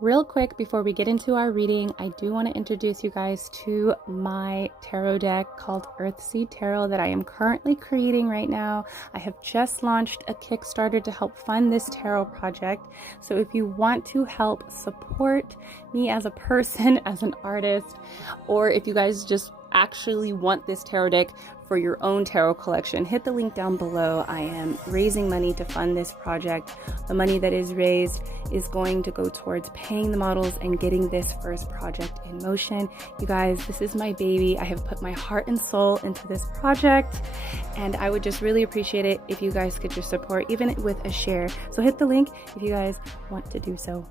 Real quick, before we get into our reading, I do want to introduce you guys to my tarot deck called EARTHSEED Tarot that I am currently creating right now. I have just launched a Kickstarter to help fund this tarot project. So if you want to help support me as a person, as an artist, or if you guys just actually want this tarot deck for your own tarot collection, hit the link down below. I am raising money to fund this project. The money that is raised is going to go towards paying the models and getting this first project in motion. You guys, this is my baby. I have put my heart and soul into this project, and I would just really appreciate it if you guys could just support, even with a share. So hit the link if you guys want to do so.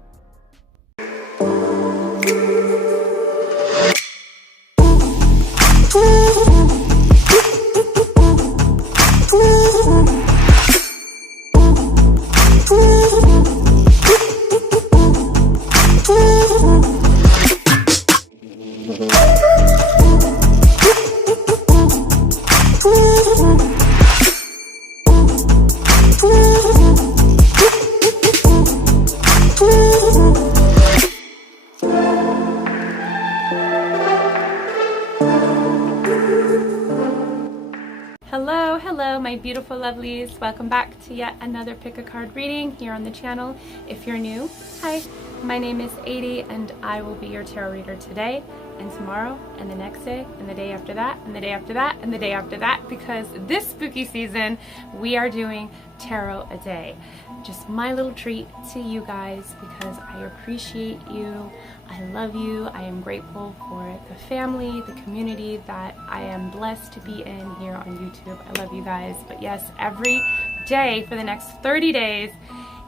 Hello my beautiful lovelies, welcome back to yet another pick a card reading here on the channel. If you're new, hi, my name is ADIE and I will be your tarot reader today and tomorrow and the next day and the day after that and the day after that and the day after that, because this spooky season we are doing tarot a day. Just my little treat to you guys because I appreciate you. I love you. I am grateful for the family, the community that I am blessed to be in here on YouTube. I love you guys. But yes, every day for the next 30 days,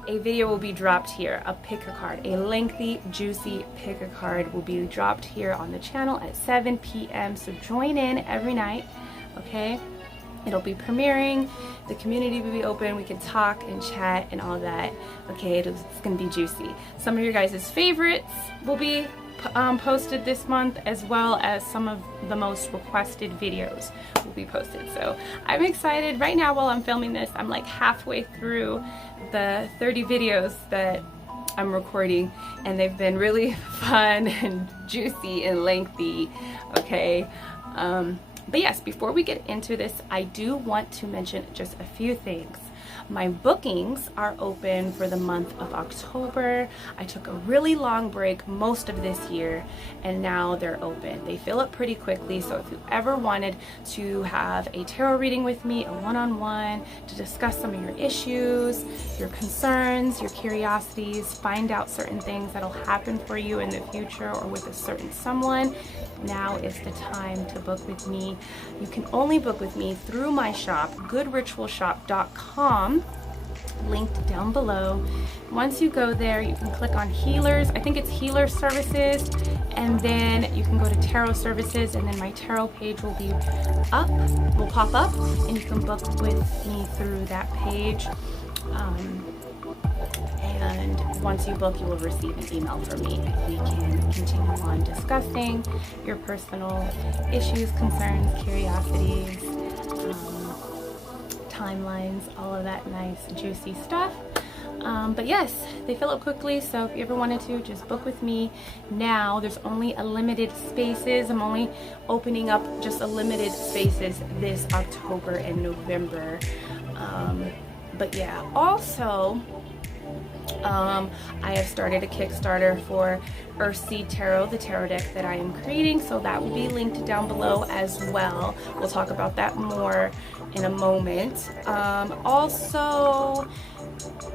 a video will be dropped here, a pick a card, a lengthy, juicy pick a card will be dropped here on the channel at 7 p.m. So join in every night, okay? It'll be premiering, the community will be open, we can talk and chat and all that. Okay, it's gonna be juicy. Some of your guys' favorites will be posted this month, as well as some of the most requested videos will be posted. So I'm excited. Right now while I'm filming this, I'm like halfway through the 30 videos that I'm recording, and they've been really fun and juicy and lengthy, okay? But yes, before we get into this, I do want to mention just a few things. My bookings are open for the month of October. I took a really long break most of this year, and now they're open. They fill up pretty quickly, so if you ever wanted to have a tarot reading with me, a one-on-one, to discuss some of your issues, your concerns, your curiosities, find out certain things that'll happen for you in the future or with a certain someone, now is the time to book with me. You can only book with me through my shop, goodritualshop.com, linked down below. Once you go there, you can click on healers. I think it's healer services, and then you can go to tarot services, and then my tarot page will be up, will pop up, and you can book with me through that page. And once you book, you will receive an email from me. We can continue on discussing your personal issues, concerns, curiosities, timelines, all of that nice juicy stuff. But yes, they fill up quickly, so if you ever wanted to, just book with me now. There's only a limited spaces. I'm only opening up just a limited spaces this October and November. But yeah, also I have started a Kickstarter for EARTHSEED Tarot, the tarot deck that I am creating, so that will be linked down below as well. We'll talk about that more in a moment. Also,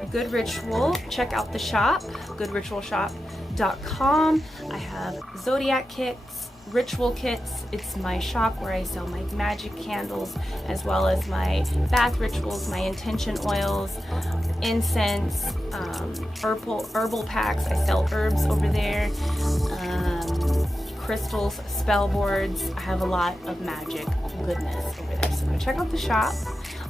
Good Ritual, check out the shop, goodritualshop.com. I have zodiac kits, ritual kits. It's my shop where I sell my magic candles, as well as my bath rituals, my intention oils, incense, herbal packs. I sell herbs over there, crystals, spell boards. I have a lot of magic goodness over there, so go check out the shop.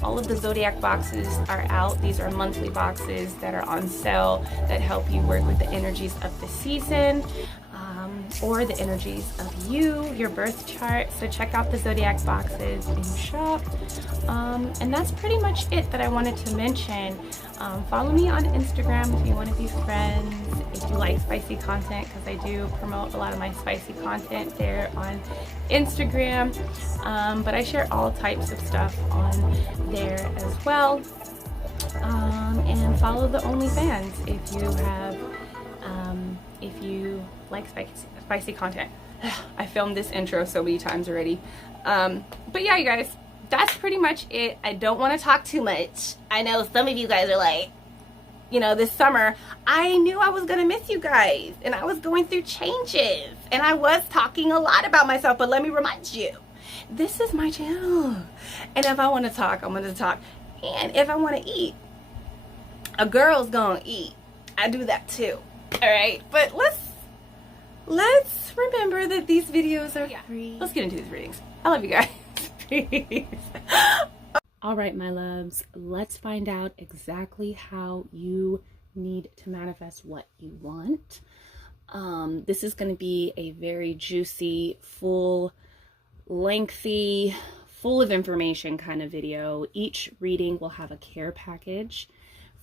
All of the zodiac boxes are out. These are monthly boxes that are on sale that help you work with the energies of the season, or the energies of you, your birth chart. So check out the zodiac boxes in the shop. And that's pretty much it that I wanted to mention. Follow me on Instagram if you want to be friends, if you like spicy content, because I do promote a lot of my spicy content there on Instagram. But I share all types of stuff on there as well. And follow the OnlyFans if you like spicy content. I filmed this intro so many times already. But yeah, you guys, that's pretty much it. I don't want to talk too much. I know some of you guys are like, you know, this summer, I knew I was going to miss you guys. And I was going through changes. And I was talking a lot about myself. But let me remind you, this is my channel. And if I want to talk, I'm going to talk. And if I want to eat, a girl's going to eat. I do that too. All right. But let's remember that these videos are free. Let's get into these readings. I love you guys. Peace. All right, my loves, let's find out exactly how you need to manifest what you want. This is going to be a very juicy, full, lengthy, full of information kind of video. Each reading will have a care package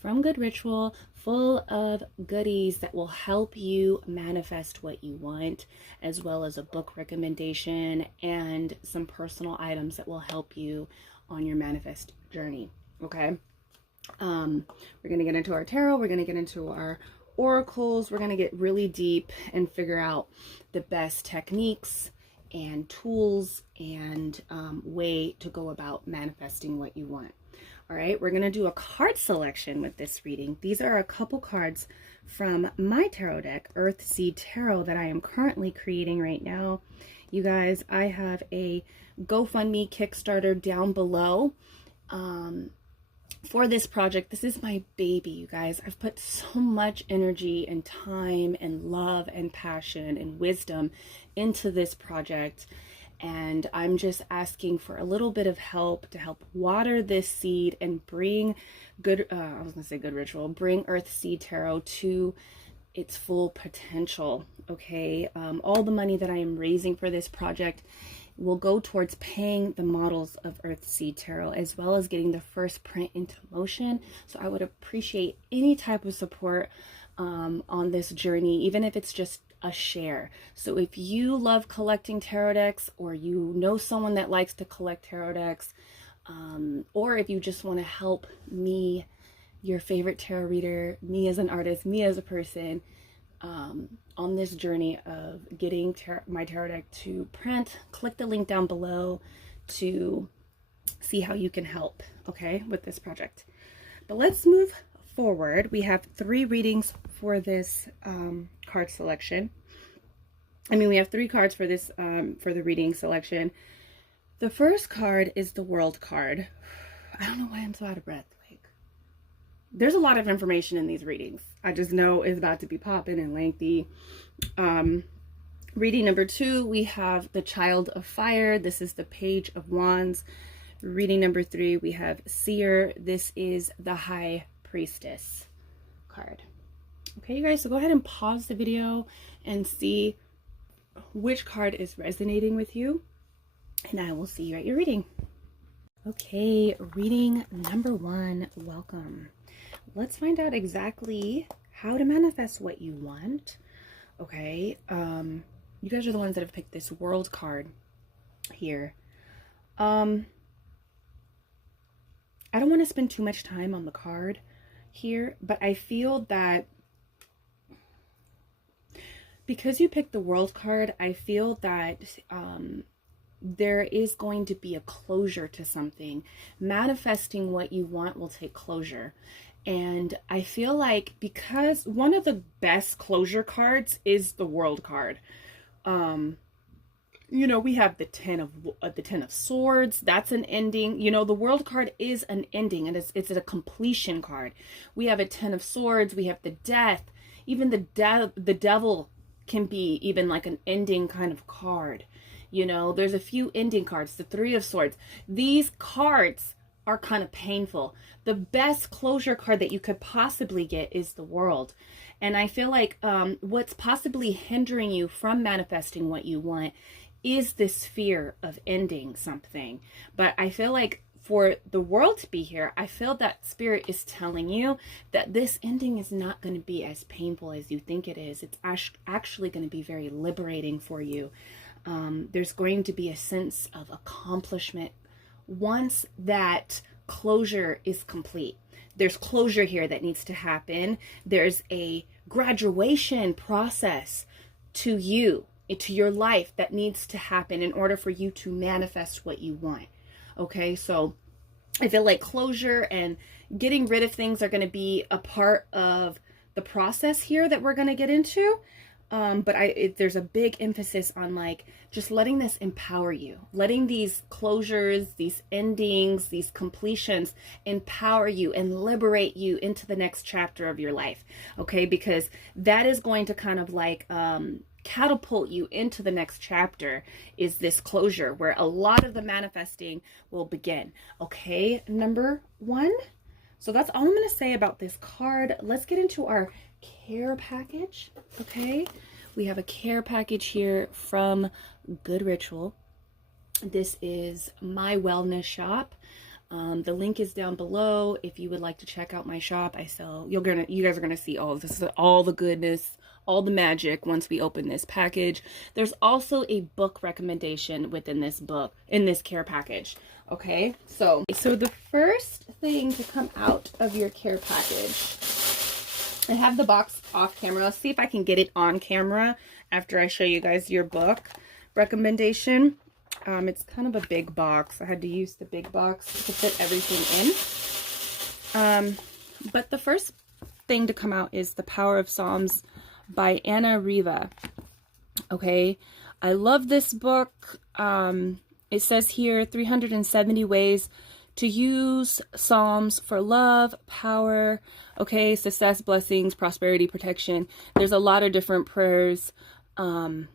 from Good Ritual, full of goodies that will help you manifest what you want, as well as a book recommendation and some personal items that will help you on your manifest journey. Okay, we're gonna get into our tarot, we're gonna get into our oracles, we're gonna get really deep and figure out the best techniques and tools and way to go about manifesting what you want. All right, we're going to do a card selection with this reading. These are a couple cards from my tarot deck, EARTHSEED Tarot, that I am currently creating right now. You guys, I have a GoFundMe Kickstarter down below for this project. This is my baby, you guys. I've put so much energy and time and love and passion and wisdom into this project. And I'm just asking for a little bit of help to help water this seed and bring Good Ritual, bring EARTHSEED Tarot to its full potential, okay? All the money that I am raising for this project will go towards paying the models of EARTHSEED Tarot, as well as getting the first print into motion. So I would appreciate any type of support on this journey, even if it's just a share. So if you love collecting tarot decks, or you know someone that likes to collect tarot decks, or if you just want to help me, your favorite tarot reader, me as an artist, me as a person, on this journey of getting my tarot deck to print, click the link down below to see how you can help, okay, with this project. But let's move forward. We have 3 readings for this card selection. We have 3 cards for this for the reading selection. The first card is the World card. I don't know why I'm so out of breath. Like, there's a lot of information in these readings. I just know it's about to be popping and lengthy. Reading number 2, we have the Child of Fire. This is the Page of Wands. Reading number 3, we have Seer. This is the High Priestess card. Okay, you guys, so go ahead and pause the video and see which card is resonating with you, and I will see you at your reading. Okay, reading number 1, welcome. Let's find out exactly how to manifest what you want. Okay, you guys are the ones that have picked this World card here. I don't want to spend too much time on the card here, but I feel that because you picked the World card, I feel that there is going to be a closure to something. Manifesting what you want will take closure. And I feel like, because one of the best closure cards is the World card. You know, we have the 10 of Swords. That's an ending. You know, the World card is an ending, and it's a completion card. We have a 10 of Swords. We have the Death. Even the Devil can be even like an ending kind of card. You know, there's a few ending cards. The 3 of Swords. These cards are kind of painful. The best closure card that you could possibly get is the World. And I feel like what's possibly hindering you from manifesting what you want is this fear of ending something. But I feel like for the world to be here, I feel that Spirit is telling you that this ending is not going to be as painful as you think it is. It's actually going to be very liberating for you. There's going to be a sense of accomplishment once that closure is complete. There's closure here that needs to happen. There's a graduation process to you, to your life, that needs to happen in order for you to manifest what you want. Okay, so I feel like closure and getting rid of things are going to be a part of the process here that we're going to get into. But there's a big emphasis on like just letting this empower you, letting these closures, these endings, these completions empower you and liberate you into the next chapter of your life. Okay, because that is going to kind of like catapult you into the next chapter, is this closure where a lot of the manifesting will begin. Okay, number 1. So that's all I'm going to say about this card. Let's get into our care package. Okay, we have a care package here from Good Ritual. This is my wellness shop. The link is down below if you would like to check out my shop. I sell, you guys are gonna see all of this, all the goodness, all the magic once we open this package. There's also a book recommendation within this book, in this care package. Okay, so the first thing to come out of your care package, I have the box off camera. Let's see if I can get it on camera after I show you guys your book recommendation. It's kind of a big box. I had to use the big box to fit everything in. But the first thing to come out is The Power of Psalms by Anna Riva. Okay, I love this book. It says here 370 ways to use Psalms for love, power, okay, success, blessings, prosperity, protection. There's a lot of different prayers in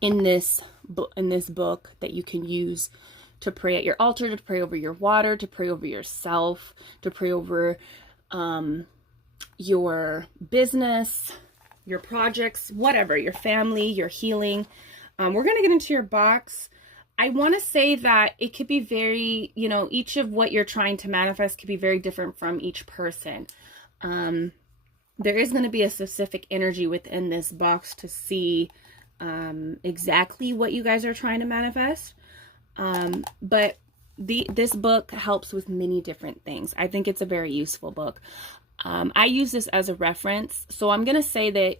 this book that you can use to pray at your altar, to pray over your water, to pray over yourself, to pray over your business, your projects, whatever, your family, your healing. We're going to get into your box. I want to say that it could be very, each of what you're trying to manifest could be very different from each person. There is going to be a specific energy within this box to see exactly what you guys are trying to manifest. But this book helps with many different things. I think it's a very useful book. I use this as a reference. So I'm going to say that,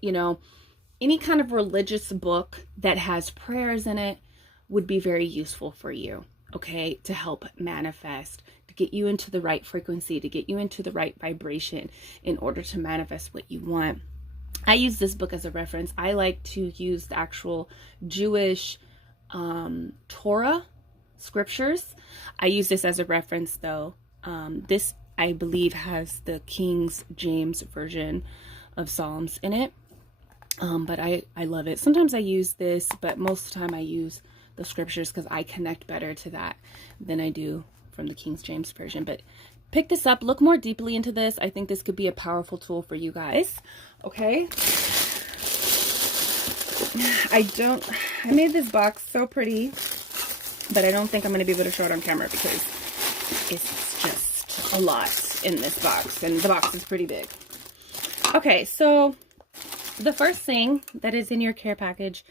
any kind of religious book that has prayers in it would be very useful for you, okay, to help manifest, to get you into the right frequency, to get you into the right vibration in order to manifest what you want. I use this book as a reference. I like to use the actual Jewish Torah scriptures. I use this as a reference though. This, I believe, has the King James version of Psalms in it. But I love it. Sometimes I use this, but most of the time I use the scriptures because I connect better to that than I do from the King James version. But pick this up, look more deeply into this. I think this could be a powerful tool for you guys. Okay. I made this box so pretty, but I don't think I'm going to be able to show it on camera because it's just a lot in this box, and the box is pretty big. Okay, so the first thing that is in your care package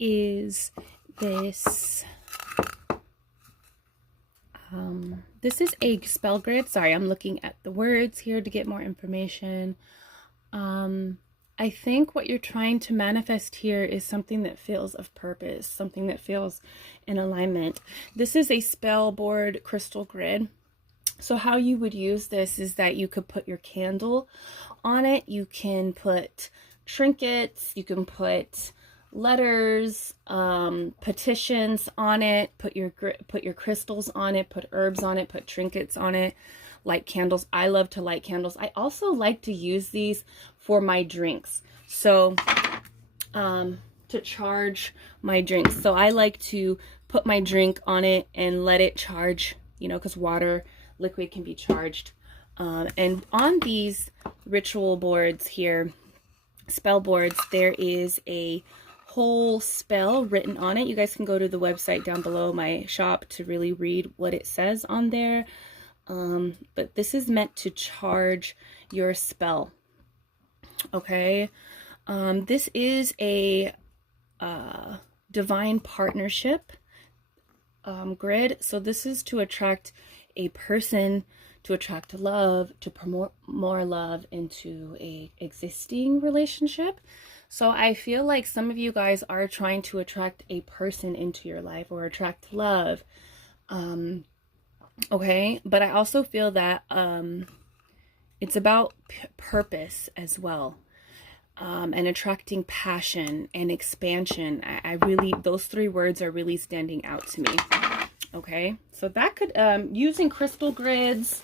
is this. This is a spell grid. Sorry, I'm looking at the words here to get more information. I think what you're trying to manifest here is something that feels of purpose, something that feels in alignment. This is a spell board crystal grid. So how you would use this is that you could put your candle on it. You can put trinkets. You can put letters, petitions on it. Put your crystals on it. Put herbs on it. Put trinkets on it. Light candles. I love to light candles. I also like to use these for my drinks. So to charge my drinks. So I like to put my drink on it and let it charge, because water, liquid can be charged. And on these ritual boards here, spell boards, there is a whole spell written on it. You guys can go to the website down below, my shop, to really read what it says on there. But this is meant to charge your spell. Okay. This is a divine partnership grid. So this is to attract a person, to attract love, to promote more love into a existing relationship. So I feel like some of you guys are trying to attract a person into your life or attract love. Okay, but I also feel that it's about purpose as well, and attracting passion and expansion. I really, those three words are really standing out to me. Okay, so that could, using crystal grids,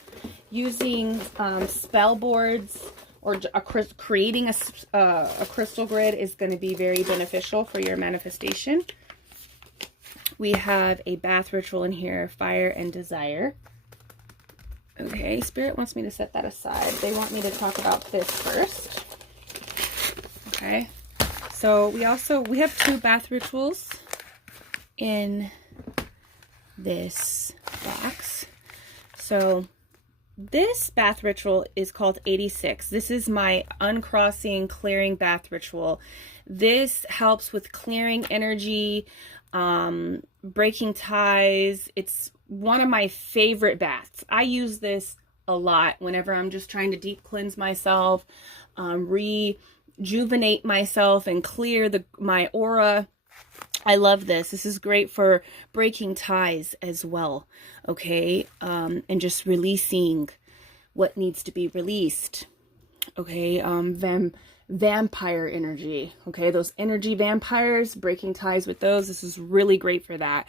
using spell boards, or creating a crystal grid is going to be very beneficial for your manifestation. We have a bath ritual in here, fire and desire. Okay, Spirit wants me to set that aside. They want me to talk about this first. Okay, so we have 2 bath rituals in this box. So this bath ritual is called 86. This is my uncrossing clearing bath ritual. This helps with clearing energy, breaking ties. It's one of my favorite baths. I use this a lot whenever I'm just trying to deep cleanse myself, rejuvenate myself, and clear my aura. I love this. This is great for breaking ties as well. Okay. And just releasing what needs to be released. Okay. Vampire energy. Okay. Those energy vampires, breaking ties with those. This is really great for that.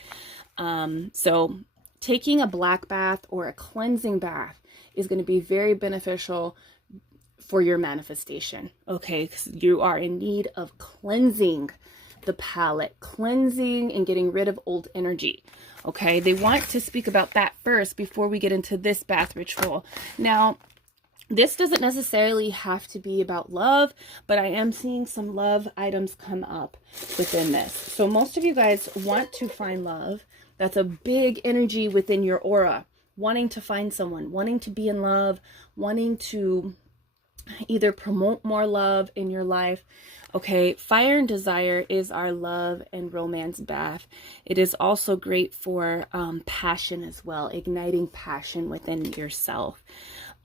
So taking a black bath or a cleansing bath is going to be very beneficial for your manifestation. Okay. Because you are in need of cleansing the palette, cleansing and getting rid of old energy. Okay, they want to speak about that first before we get into this bath ritual. Now, this doesn't necessarily have to be about love, but I am seeing some love items come up within this. So most of you guys want to find love. That's a big energy within your aura, wanting to find someone, wanting to be in love, wanting to either promote more love in your life. Okay, fire and desire is our love and romance bath. It is also great for passion as well, igniting passion within yourself.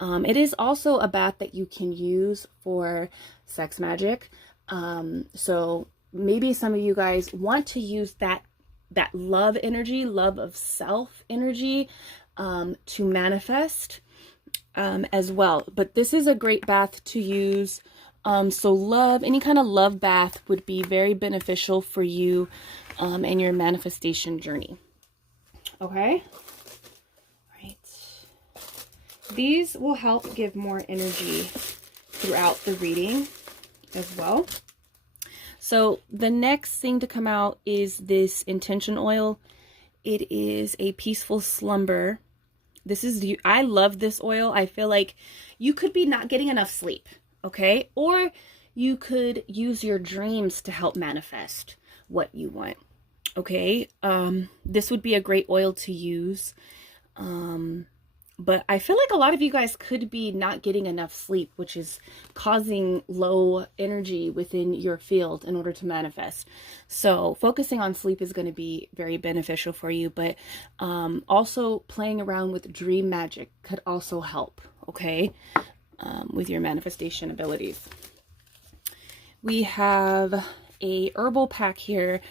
It is also a bath that you can use for sex magic. So maybe some of you guys want to use that love energy, love of self energy, to manifest as well. But this is a great bath to use. So love, any kind of love bath would be very beneficial for you and your manifestation journey. Okay. All right. These will help give more energy throughout the reading as well. So the next thing to come out is this intention oil. It is a peaceful slumber. This is, I love this oil. I feel like you could be not getting enough sleep. Okay, or you could use your dreams to help manifest what you want. Okay, this would be a great oil to use. But I feel like a lot of you guys could be not getting enough sleep, which is causing low energy within your field in order to manifest. So focusing on sleep is going to be very beneficial for you, but also playing around with dream magic could also help. Okay. With your manifestation abilities. We have a herbal pack here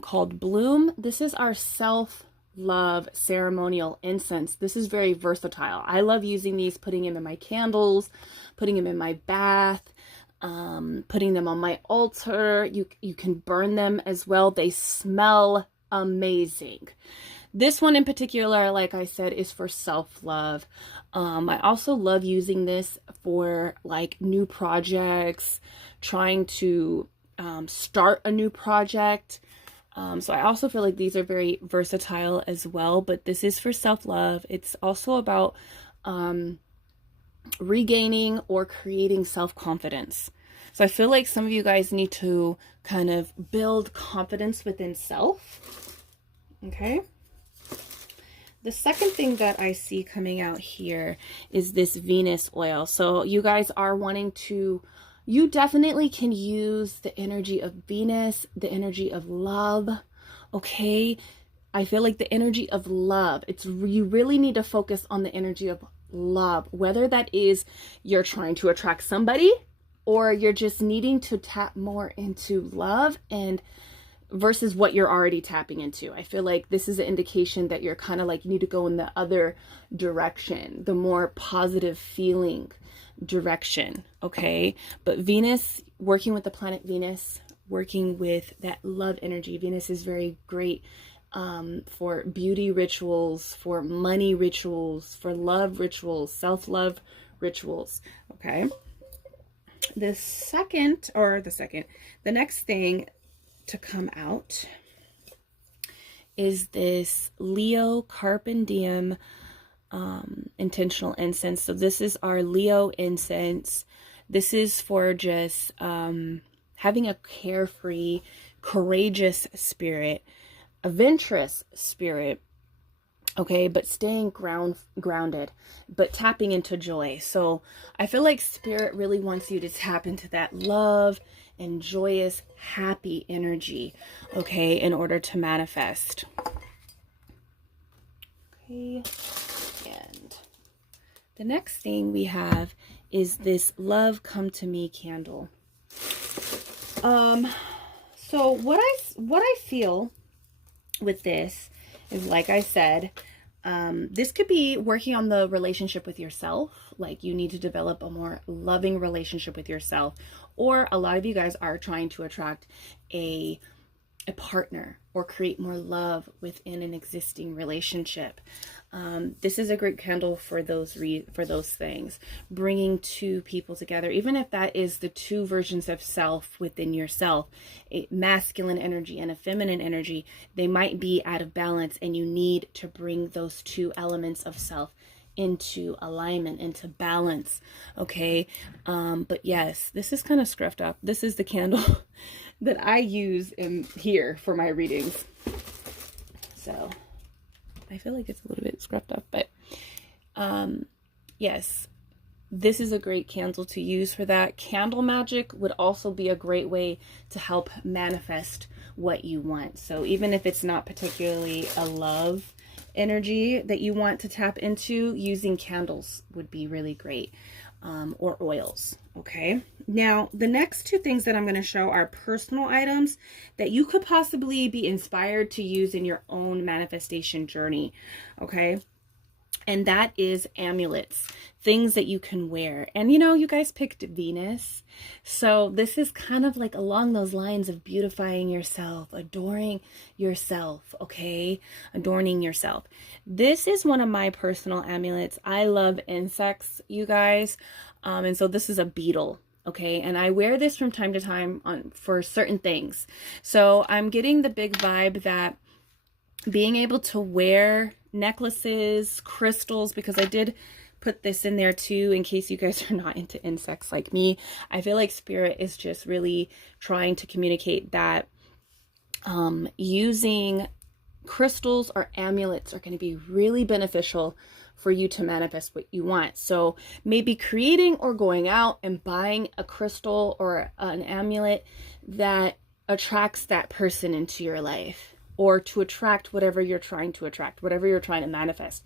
called Bloom. This is our self-love ceremonial incense. This is very versatile. I love using these, putting them in my candles, putting them in my bath, putting them on my altar. You can burn them as well. They smell amazing. This one in particular, like I said, is for self-love. I also love using this for like new projects, trying to start a new project. So I also feel like these are very versatile as well, but this is for self-love. It's also about regaining or creating self-confidence. So I feel like some of you guys need to kind of build confidence within self. Okay. The second thing that I see coming out here is this Venus oil. So you guys are wanting to, you definitely can use the energy of Venus, the energy of love. Okay. I feel like the energy of love, you really need to focus on the energy of love, whether that is you're trying to attract somebody or you're just needing to tap more into love and versus what you're already tapping into. I feel like this is an indication that you're kind of like, you need to go in the other direction, the more positive feeling direction. Okay. But Venus, working with the planet Venus, working with that love energy. Venus is very great for beauty rituals, for money rituals, for love rituals, self-love rituals. Okay. The next thing to come out is this Leo Carpe Diem intentional incense. So this is our Leo incense. This is for just having a carefree, courageous spirit, adventurous spirit, okay, but staying grounded, but tapping into joy. So I feel like spirit really wants you to tap into that love and joyous, happy energy, okay, in order to manifest. Okay, and the next thing we have is this Love Come to Me candle. So what I feel with this is, like I said, this could be working on the relationship with yourself. Like you need to develop a more loving relationship with yourself, or a lot of you guys are trying to attract a partner or create more love within an existing relationship. This is a great candle for those things, bringing two people together, even if that is the two versions of self within yourself, a masculine energy and a feminine energy. They might be out of balance, and you need to bring those two elements of self into alignment, into balance. Okay. But yes, this is kind of scruffed up. This is the candle that I use in here for my readings. So I feel like it's a little bit scruffed up, but yes, this is a great candle to use for that. Candle magic would also be a great way to help manifest what you want. So even if it's not particularly a love energy that you want to tap into, using candles would be really great, or oils. Okay, now the next two things that I'm going to show are personal items that you could possibly be inspired to use in your own manifestation journey. Okay, and that is amulets, things that you can wear. And you know, you guys picked Venus, so this is kind of like along those lines of beautifying yourself, adoring yourself. Okay, adorning yourself. This is one of my personal amulets. I love insects, you guys, and so this is a beetle. Okay, and I wear this from time to time for certain things. So I'm getting the big vibe that being able to wear necklaces, crystals, because I did put this in there too, in case you guys are not into insects like me. I feel like spirit is just really trying to communicate that using crystals or amulets are going to be really beneficial for you to manifest what you want. So maybe creating or going out and buying a crystal or an amulet that attracts that person into your life, or to attract whatever you're trying to attract, whatever you're trying to manifest.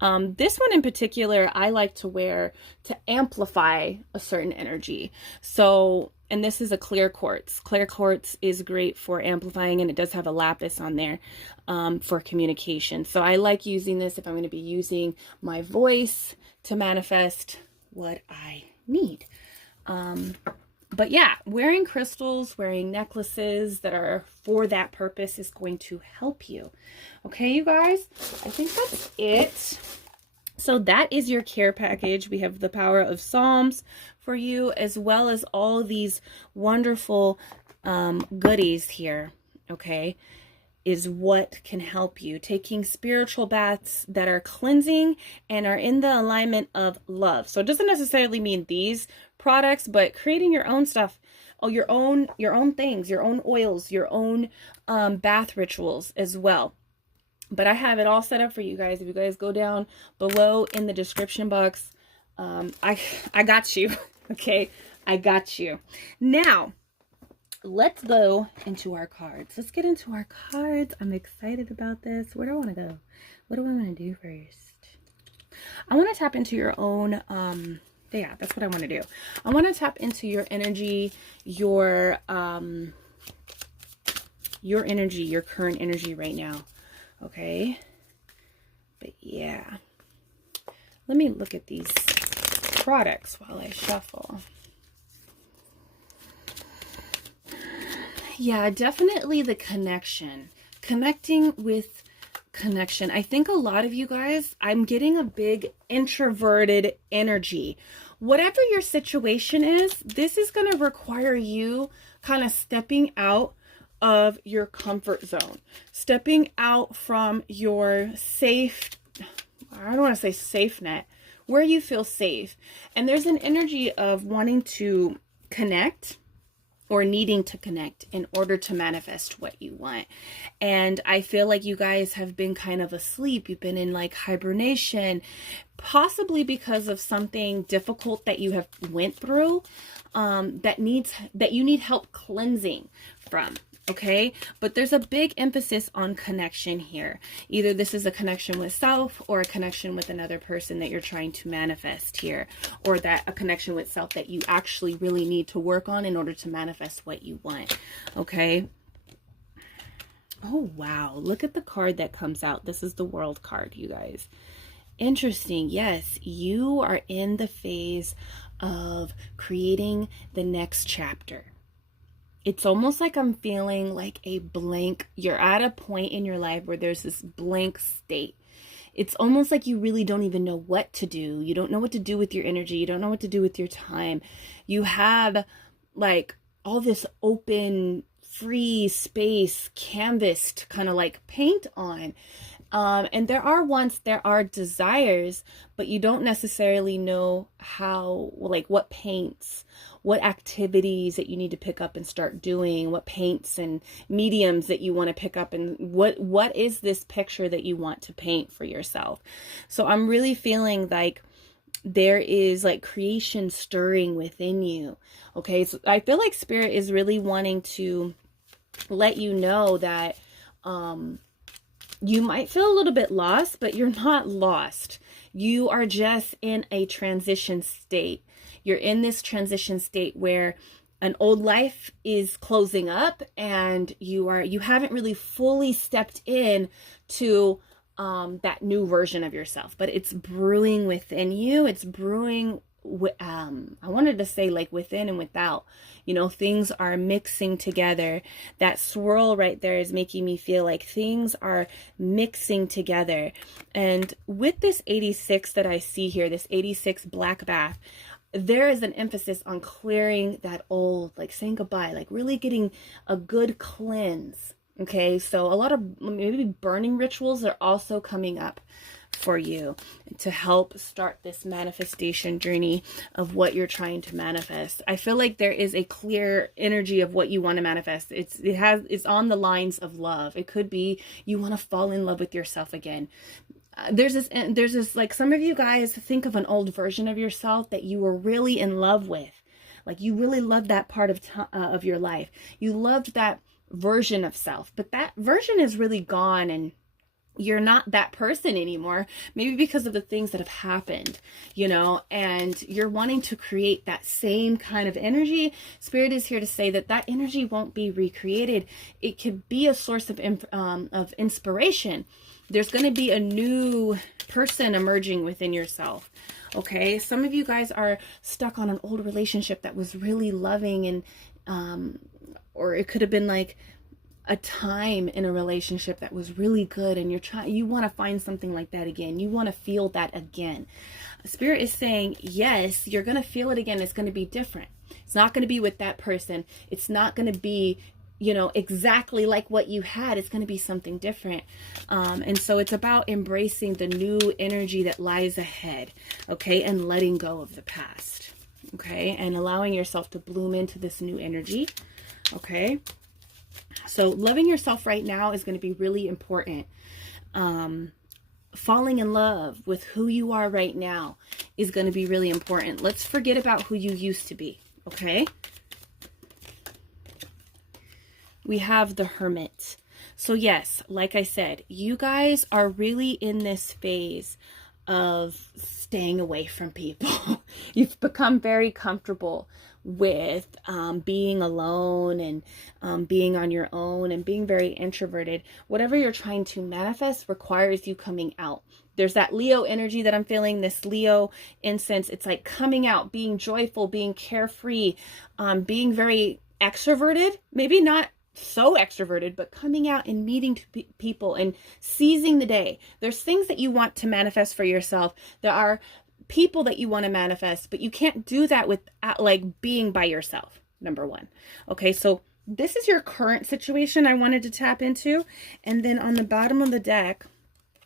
This one in particular, I like to wear to amplify a certain energy. So, and this is a clear quartz. Clear quartz is great for amplifying, and it does have a lapis on there for communication. So I like using this if I'm going to be using my voice to manifest what I need. But yeah, wearing crystals, wearing necklaces that are for that purpose is going to help you. Okay, you guys, I think that's it. So that is your care package. We have the power of Psalms for you, as well as all these wonderful goodies here. Okay, is what can help you. Taking spiritual baths that are cleansing and are in the alignment of love. So it doesn't necessarily mean these products, but creating your own stuff Oh, your own things, your own oils, your own bath rituals as well. But I have it all set up for you guys. If you guys go down below in the description box, I got you. Okay, I got you. Now, let's go into our cards. Let's get into our cards. I'm excited about this. Where do I want to go? What do I want to do first? I want to tap into your own, yeah, that's what I want to do. I want to tap into your energy, your energy, your current energy right now. Okay. But yeah, let me look at these products while I shuffle. Yeah, definitely the connection. Connecting with connection. I think a lot of you guys, I'm getting a big introverted energy. Whatever your situation is, this is going to require you kind of stepping out of your comfort zone, stepping out from your safe, I don't want to say safe net, where you feel safe. And there's an energy of wanting to connect or needing to connect in order to manifest what you want. And I feel like you guys have been kind of asleep. You've been in like hibernation, possibly because of something difficult that you have went through, that you need help cleansing from. Okay, but there's a big emphasis on connection here. Either this is a connection with self or a connection with another person that you're trying to manifest here, or that a connection with self that you actually really need to work on in order to manifest what you want. Okay. Oh, wow. Look at the card that comes out. This is the World card, you guys. Interesting. Yes, you are in the phase of creating the next chapter. It's almost like I'm feeling like a blank. You're at a point in your life where there's this blank state. It's almost like you really don't even know what to do. You don't know what to do with your energy. You don't know what to do with your time. You have like all this open, free space, canvas to kind of like paint on. And there are desires, but you don't necessarily know how, like what paints, what activities that you need to pick up and start doing, what paints and mediums that you want to pick up, and what is this picture that you want to paint for yourself. So I'm really feeling like there is like creation stirring within you. Okay, so I feel like Spirit is really wanting to let you know that you might feel a little bit lost, but you're not lost. You are just in a transition state. You're in this transition state where an old life is closing up, and you haven't really fully stepped in to that new version of yourself, but it's brewing within you. It's brewing. I wanted to say like within and without, you know, things are mixing together. That swirl right there is making me feel like things are mixing together. And with this 86 that I see here, this 86 black bath, there is an emphasis on clearing that old, like saying goodbye, like really getting a good cleanse. Okay, so a lot of maybe burning rituals are also coming up for you to help start this manifestation journey of what you're trying to manifest. I feel like there is a clear energy of what you want to manifest. It's on the lines of love. It could be you want to fall in love with yourself again. There's this like, some of you guys think of an old version of yourself that you were really in love with. Like you really loved that part of your life. You loved that version of self, but that version is really gone, and you're not that person anymore, maybe because of the things that have happened, you know, and you're wanting to create that same kind of energy. Spirit is here to say that that energy won't be recreated. It could be a source of inspiration. There's going to be a new person emerging within yourself. Okay, some of you guys are stuck on an old relationship that was really loving, and or it could have been like a time in a relationship that was really good, and you want to find something like that again. You want to feel that again. Spirit is saying, yes, you're going to feel it again. It's going to be different. It's not going to be with that person. It's not going to be, you know, exactly like what you had. It's going to be something different. And so it's about embracing the new energy that lies ahead. Okay. And letting go of the past. okay, and allowing yourself to bloom into this new energy, okay? So loving yourself right now is going to be really important. Falling in love with who you are right now is going to be really important. Let's forget about who you used to be, okay? We have the Hermit. So yes, like I said, you guys are really in this phase of staying away from people. You've become very comfortable with being alone and being on your own and being very introverted. Whatever you're trying to manifest requires you coming out. There's that Leo energy that I'm feeling, this Leo incense. It's like coming out, being joyful, being carefree, being very extroverted, maybe not so extroverted, but coming out and meeting people and seizing the day. There's things that you want to manifest for yourself. There are people that you want to manifest, but you can't do that with like being by yourself, number one. Okay, so this is your current situation I wanted to tap into. And then on the bottom of the deck,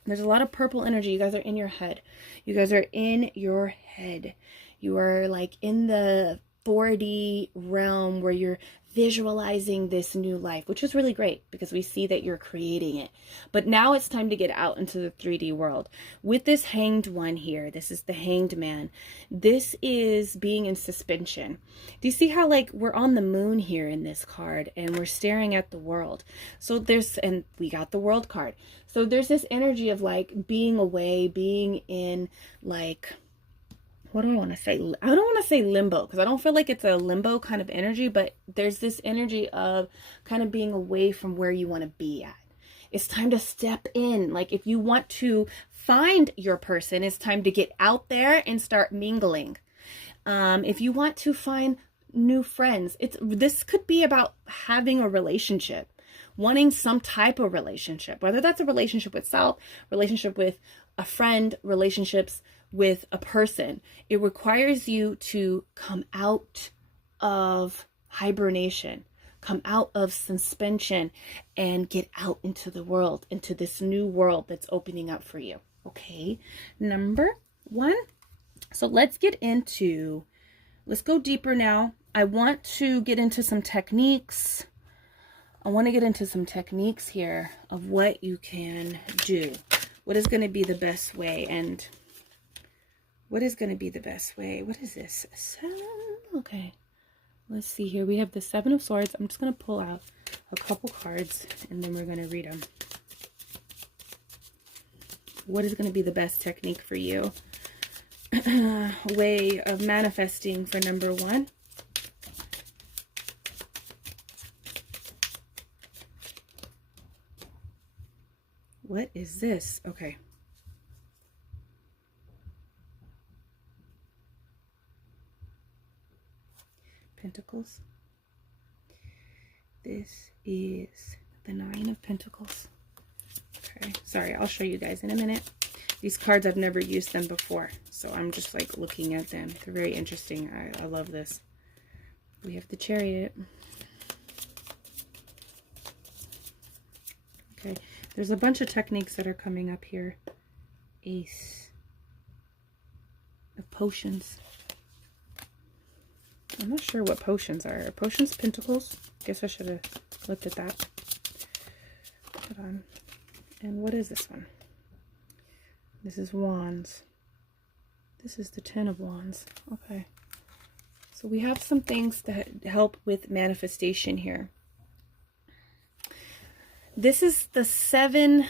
there's a lot of purple energy. You guys are in your head. You guys are in your head. You are like in the 4D realm where you're visualizing this new life, which is really great because we see that you're creating it. But now it's time to get out into the 3D world. With this hanged one here, this is the hanged man. This is being in suspension. Do you see how like we're on the moon here in this card and we're staring at the world? So there's, and we got the world card. So there's this energy of like being away, being in like, what do I want to say? I don't want to say limbo because I don't feel like it's a limbo kind of energy, but there's this energy of kind of being away from where you want to be at. It's time to step in. Like if you want to find your person, it's time to get out there and start mingling. If you want to find new friends, this could be about having a relationship, wanting some type of relationship, whether that's a relationship with self, relationship with a friend, relationships with a person. It requires you to come out of hibernation, come out of suspension, and get out into the world, into this new world that's opening up for you. Okay, number one. So let's go deeper now. I want to get into some techniques. I want to get into some techniques here of what you can do. What is going to be the best way? And what is going to be the best way? What is this? 7? Okay. Let's see here. We have the 7 of Swords. I'm just going to pull out a couple cards and then we're going to read them. What is going to be the best technique for you? Way of manifesting for number 1. What is this? Okay. Pentacles. This is the 9 of Pentacles. Okay, sorry, I'll show you guys in a minute. These cards, I've never used them before, so I'm just like looking at them. They're very interesting. I love this. We have the Chariot. Okay, there's a bunch of techniques that are coming up here. Ace of Potions. I'm not sure what potions are. Are potions pentacles? Guess I should have looked at that. Hold on. And what is this one? This is Wands. This is the 10 of Wands. Okay. So we have some things that help with manifestation here. This is the 7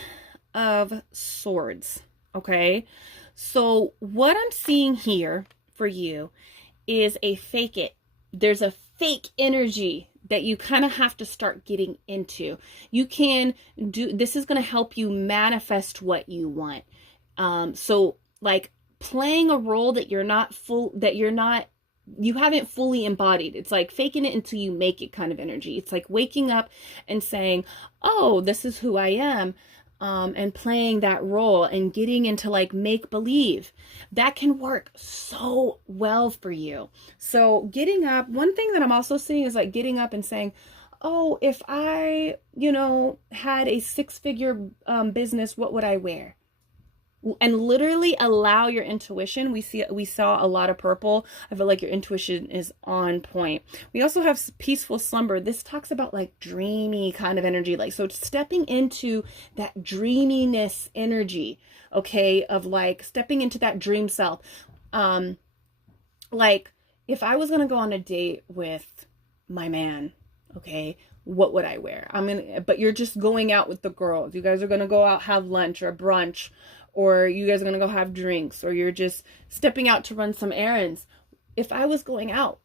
of Swords. Okay. So what I'm seeing here for you is a fake it. There's a fake energy that you kind of have to start getting into. You can do, this is going to help you manifest what you want. So like playing a role that you haven't fully embodied. It's like faking it until you make it kind of energy. It's like waking up and saying, oh, this is who I am. And playing that role and getting into like make believe, that can work so well for you. So getting up, one thing that I'm also seeing is like getting up and saying, oh, if I, had a 6-figure business, what would I wear? and literally allow your intuition. We saw a lot of purple. I feel like your intuition is on point. We also have peaceful slumber. This talks about like dreamy kind of energy, like, so stepping into that dreaminess energy, okay, of like stepping into that dream self. Like if I was gonna go on a date with my man, okay, what would I wear? But you're just going out with the girls. You guys are gonna go out, have lunch or brunch, or you guys are gonna go have drinks, or you're just stepping out to run some errands. If I was going out,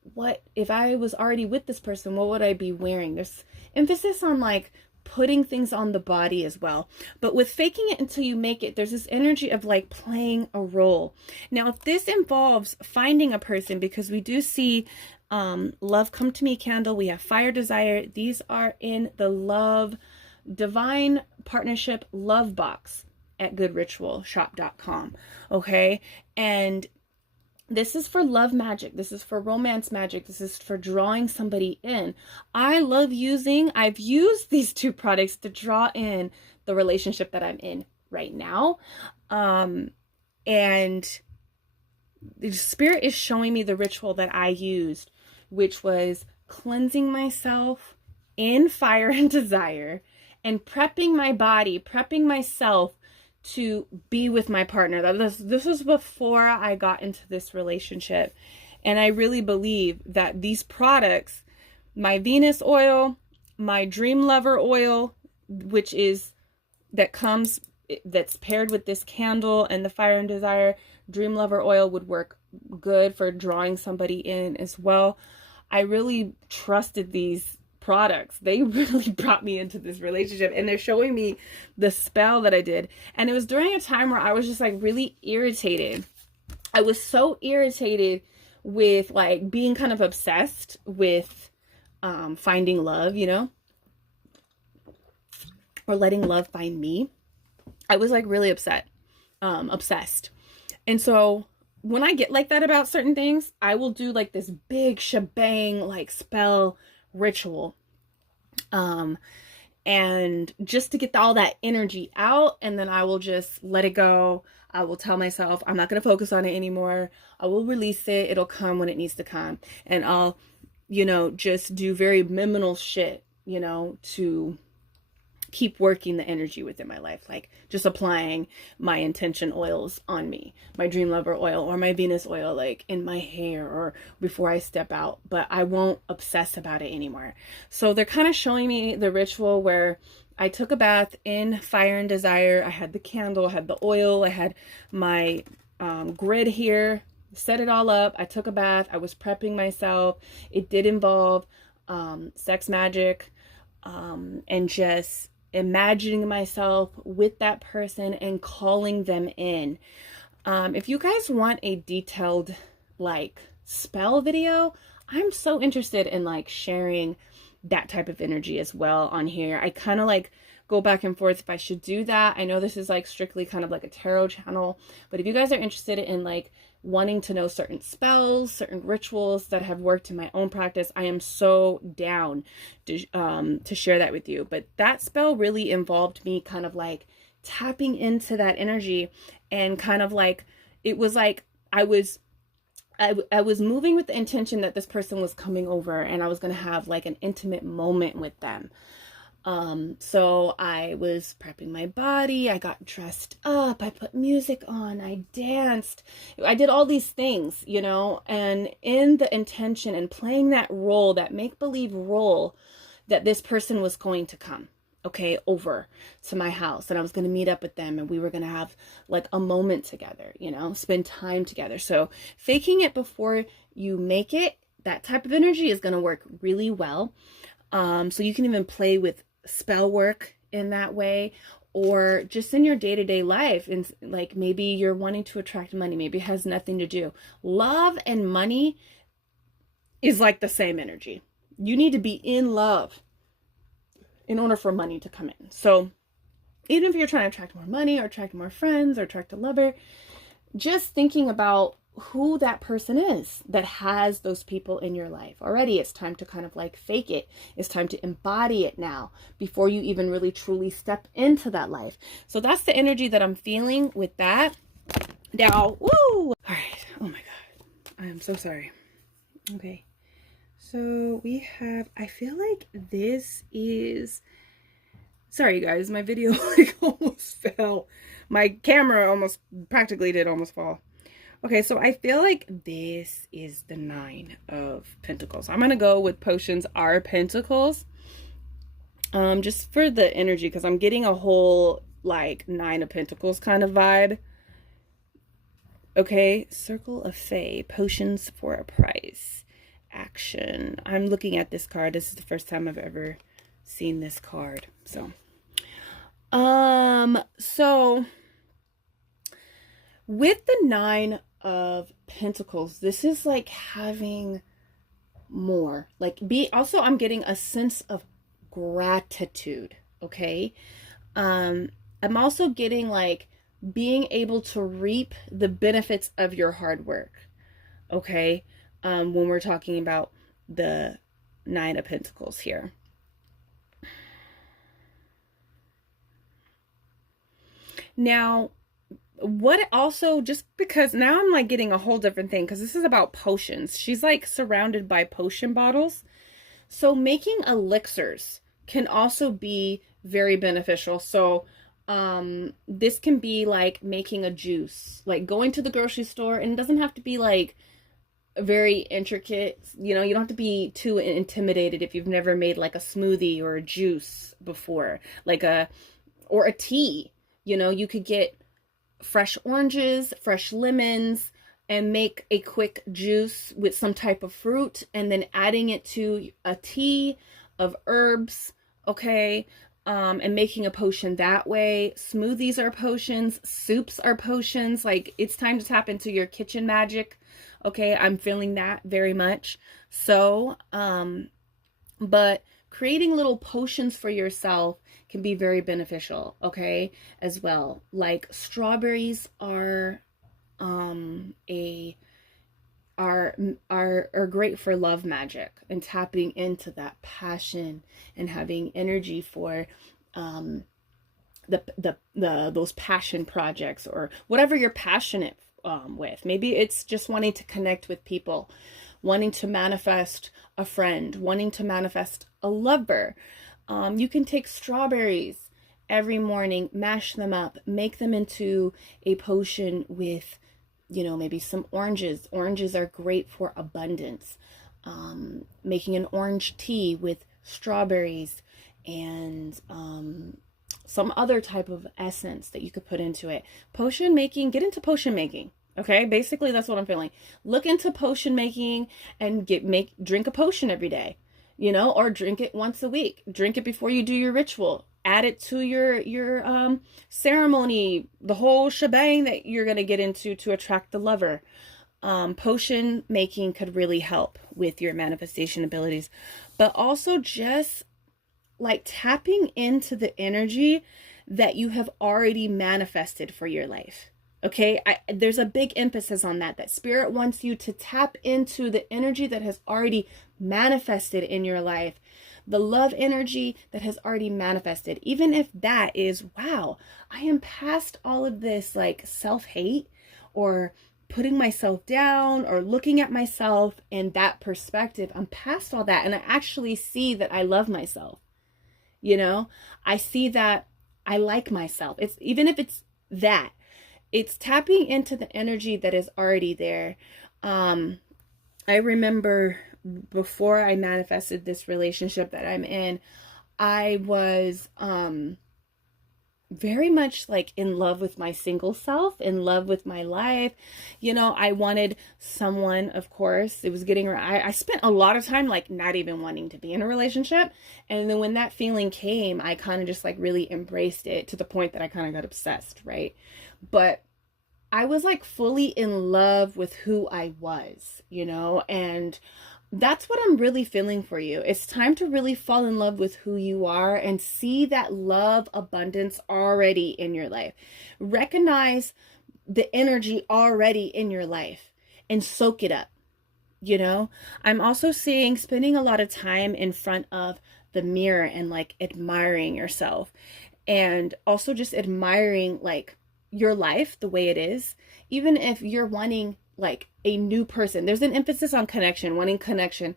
if I was already with this person, what would I be wearing? There's emphasis on like putting things on the body as well. But with faking it until you make it, there's this energy of like playing a role. Now, if this involves finding a person, because we do see Love Come to Me candle, we have Fire Desire. These are in the Love Divine Partnership Love Box at goodritualshop.com. Okay, and this is for love magic. This is for romance magic. This is for drawing somebody in. I've used these two products to draw in the relationship that I'm in right now. And the spirit is showing me the ritual that I used, which was cleansing myself in fire and desire and prepping my body, prepping myself to be with my partner. This was before I got into this relationship. And I really believe that these products, my Venus oil, my Dream Lover oil, that's paired with this candle, and the Fire and Desire Dream Lover oil would work good for drawing somebody in as well. I really trusted these products. They really brought me into this relationship, and they're showing me the spell that I did. And it was during a time where I was just like really irritated. I was so irritated with like being kind of obsessed with finding love, you know, or letting love find me. I was like really obsessed. And so when I get like that about certain things, I will do like this big shebang, like spell ritual. And just to get all that energy out, and then I will just let it go. I will tell myself I'm not going to focus on it anymore. I will release it. It'll come when it needs to come. And I'll, you know, just do very minimal shit, you know, to keep working the energy within my life, like just applying my intention oils on me, my Dream Lover oil or my Venus oil, like in my hair or before I step out, but I won't obsess about it anymore. So they're kind of showing me the ritual where I took a bath in Fire and Desire. I had the candle, I had the oil, I had my grid here, set it all up. I took a bath. I was prepping myself. It did involve sex magic, and just imagining myself with that person and calling them in. If you guys want a detailed like spell video, I'm so interested in like sharing that type of energy as well on here. I kind of like go back and forth if I should do that. I know this is like strictly kind of like a tarot channel, but if you guys are interested in like wanting to know certain spells, certain rituals that have worked in my own practice, I am so down to share that with you. But that spell really involved me kind of like tapping into that energy, and kind of like, it was like I was moving with the intention that this person was coming over and I was going to have like an intimate moment with them. So I was prepping my body, I got dressed up, I put music on, I danced, I did all these things, you know, and in the intention and playing that role, that make-believe role, that this person was going to come, okay, over to my house, and I was going to meet up with them, and we were going to have like a moment together, you know, spend time together. So faking it before you make it, that type of energy is going to work really well. So you can even play with spell work in that way, or just in your day-to-day life. And like maybe you're wanting to attract money, maybe it has nothing to do. Love and money is like the same energy. You need to be in love in order for money to come in. So even if you're trying to attract more money or attract more friends or attract a lover, just thinking about who that person is that has those people in your life already. It's time to kind of like fake it. It's time to embody it now before you even really truly step into that life. So that's the energy that I'm feeling with that. Now, woo! All right. Oh my God. I am so sorry. Okay. So we have, I feel like this is, sorry you guys, my video like almost fell. My camera almost practically did almost fall. Okay, so I feel like this is the 9 of Pentacles. I'm going to go with Potions are Pentacles. Just for the energy, because I'm getting a whole like 9 of Pentacles kind of vibe. Okay, Circle of Fae, Potions for a Price. Action. I'm looking at this card. This is the first time I've ever seen this card. So with the 9 of Pentacles, this is like having more, like I'm getting a sense of gratitude. Okay. I'm also getting like being able to reap the benefits of your hard work. Okay. When we're talking about the 9 of Pentacles here. Now, what also, just because now I'm like getting a whole different thing, because this is about potions. She's like surrounded by potion bottles. So making elixirs can also be very beneficial. So this can be like making a juice, like going to the grocery store, and it doesn't have to be like very intricate, you know, you don't have to be too intimidated if you've never made like a smoothie or a juice before, like or a tea. You know, you could get fresh oranges, fresh lemons, and make a quick juice with some type of fruit, and then adding it to a tea of herbs, okay, and making a potion that way. Smoothies are potions, soups are potions. Like, it's time to tap into your kitchen magic. Okay, I'm feeling that very much. So, but creating little potions for yourself can be very beneficial, okay, as well. Like strawberries are great for love magic and tapping into that passion and having energy for those passion projects or whatever you're passionate with. Maybe it's just wanting to connect with people, wanting to manifest a friend, wanting to manifest a lover. You can take strawberries every morning, mash them up, make them into a potion with, you know, maybe some oranges. Oranges are great for abundance. Making an orange tea with strawberries and some other type of essence that you could put into it. Potion making, get into potion making. Okay, basically that's what I'm feeling. Look into potion making and drink a potion every day, you know, or drink it once a week. Drink it before you do your ritual. Add it to your ceremony, the whole shebang that you're going to get into to attract the lover. Potion making could really help with your manifestation abilities, but also just like tapping into the energy that you have already manifested for your life. Okay, there's a big emphasis on that Spirit wants you to tap into the energy that has already manifested in your life, the love energy that has already manifested, even if that is, wow, I am past all of this like self-hate or putting myself down or looking at myself in that perspective. I'm past all that, and I actually see that I love myself. You know, I see that I like myself. It's even if it's that, it's tapping into the energy that is already there. I remember before I manifested this relationship that I'm in, I was very much like in love with my single self, in love with my life. You know, I wanted someone, of course. It was getting, I spent a lot of time like not even wanting to be in a relationship. And then when that feeling came, I kind of just like really embraced it to the point that I kind of got obsessed, right? But I was like fully in love with who I was, you know, and that's what I'm really feeling for you. It's time to really fall in love with who you are and see that love abundance already in your life. Recognize the energy already in your life. and soak it up. You know, I'm also seeing spending a lot of time in front of the mirror and like admiring yourself, and also just admiring like your life the way it is. Even if you're wanting like a new person, there's an emphasis on connection, wanting connection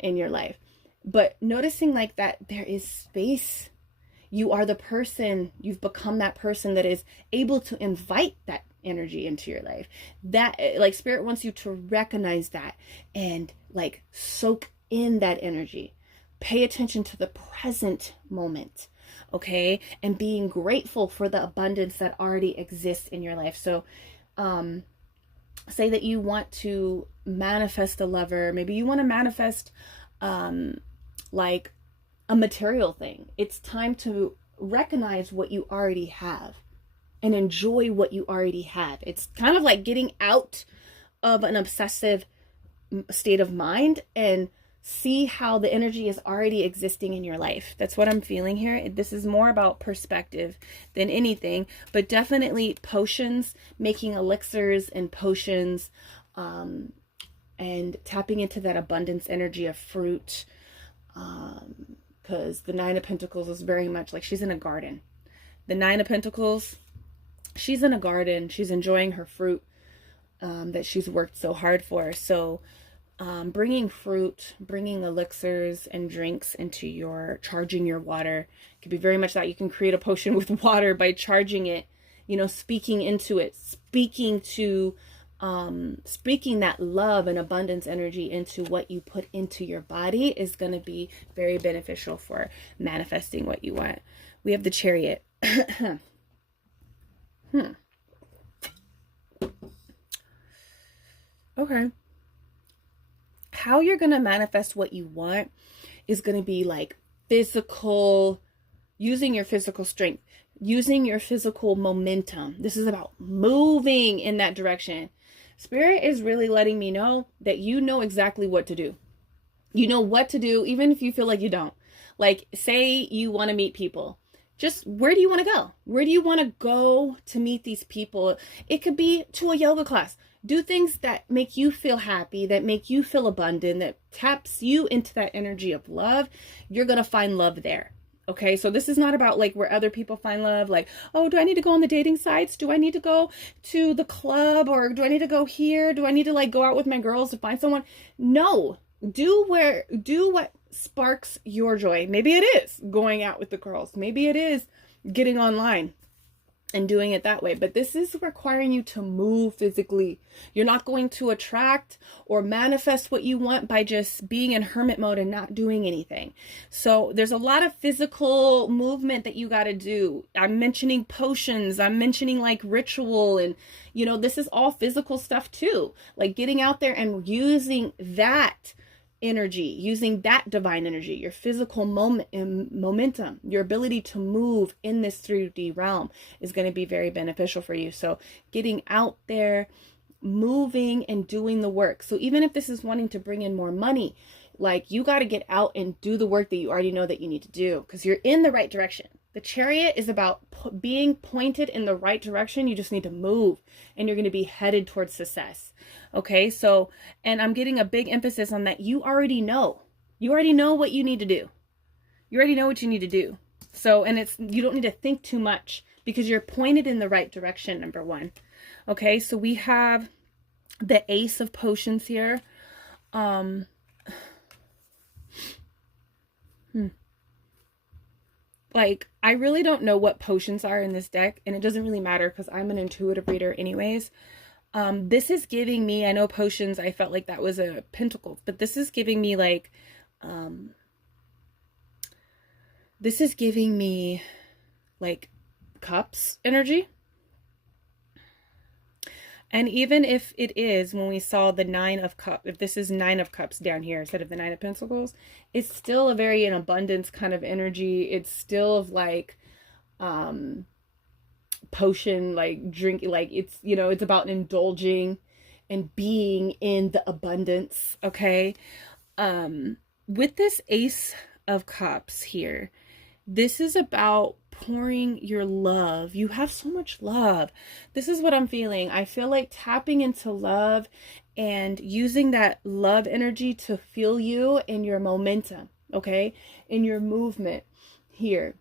in your life, but noticing like that there is space. You are the person, you've become that person that is able to invite that energy into your life. That like spirit wants you to recognize that and like soak in that energy. Pay attention to the present moment, okay? And being grateful for the abundance that already exists in your life. So say that you want to manifest a lover. Maybe you want to manifest like a material thing. It's time to recognize what you already have and enjoy what you already have. It's kind of like getting out of an obsessive state of mind and see how the energy is already existing in your life. That's what I'm feeling here. This is more about perspective than anything, but definitely potions, making elixirs and potions, and tapping into that abundance energy of fruit. Because the Nine of Pentacles is very much like she's in a garden. The Nine of Pentacles, she's in a garden. She's enjoying her fruit that she's worked so hard for. So bringing fruit, bringing elixirs and drinks into your, charging your water could be very much that. You can create a potion with water by charging it, you know, speaking into it, speaking that love and abundance energy into what you put into your body is going to be very beneficial for manifesting what you want. We have the Chariot. Okay. How you're going to manifest what you want is going to be like physical, using your physical strength, using your physical momentum. This is about moving in that direction. Spirit is really letting me know that you know exactly what to do. You know what to do, even if you feel like you don't. Like, say you want to meet people. Just where do you want to go? Where do you want to go to meet these people? It could be to a yoga class. Do things that make you feel happy, that make you feel abundant, that taps you into that energy of love. You're going to find love there. Okay, so this is not about like where other people find love, like, oh, do I need to go on the dating sites? Do I need to go to the club? Or do I need to go here? Do I need to like go out with my girls to find someone? No, do what sparks your joy. Maybe it is going out with the girls. Maybe it is getting online and doing it that way. But this is requiring you to move physically. You're not going to attract or manifest what you want by just being in hermit mode and not doing anything. So there's a lot of physical movement that you got to do. I'm mentioning potions. I'm mentioning like ritual, and you know, this is all physical stuff too. Like getting out there and using that energy, using that divine energy, your physical momentum, your ability to move in this 3D realm is going to be very beneficial for you. So getting out there, moving and doing the work. So even if this is wanting to bring in more money, like you got to get out and do the work that you already know that you need to do, because you're in the right direction. The Chariot is about being pointed in the right direction. You just need to move and you're going to be headed towards success. Okay, so, and I'm getting a big emphasis on that. You already know. You already know what you need to do. You already know what you need to do. So, and you don't need to think too much because you're pointed in the right direction, number one. Okay, so we have the Ace of Potions here. Like, I really don't know what potions are in this deck, and it doesn't really matter because I'm an intuitive reader anyways. This is giving me, I know potions, I felt like that was a pentacle, but this is giving me like, this is giving me like cups energy. And even if it is, when we saw the Nine of Cups, if this is Nine of Cups down here instead of the Nine of Pentacles, it's still a very in abundance kind of energy. It's still of like, potion, like drink, like it's, you know, it's about indulging and being in the abundance. Okay. With this Ace of Cups here, this is about pouring your love. You have so much love. This is what I'm feeling. I feel like tapping into love and using that love energy to fuel you in your momentum, okay? In your movement here.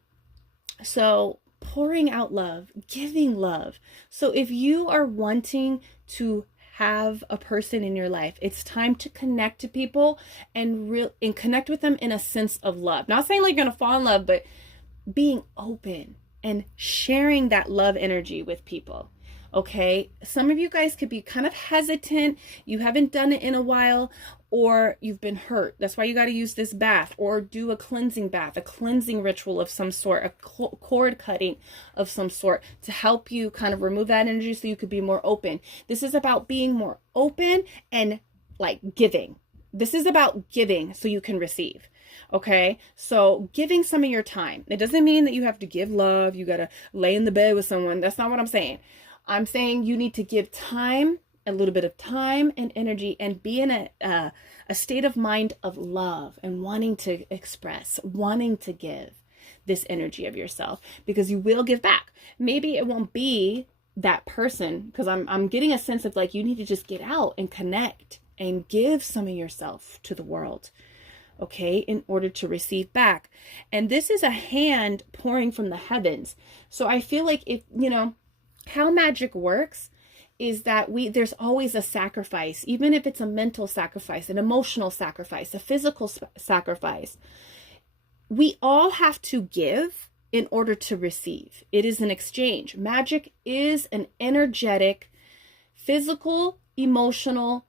So pouring out love, giving love. So if you are wanting to have a person in your life, it's time to connect to people and connect with them in a sense of love. Not saying like you're gonna fall in love, but being open and sharing that love energy with people. Okay, some of you guys could be kind of hesitant. You haven't done it in a while, or you've been hurt. That's why you got to use this bath, or do a cleansing bath, a cleansing ritual of some sort, a cord cutting of some sort to help you kind of remove that energy so you could be more open. This is about being more open and like giving. This is about giving so you can receive. Okay, so giving some of your time. It doesn't mean that you have to give love. You got to lay in the bed with someone. That's not what I'm saying. I'm saying you need to give time, a little bit of time and energy, and be in a state of mind of love and wanting to express, wanting to give this energy of yourself, because you will give back. Maybe it won't be that person, because I'm getting a sense of like you need to just get out and connect and give some of yourself to the world, okay, in order to receive back. And this is a hand pouring from the heavens. So I feel like if, you know, how magic works is that there's always a sacrifice, even if it's a mental sacrifice, an emotional sacrifice, a physical sacrifice. We all have to give in order to receive. It is an exchange. Magic is an energetic, physical, emotional,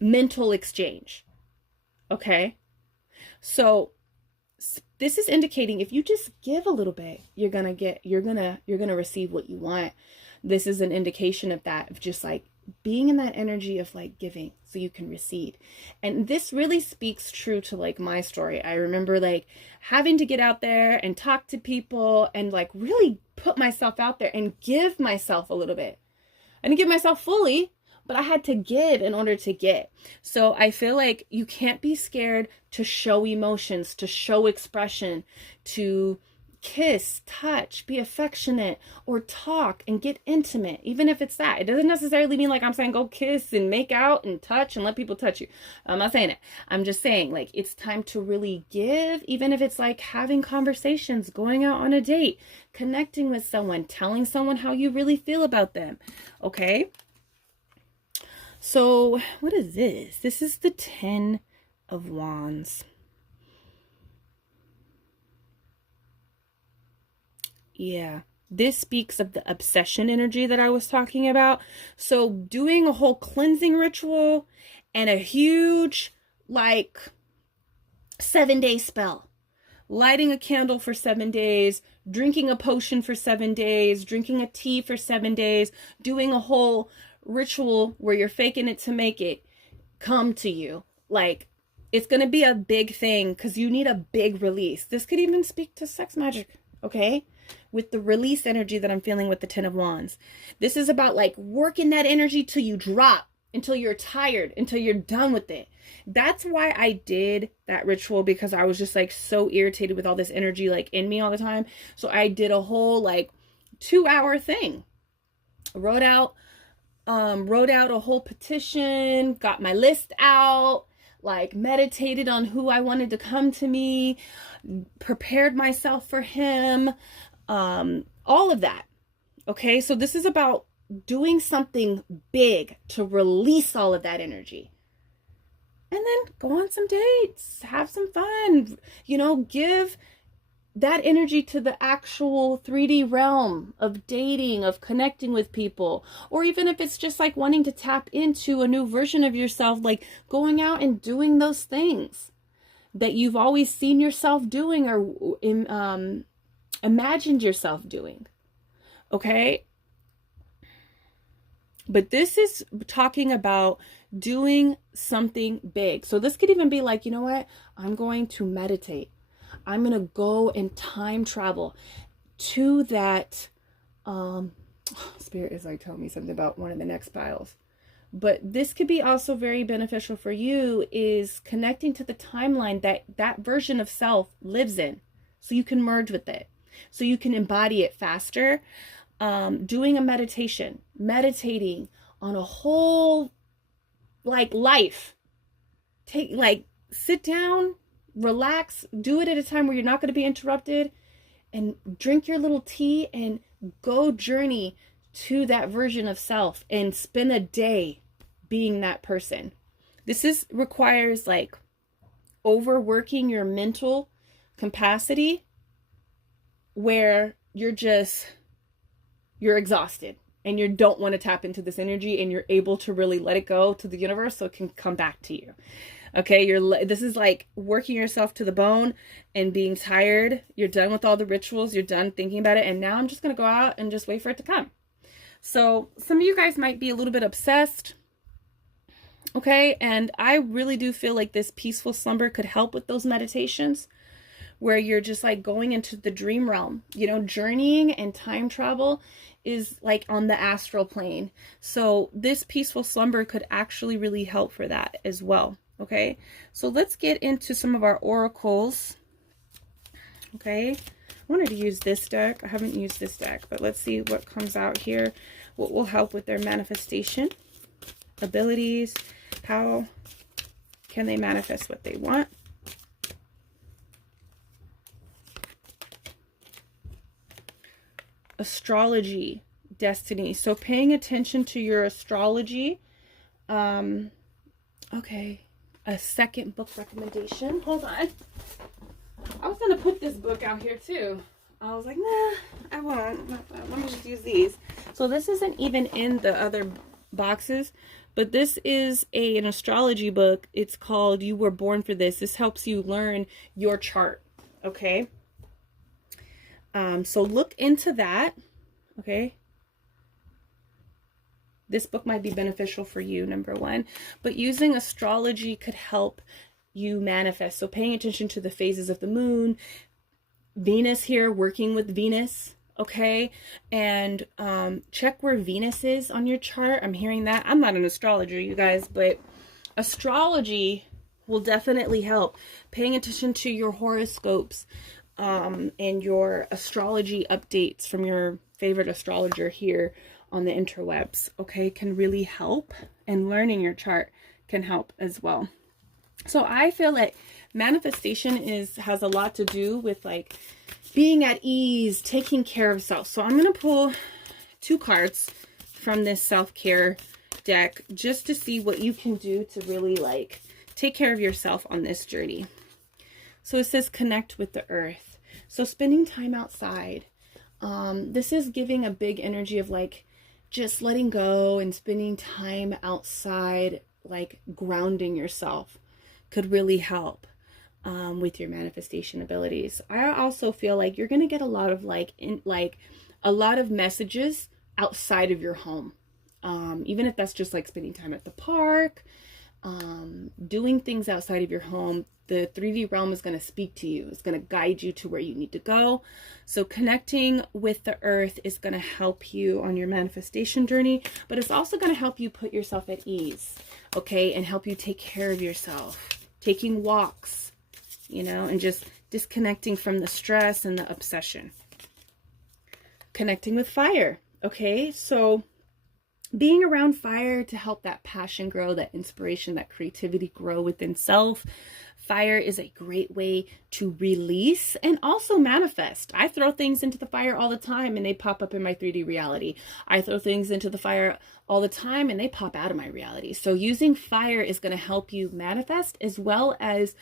mental exchange. Okay? So this is indicating if you just give a little bit, you're gonna receive what you want. This is an indication of that, of just like being in that energy of like giving so you can receive. And this really speaks true to like my story. I remember like having to get out there and talk to people and like really put myself out there and give myself a little bit. I didn't give myself fully, but I had to give in order to get. So I feel like you can't be scared to show emotions, to show expression, to kiss, touch, be affectionate, or talk and get intimate, even if it's that. It doesn't necessarily mean like I'm saying go kiss and make out and touch and let people touch you. I'm not saying it. I'm just saying like it's time to really give, even if it's like having conversations, going out on a date, connecting with someone, telling someone how you really feel about them. Okay? So what is this? This is the 10 of Wands. Yeah, this speaks of the obsession energy that I was talking about. So doing a whole cleansing ritual and a huge like 7-day spell, lighting a candle for 7 days, drinking a potion for 7 days, drinking a tea for 7 days, doing a whole ritual where you're faking it to make it come to you. Like it's going to be a big thing because you need a big release. This could even speak to sex magic, okay? With the release energy that I'm feeling with the 10 of Wands. This is about like working that energy till you drop, until you're tired, until you're done with it. That's why I did that ritual, because I was just like so irritated with all this energy like in me all the time. So I did a whole like 2-hour thing. Wrote out a whole petition, got my list out, like meditated on who I wanted to come to me, prepared myself for him, all of that. Okay, so this is about doing something big to release all of that energy. And then go on some dates, have some fun, you know, give that energy to the actual 3D realm of dating, of connecting with people, or even if it's just like wanting to tap into a new version of yourself, like going out and doing those things that you've always seen yourself doing or imagined yourself doing. Okay? But this is talking about doing something big. So this could even be like, you know what? I'm going to meditate. I'm going to go and time travel to that. Spirit is like telling me something about one of the next piles. But this could be also very beneficial for you, is connecting to the timeline that that version of self lives in, so you can merge with it. so you can embody it faster. Doing a meditation, meditating on a whole life. Sit down, relax, do it at a time where you're not going to be interrupted, and drink your little tea and go journey to that version of self and spend a day being that person. This requires overworking your mental capacity where you're exhausted and you don't want to tap into this energy, and you're able to really let it go to the universe so it can come back to you. Okay, this is like working yourself to the bone and being tired. You're done with all the rituals. You're done thinking about it. And now I'm just going to go out and just wait for it to come. So some of you guys might be a little bit obsessed. Okay, and I really do feel like this peaceful slumber could help with those meditations where you're just going into the dream realm. Journeying and time travel is on the astral plane. So this peaceful slumber could actually really help for that as well. Okay, so let's get into some of our oracles. Okay, I wanted to use this deck. I haven't used this deck, but let's see what comes out here. What will help with their manifestation abilities? How can they manifest what they want? Astrology, destiny. So paying attention to your astrology. Okay. A second book recommendation. Hold on. I was going to put this book out here too. I was like, nah, I won't. Let me just use these. So this isn't even in the other boxes, but this is an astrology book. It's called You Were Born for This. This helps you learn your chart. Okay. So look into that. Okay. This book might be beneficial for you, number one. But using astrology could help you manifest. So paying attention to the phases of the moon, Venus here, working with Venus, okay? And check where Venus is on your chart. I'm hearing that. I'm not an astrologer, you guys, but astrology will definitely help. Paying attention to your horoscopes and your astrology updates from your favorite astrologer here on the interwebs, okay, can really help, and learning your chart can help as well. So I feel like manifestation has a lot to do with being at ease, taking care of self. So I'm going to pull 2 cards from this self-care deck just to see what you can do to really take care of yourself on this journey. So it says connect with the earth. So spending time outside. This is giving a big energy of just letting go and spending time outside, grounding yourself could really help with your manifestation abilities. I also feel like you're going to get a lot of a lot of messages outside of your home. Even if that's just spending time at the park, doing things outside of your home. The 3D realm is going to speak to you. It's going to guide you to where you need to go. So connecting with the earth is going to help you on your manifestation journey, but it's also going to help you put yourself at ease, okay, and help you take care of yourself. Taking walks, and just disconnecting from the stress and the obsession. Connecting with fire, okay? So being around fire to help that passion grow, that inspiration, that creativity grow within self. Fire is a great way to release and also manifest. I throw things into the fire all the time and they pop up in my 3D reality. I throw things into the fire all the time and they pop out of my reality. So using fire is going to help you manifest as well as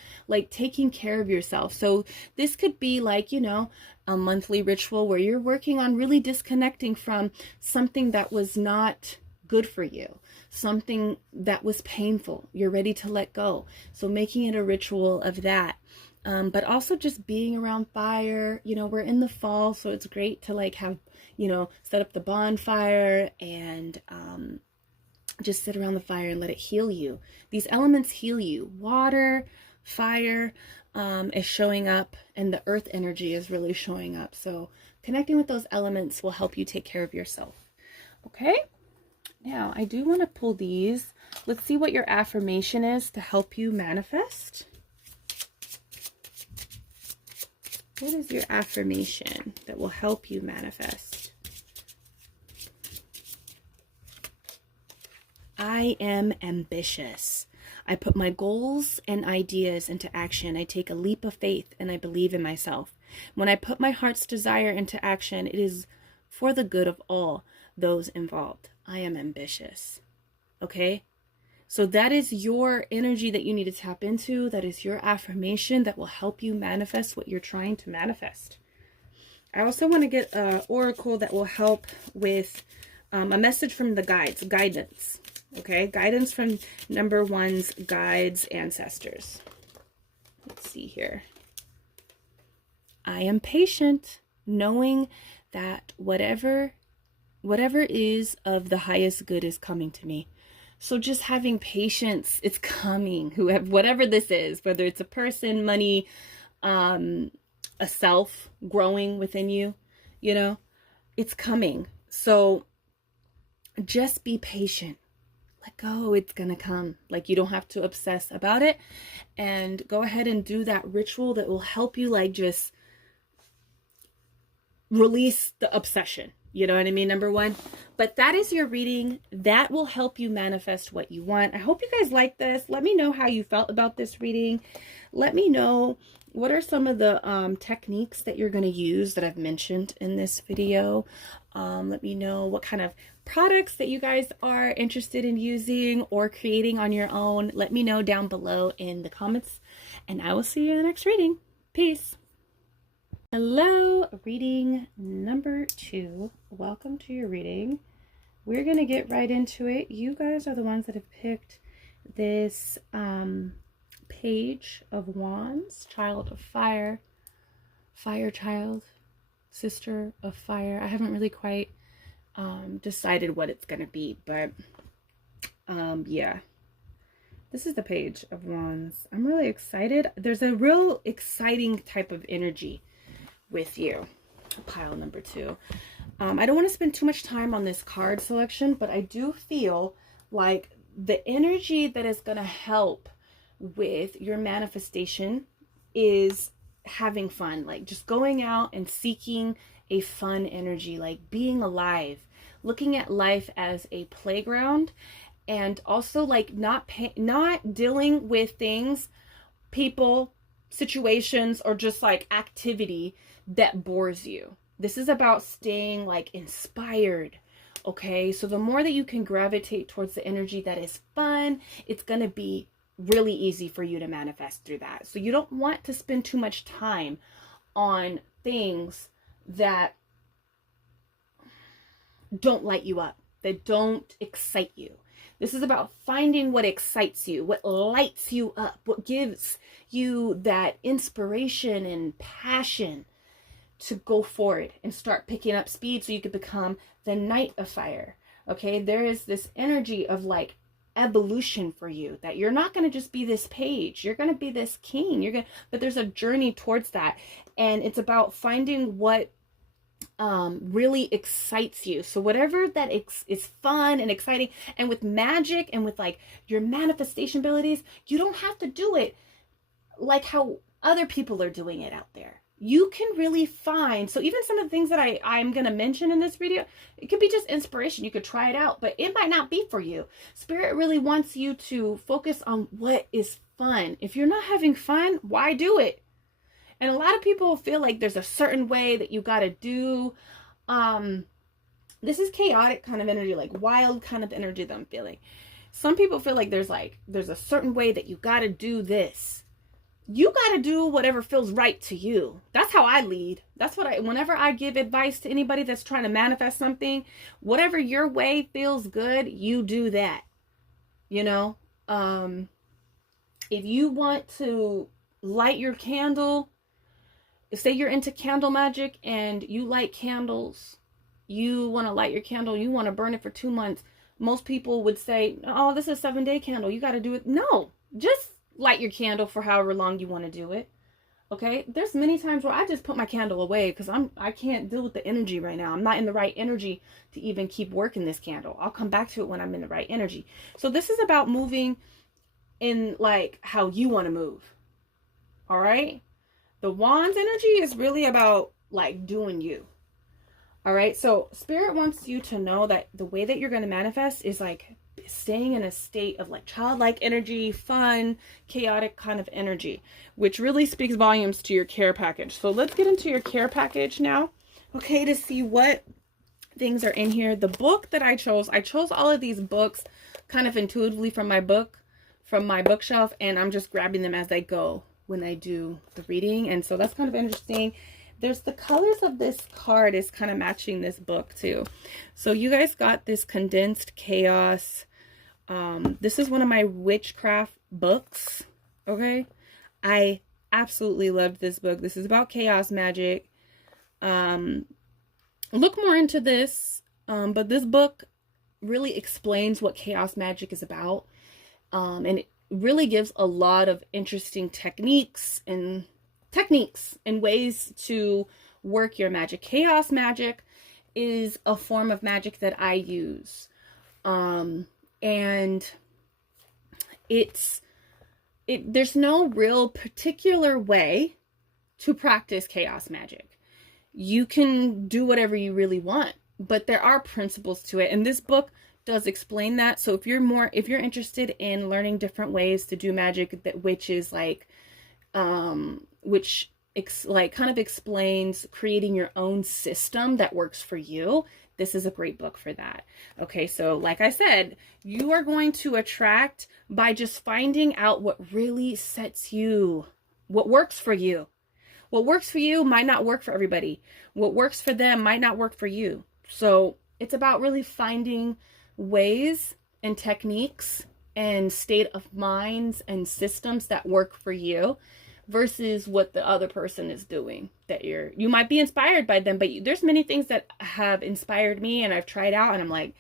taking care of yourself. So this could be a monthly ritual where you're working on really disconnecting from something that was not good for you, something that was painful. You're ready to let go. So making it a ritual of that. But also just being around fire. We're in the fall, so it's great to have, set up the bonfire and just sit around the fire and let it heal you. These elements heal you. Water, fire is showing up, and the earth energy is really showing up. So connecting with those elements will help you take care of yourself. Okay? Now, I do want to pull these. Let's see what your affirmation is to help you manifest. What is your affirmation that will help you manifest? I am ambitious. I put my goals and ideas into action. I take a leap of faith and I believe in myself. When I put my heart's desire into action, it is for the good of all those involved. I am ambitious. Okay? So that is your energy that you need to tap into. That is your affirmation that will help you manifest what you're trying to manifest. I also want to get an oracle that will help with a message from the guidance. Okay, guidance from number one's guides, ancestors. Let's see here. I am patient, knowing that whatever is of the highest good is coming to me. So just having patience, it's coming. Whatever this is, whether it's a person, money, a self growing within you, you know, it's coming. So just be patient. Let go, it's gonna come. Like, you don't have to obsess about it, and go ahead and do that ritual that will help you, like, just release the obsession. You know what I mean? Number one. But that is your reading. That will help you manifest what you want. I hope you guys like this. Let me know how you felt about this reading. Let me know what are some of the techniques that you're going to use that I've mentioned in this video. Let me know what kind of products that you guys are interested in using or creating on your own. Let me know down below in the comments, and I will see you in the next reading. Peace. Hello, reading number 2. Welcome to your reading. We're going to get right into it. You guys are the ones that have picked this Page of Wands, Child of Fire, Fire Child, Sister of Fire. I haven't really quite decided what it's going to be, but yeah. This is the Page of Wands. I'm really excited. There's a real exciting type of energy with you. Pile number 2. I don't want to spend too much time on this card selection, but I do feel like the energy that is going to help with your manifestation is having fun, like just going out and seeking a fun energy, like being alive, looking at life as a playground, and also like not dealing with things, people, situations, or just like activity that bores you. This is about staying like inspired. Okay, so the more that you can gravitate towards the energy that is fun, it's going to be really easy for you to manifest through that. So you don't want to spend too much time on things that don't light you up, that don't excite you. This is about finding what excites you, what lights you up, what gives you that inspiration and passion to go forward and start picking up speed so you could become the Knight of Fire. Okay, there is this energy of like evolution for you, that you're not going to just be this page, you're going to be this king, but there's a journey towards that, and it's about finding what really excites you. So whatever that is fun and exciting, and with magic and with like your manifestation abilities, you don't have to do it like how other people are doing it out there. You can really find, so even some of the things that I'm going to mention in this video, it could be just inspiration. You could try it out, but it might not be for you. Spirit really wants you to focus on what is fun. If you're not having fun, why do it? And a lot of people feel like there's a certain way that you got to do. This is chaotic kind of energy, like wild kind of energy that I'm feeling. Some people feel like there's a certain way that you got to do this. You got to do whatever feels right to you. That's how I lead. That's what whenever I give advice to anybody that's trying to manifest something, whatever your way feels good, you do that. You know, if you want to light your candle, say you're into candle magic and you light candles, you want to light your candle, you want to burn it for 2 months. Most people would say, oh, this is a 7-day candle, you got to do it. No, just light your candle for however long you want to do it. Okay, there's many times where I just put my candle away because I can't deal with the energy right now. I'm not in the right energy to even keep working this candle. I'll come back to it when I'm in the right energy. So this is about moving in like how you want to move. All right, The Wands energy is really about like doing you. All right. So Spirit wants you to know that the way that you're going to manifest is like staying in a state of like childlike energy, fun, chaotic kind of energy, which really speaks volumes to your care package. So let's get into your care package now. Okay. To see what things are in here. The book that I chose all of these books kind of intuitively from my bookshelf, and I'm just grabbing them as I go when I do the reading. And so that's kind of interesting. There's the colors of this card is kind of matching this book too. So you guys got this Condensed Chaos. This is one of my witchcraft books. Okay. I absolutely loved this book. This is about chaos magic. Look more into this. But this book really explains what chaos magic is about. And it really gives a lot of interesting techniques and ways to work your magic. Chaos magic is a form of magic that I use. And there's no real particular way to practice chaos magic. You can do whatever you really want, but there are principles to it. And this book does explain that. So if you're interested in learning different ways to do magic, which is like, kind of explains creating your own system that works for you, this is a great book for that. Okay, so like I said, you are going to attract by just finding out what really what works for you. What works for you might not work for everybody. What works for them might not work for you. So it's about really finding ways and techniques and state of minds and systems that work for you versus what the other person is doing. That you might be inspired by them, but there's many things that have inspired me and I've tried out and I'm like,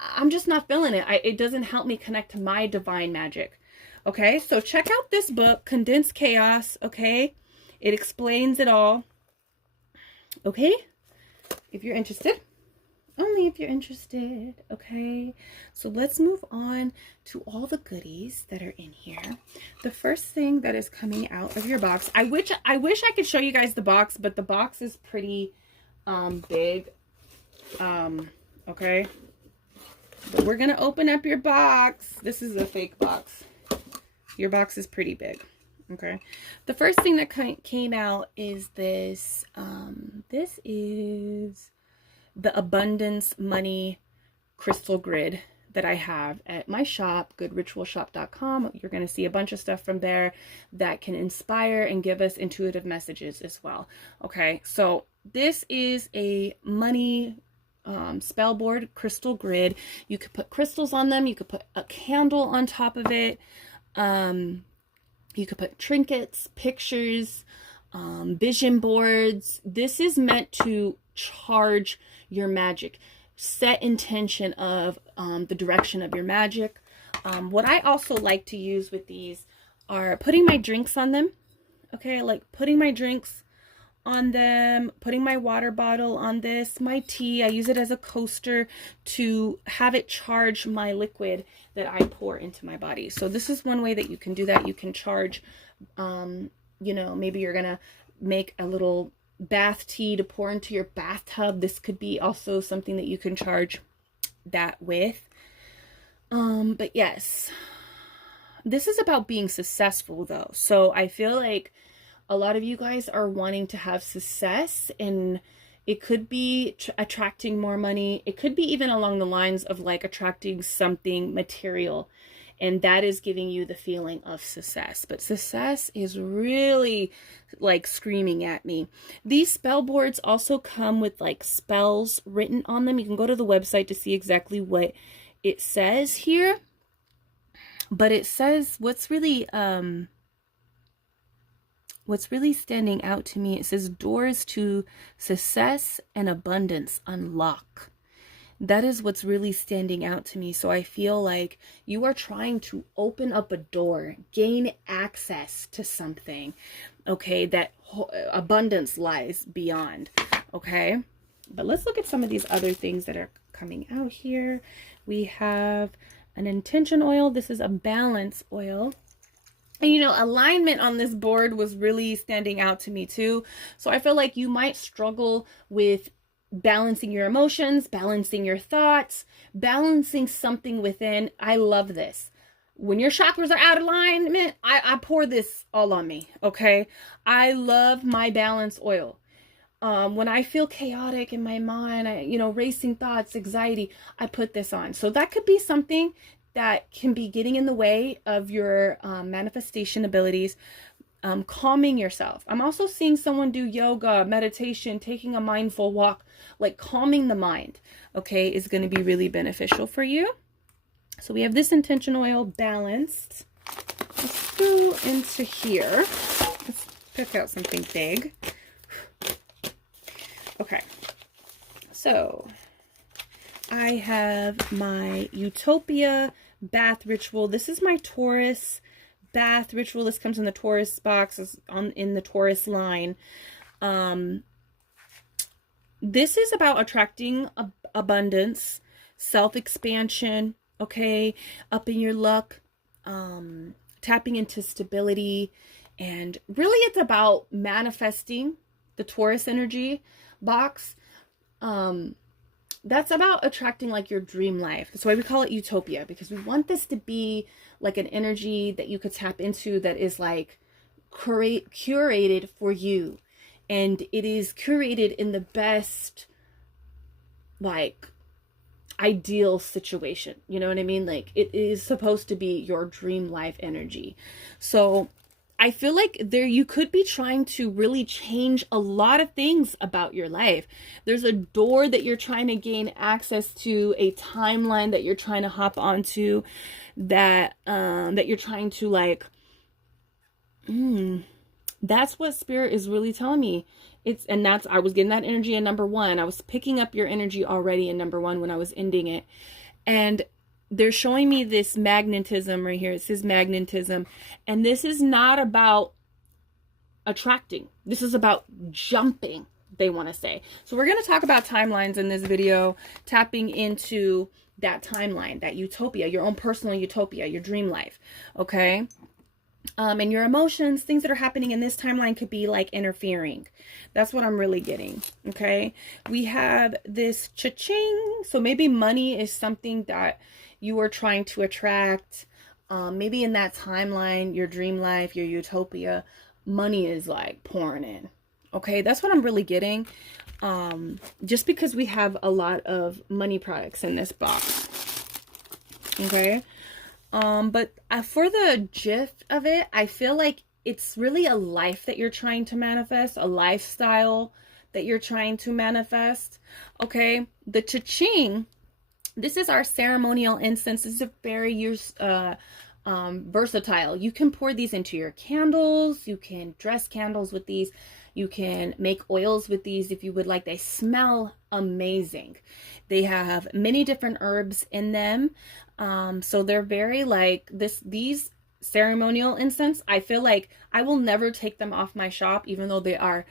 I'm just not feeling it. It doesn't help me connect to my divine magic. Okay, so check out this book, Condensed Chaos. Okay, it explains it all. Okay, if you're interested. Only if you're interested. Okay, so let's move on to all the goodies that are in here. The first thing that is coming out of your box, I wish I could show you guys the box, but the box is pretty big. Okay, but we're gonna open up your box. This is a fake box. Your box is pretty big. Okay, the first thing that came out is this. This is the Abundance Money Crystal Grid that I have at my shop, goodritualshop.com. You're going to see a bunch of stuff from there that can inspire and give us intuitive messages as well. Okay, so this is a money spell board crystal grid. You could put crystals on them. You could put a candle on top of it. You could put trinkets, pictures, vision boards. This is meant to charge your magic, set intention of the direction of your magic. What I also like to use with these are putting my drinks on them. Okay, like putting my drinks on them, putting my water bottle on this, my tea. I use it as a coaster to have it charge my liquid that I pour into my body. So this is one way that you can do that. You can charge, you know, maybe you're gonna make a little bath tea to pour into your bathtub. This could be also something that you can charge that with. But yes, this is about being successful though. So I feel like a lot of you guys are wanting to have success, and it could be attracting more money. It could be even along the lines of like attracting something material, and that is giving you the feeling of success. But success is really like screaming at me. These spell boards also come with like spells written on them. You can go to the website to see exactly what it says here. But it says what's really standing out to me, it says doors to success and abundance unlock. That is what's really standing out to me. So I feel like you are trying to open up a door, gain access to something, okay, that abundance lies beyond, okay? But let's look at some of these other things that are coming out here. We have an intention oil. This is a balance oil. And you know, alignment on this board was really standing out to me too. So I feel like you might struggle with balancing your emotions, balancing your thoughts, balancing something within. I love this. When your chakras are out of alignment, I pour this all on me, okay? I love my balance oil. When I feel chaotic in my mind, racing thoughts, anxiety, I put this on. So that could be something that can be getting in the way of your manifestation abilities, calming yourself. I'm also seeing someone do yoga, meditation, taking a mindful walk, like calming the mind, okay, is going to be really beneficial for you. So we have this intention oil balanced. Let's go into here. Let's pick out something big. Okay, so I have my Utopia bath ritual. This is my Taurus bath ritual. This comes in the Taurus box, in the Taurus line. This is about attracting abundance, self-expansion, okay, upping your luck, tapping into stability, and really it's about manifesting the Taurus energy box. That's about attracting like your dream life. That's why we call it Utopia, because we want this to be like an energy that you could tap into that is like curated for you. And it is curated in the best, like, ideal situation. You know what I mean? Like, it is supposed to be your dream life energy. So I feel like you could be trying to really change a lot of things about your life. There's a door that you're trying to gain access to, a timeline that you're trying to hop onto, that you're trying to like, that's what Spirit is really telling me. I was getting that energy in number 1. I was picking up your energy already in number 1 when I was ending it. And they're showing me this magnetism right here. It says magnetism. And this is not about attracting. This is about jumping, they want to say. So we're going to talk about timelines in this video, tapping into that timeline, that utopia, your own personal utopia, your dream life. Okay. And your emotions, things that are happening in this timeline could be like interfering. That's what I'm really getting. Okay. We have this cha-ching. So maybe money is something that you are trying to attract. Maybe in that timeline, your dream life, your utopia, money is like pouring in. Okay. That's what I'm really getting. Just because we have a lot of money products in this box. Okay. But for the gist of it, I feel like it's really a life that you're trying to manifest, a lifestyle that you're trying to manifest. Okay. The cha-ching, this is our ceremonial incense. This is a very versatile. You can pour these into your candles. You can dress candles with these. You can make oils with these if you would like. They smell amazing. They have many different herbs in them. So they're very like these ceremonial incense. I feel like I will never take them off my shop, even though they are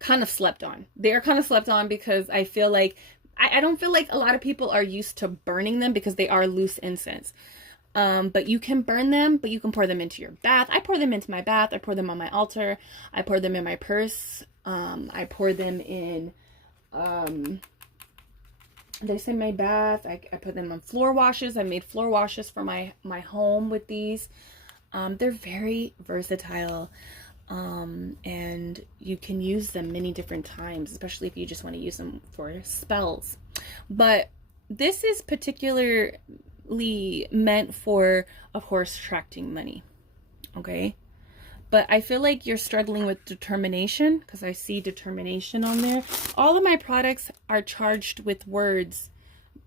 kind of slept on. They are kind of slept on because I feel like, I don't feel like a lot of people are used to burning them because they are loose incense. But you can burn them, but you can pour them into your bath. I pour them into my bath. I pour them on my altar. I pour them in my purse. I pour them in, they say my bath. I put them on floor washes. I made floor washes for my home with these. They're very versatile. And you can use them many different times, especially if you just want to use them for spells. But this is particularly meant for, of course, attracting money. Okay. But I feel like you're struggling with determination, because I see determination on there. All of my products are charged with words.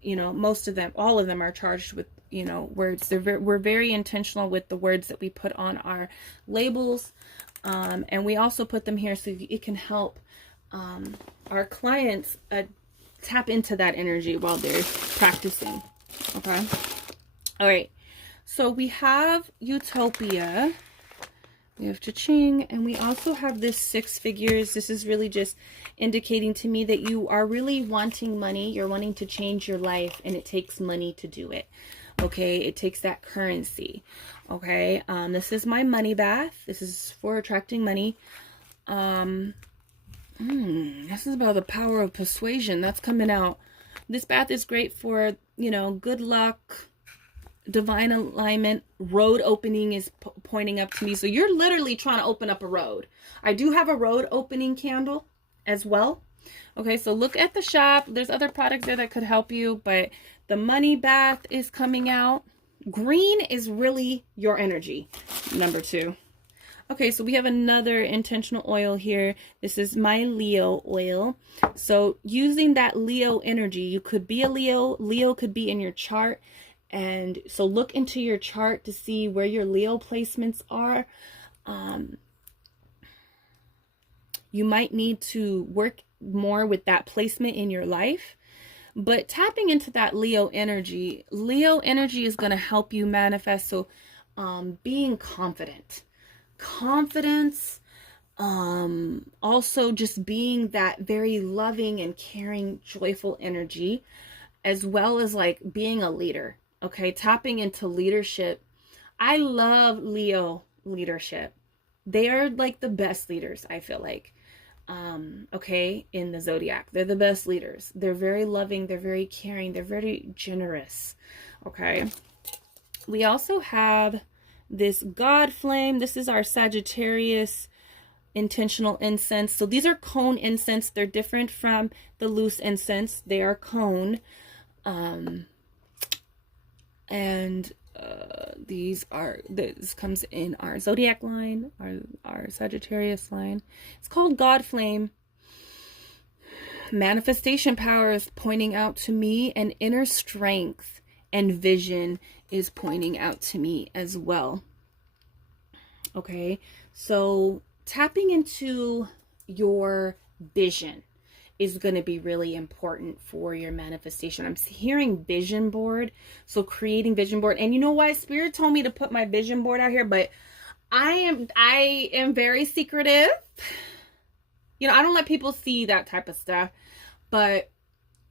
You know, most of them, all of them are charged with, words. We're very intentional with the words that we put on our labels. And we also put them here so it can help our clients tap into that energy while they're practicing. Okay. All right. So we have Utopia. We have cha-ching, and we also have this 6 figures. This is really just indicating to me that you are really wanting money. You're wanting to change your life, and it takes money to do it. Okay, it takes that currency. Okay, this is my money bath. This is for attracting money. This is about the power of persuasion. That's coming out. This bath is great for, you know, good luck, divine alignment. Road opening is pointing up to me. So you're literally trying to open up a road. I do have a road opening candle as well. Okay, so look at the shop. There's other products there that could help you, but the money bath is coming out. Green is really your energy, number 2. Okay, so we have another intentional oil here. This is my Leo oil. So using that Leo energy, you could be a Leo. Leo could be in your chart. And so look into your chart to see where your Leo placements are. You might need to work more with that placement in your life. But tapping into that Leo energy is going to help you manifest. So being confident. Confidence, also just being that very loving and caring, joyful energy, as well as like being a leader. Okay, tapping into leadership. I love Leo leadership. They are like the best leaders, I feel like. Okay, in the zodiac, they're the best leaders. They're very loving, they're very caring, they're very generous. Okay, we also have this God flame. This is our Sagittarius intentional incense. So these are cone incense. They're different from the loose incense. They are cone. This comes in our zodiac line, our Sagittarius line. It's called God flame. Manifestation power is pointing out to me, and inner strength and vision is pointing out to me as well. Okay, so tapping into your vision is going to be really important for your manifestation. I'm hearing vision board, so creating vision board. And you know what? Spirit told me to put my vision board out here, but I am very secretive. You know, I don't let people see that type of stuff, but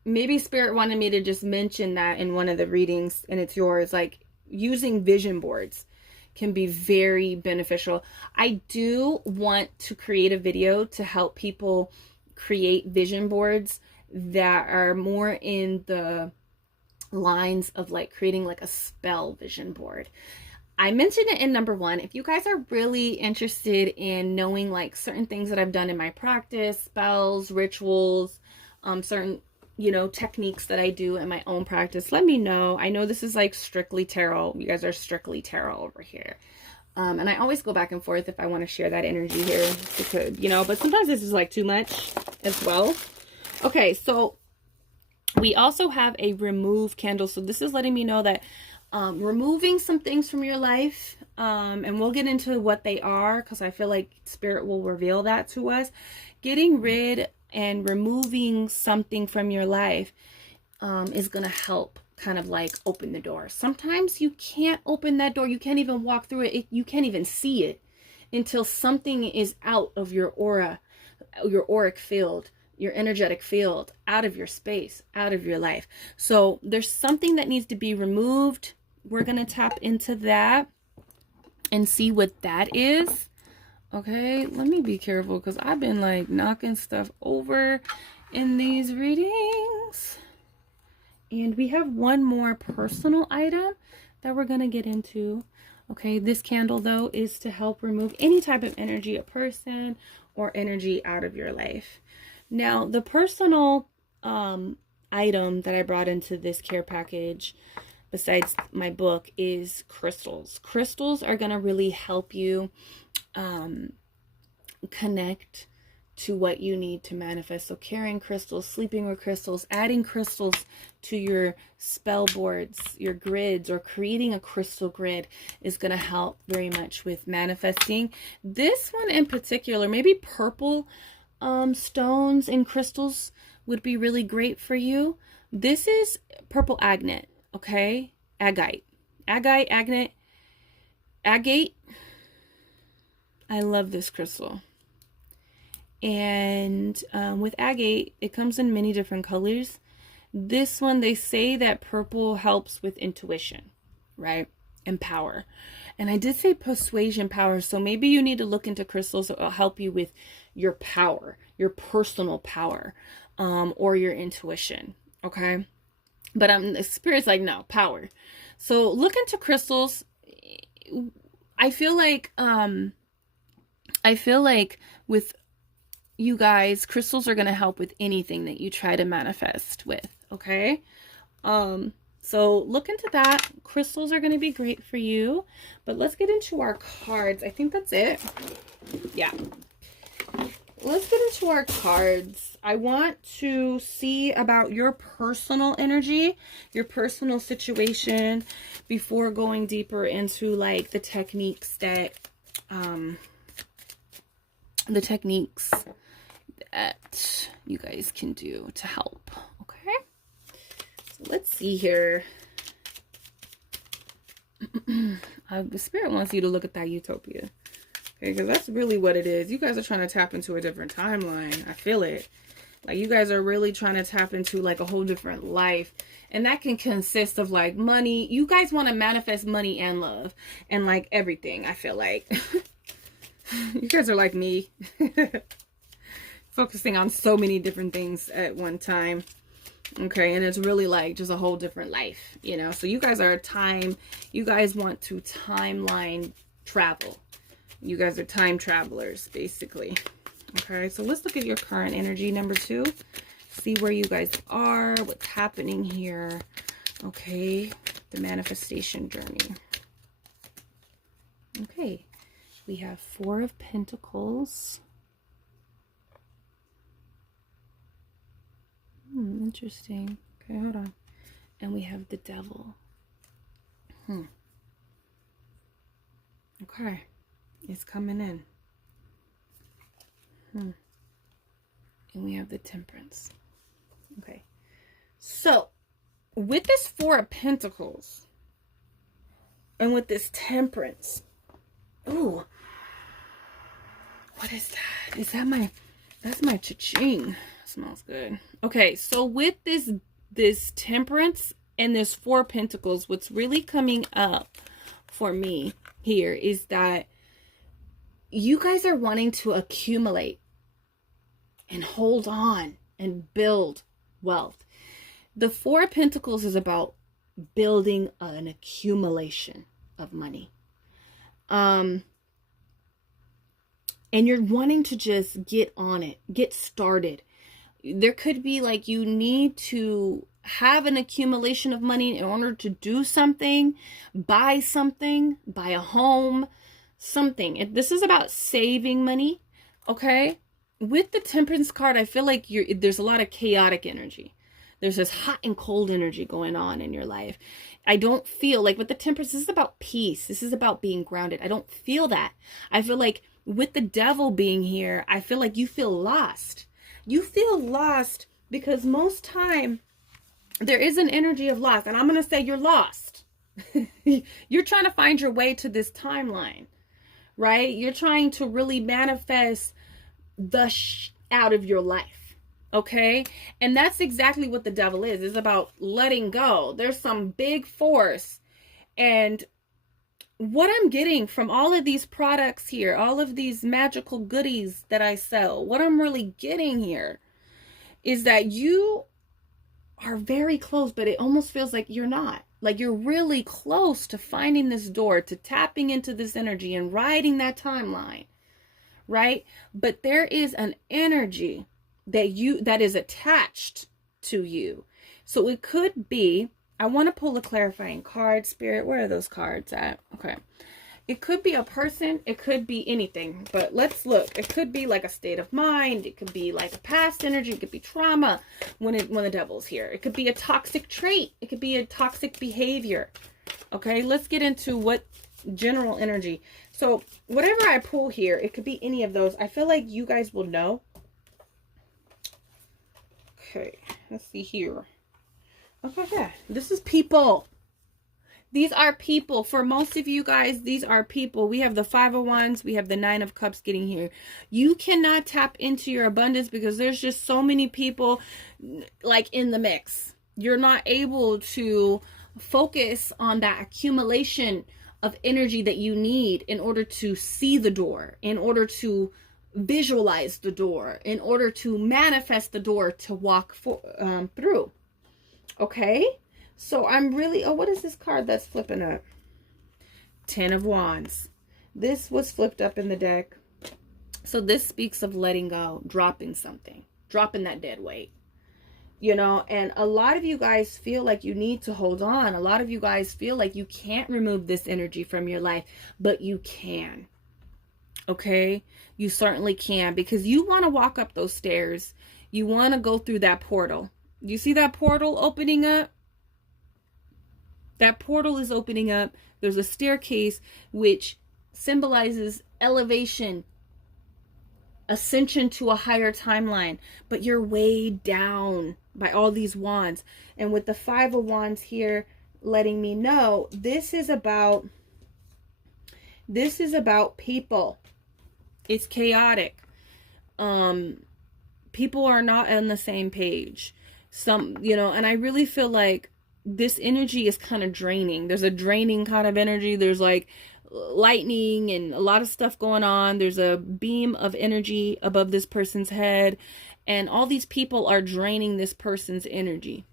maybe Spirit wanted me to just mention that in one of the readings, and it's yours. Like, using vision boards can be very beneficial. I do want to create a video to help people create vision boards that are more in the lines of like creating like a spell vision board. I mentioned it in number 1. If you guys are really interested in knowing like certain things that I've done in my practice, spells, rituals, certain, you know, techniques that I do in my own practice, let me know. I know this is like strictly tarot. You guys are strictly tarot over here. And I always go back and forth if I want to share that energy here, because, you know, but sometimes this is like too much as well. Okay, so we also have a remove candle. So this is letting me know that removing some things from your life, and we'll get into what they are, because I feel like Spirit will reveal that to us. Getting rid and removing something from your life is going to help kind of like open the door. Sometimes you can't open that door. You can't even walk through it. You can't even see it until something is out of your aura, your auric field, your energetic field, out of your space, out of your life. So there's something that needs to be removed. We're going to tap into that and see what that is. Okay, let me be careful because I've been like knocking stuff over in these readings. And we have one more personal item that we're going to get into. Okay, this candle though is to help remove any type of energy, a person or energy out of your life. Now, the personal item that I brought into this care package, besides my book, is crystals. Crystals are going to really help you connect to what you need to manifest. So carrying crystals, sleeping with crystals, adding crystals to your spell boards, your grids, or creating a crystal grid is going to help very much with manifesting. This one in particular, maybe purple stones and crystals would be really great for you. This is purple agate, okay? Agate. I love this crystal. And with agate, it comes in many different colors. This one, they say that purple helps with intuition. right? And power. And I did say persuasion power, so maybe you need to look into crystals that will help you with your power, your personal power, or your intuition, okay? But the spirit's like, no, power. So look into crystals. I feel like with you guys, crystals are going to help with anything that you try to manifest with, okay? So look into that. Crystals are going to be great for you. But let's get into our cards. I think that's it. Yeah. Let's get into our cards. I want to see about your personal energy, your personal situation, before going deeper into like the techniques that you guys can do to help. Okay, so let's see here. The spirit wants you to look at that utopia. Okay, because that's really what it is. You guys are trying to tap into a different timeline. I feel it. Like, you guys are really trying to tap into like a whole different life. And that can consist of like money. You guys want to manifest money and love and like everything, I feel like. You guys are like me. Focusing on so many different things at one time. Okay, and it's really like just a whole different life, you know. So you guys are you guys want to timeline travel. You guys are time travelers, basically. Okay, so let's look at your current energy, number 2. See where you guys are, what's happening here. Okay, the manifestation journey. Okay, we have 4 of Pentacles. Interesting. Okay, hold on. And we have the Devil. Okay. It's coming in. And we have the Temperance. Okay. So, with this 4 of Pentacles, and with this Temperance, ooh, what is that? Is that that's my cha-ching. Smells good. Okay, so with this Temperance and this 4 of Pentacles, what's really coming up for me here is that you guys are wanting to accumulate and hold on and build wealth. The 4 of Pentacles is about building an accumulation of money. And you're wanting to just get on it, get started. There could be like you need to have an accumulation of money in order to do something, buy a home, something. This is about saving money, okay? With the Temperance card, I feel like there's a lot of chaotic energy. There's this hot and cold energy going on in your life. I don't feel like with the Temperance, this is about peace. This is about being grounded. I don't feel that. I feel like with the Devil being here, I feel like you feel lost. You feel lost because most time there is an energy of loss. And I'm going to say you're lost. You're trying to find your way to this timeline, right? You're trying to really manifest the out of your life. Okay. And that's exactly what the Devil is. It's about letting go. There's some big force. And what I'm getting from all of these products here, all of these magical goodies that I sell, what I'm really getting here is that you are very close, but it almost feels like you're not. Like you're really close to finding this door, to tapping into this energy and riding that timeline, right? But there is an energy that is attached to you. So it could be, I want to pull a clarifying card, Spirit. Where are those cards at? Okay. It could be a person. It could be anything. But let's look. It could be like a state of mind. It could be like a past energy. It could be trauma when the Devil's here. It could be a toxic trait. It could be a toxic behavior. Okay. Let's get into what general energy. So whatever I pull here, it could be any of those. I feel like you guys will know. Okay. Let's see here. Okay, this is people. These are people. For most of you guys, these are people. We have the 5 of Wands. We have the 9 of Cups getting here. You cannot tap into your abundance because there's just so many people like in the mix. You're not able to focus on that accumulation of energy that you need in order to see the door, in order to visualize the door, in order to manifest the door to walk through. Okay? So I'm really, oh, what is this card that's flipping up? 10 of Wands. This was flipped up in the deck. So this speaks of letting go, dropping something, dropping that dead weight. You know, and a lot of you guys feel like you need to hold on. A lot of you guys feel like you can't remove this energy from your life, but you can. Okay? You certainly can, because you want to walk up those stairs. You want to go through that portal. You see that portal opening up? That portal is opening up. There's a staircase which symbolizes elevation, ascension to a higher timeline, but you're way down by all these wands. And with the 5 of Wands here letting me know, this is about people. It's chaotic. People are not on the same page. Some, you know, and I really feel like this energy is kind of draining. There's a draining kind of energy. There's like lightning and a lot of stuff going on. There's a beam of energy above this person's head, and all these people are draining this person's energy.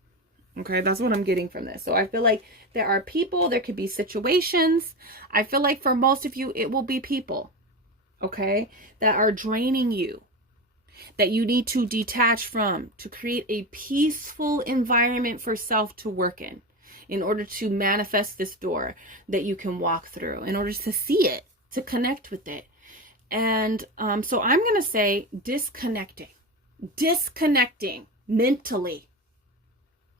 Okay, that's what I'm getting from this. So I feel like there are people, there could be situations. I feel like for most of you, it will be people, okay, that are draining you, that you need to detach from to create a peaceful environment for self to work in order to manifest this door that you can walk through, in order to see it, to connect with it. And so I'm going to say disconnecting mentally.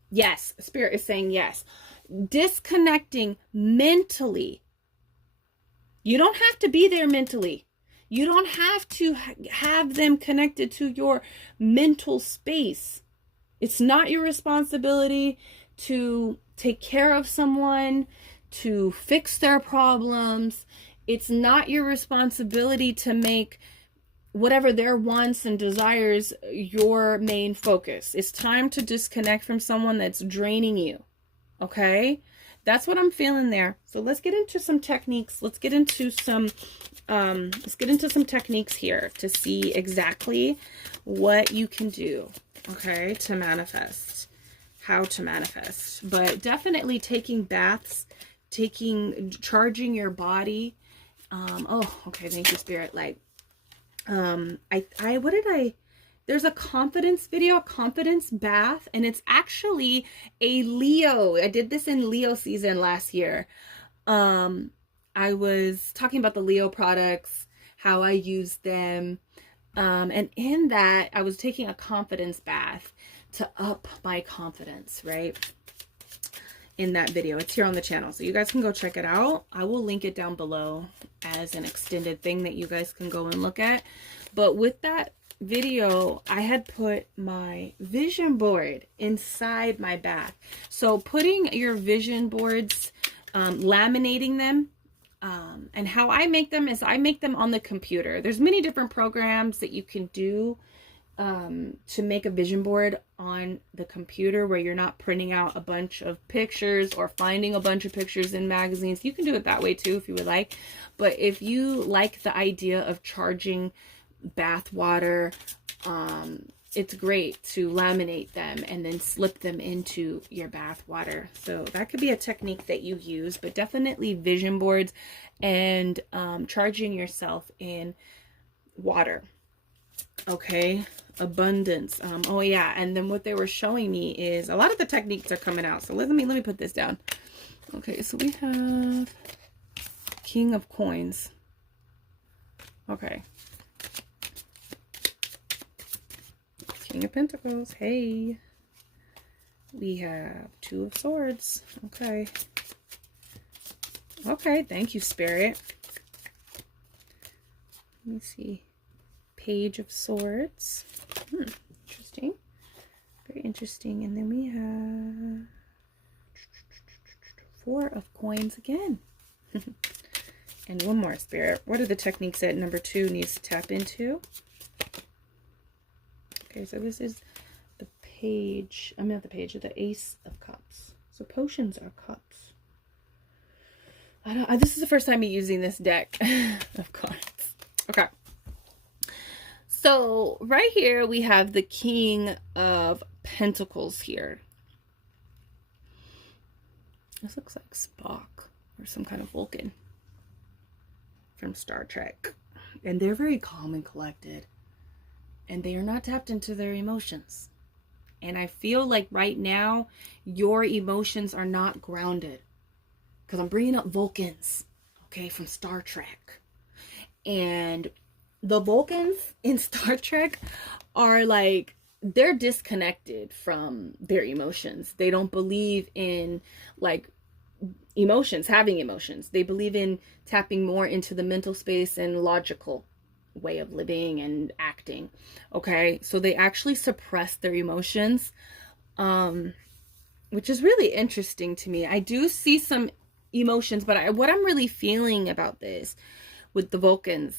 Yes, Spirit is saying yes. Disconnecting mentally. You don't have to be there mentally. You don't have to have them connected to your mental space. It's not your responsibility to take care of someone, to fix their problems. It's not your responsibility to make whatever their wants and desires your main focus. It's time to disconnect from someone that's draining you. Okay? That's what I'm feeling there. So let's get into some techniques. Let's get into some techniques here to see exactly what you can do, okay, to manifest, how to manifest. But definitely taking baths, charging your body. Oh, okay, thank you, Spirit. Like, there's a confidence video, a confidence bath, and it's actually a Leo. I did this in Leo season last year. I was talking about the Leo products, how I use them. And in that, I was taking a confidence bath to up my confidence, right? In that video. It's here on the channel, so you guys can go check it out. I will link it down below as an extended thing that you guys can go and look at. But with that video, I had put my vision board inside my bath. So putting your vision boards, laminating them, and how I make them is I make them on the computer. There's many different programs that you can do to make a vision board on the computer where you're not printing out a bunch of pictures or finding a bunch of pictures in magazines. You can do it that way too if you would like. But if you like the idea of charging bath water, it's great to laminate them and then slip them into your bath water. So that could be a technique that you use, but definitely vision boards and charging yourself in water. Okay, abundance. Oh yeah, and then what they were showing me is a lot of the techniques are coming out. So let me put this down. Okay, so we have King of Coins. Okay. King of Pentacles. Hey. We have Two of Swords. Okay. Okay, thank you, Spirit. Let me see. Page of Swords. Interesting. Very interesting. And then we have Four of Coins again. And one more, Spirit. What are the techniques that number 2 needs to tap into? Okay, so this is the page. I'm not the page of the Ace of Cups. So potions are cups. This is the first time using this deck of cards. Okay. So right here we have the King of Pentacles here. This looks like Spock or some kind of Vulcan from Star Trek. And they're very calm and collected. And they are not tapped into their emotions. And I feel like right now, your emotions are not grounded. Because I'm bringing up Vulcans, okay, from Star Trek. And the Vulcans in Star Trek are like, they're disconnected from their emotions. They don't believe in like emotions, having emotions. They believe in tapping more into the mental space and logical way of living and acting. Okay, so they actually suppress their emotions, which is really interesting to me. I do see some emotions, but what I'm really feeling about this with the Vulcans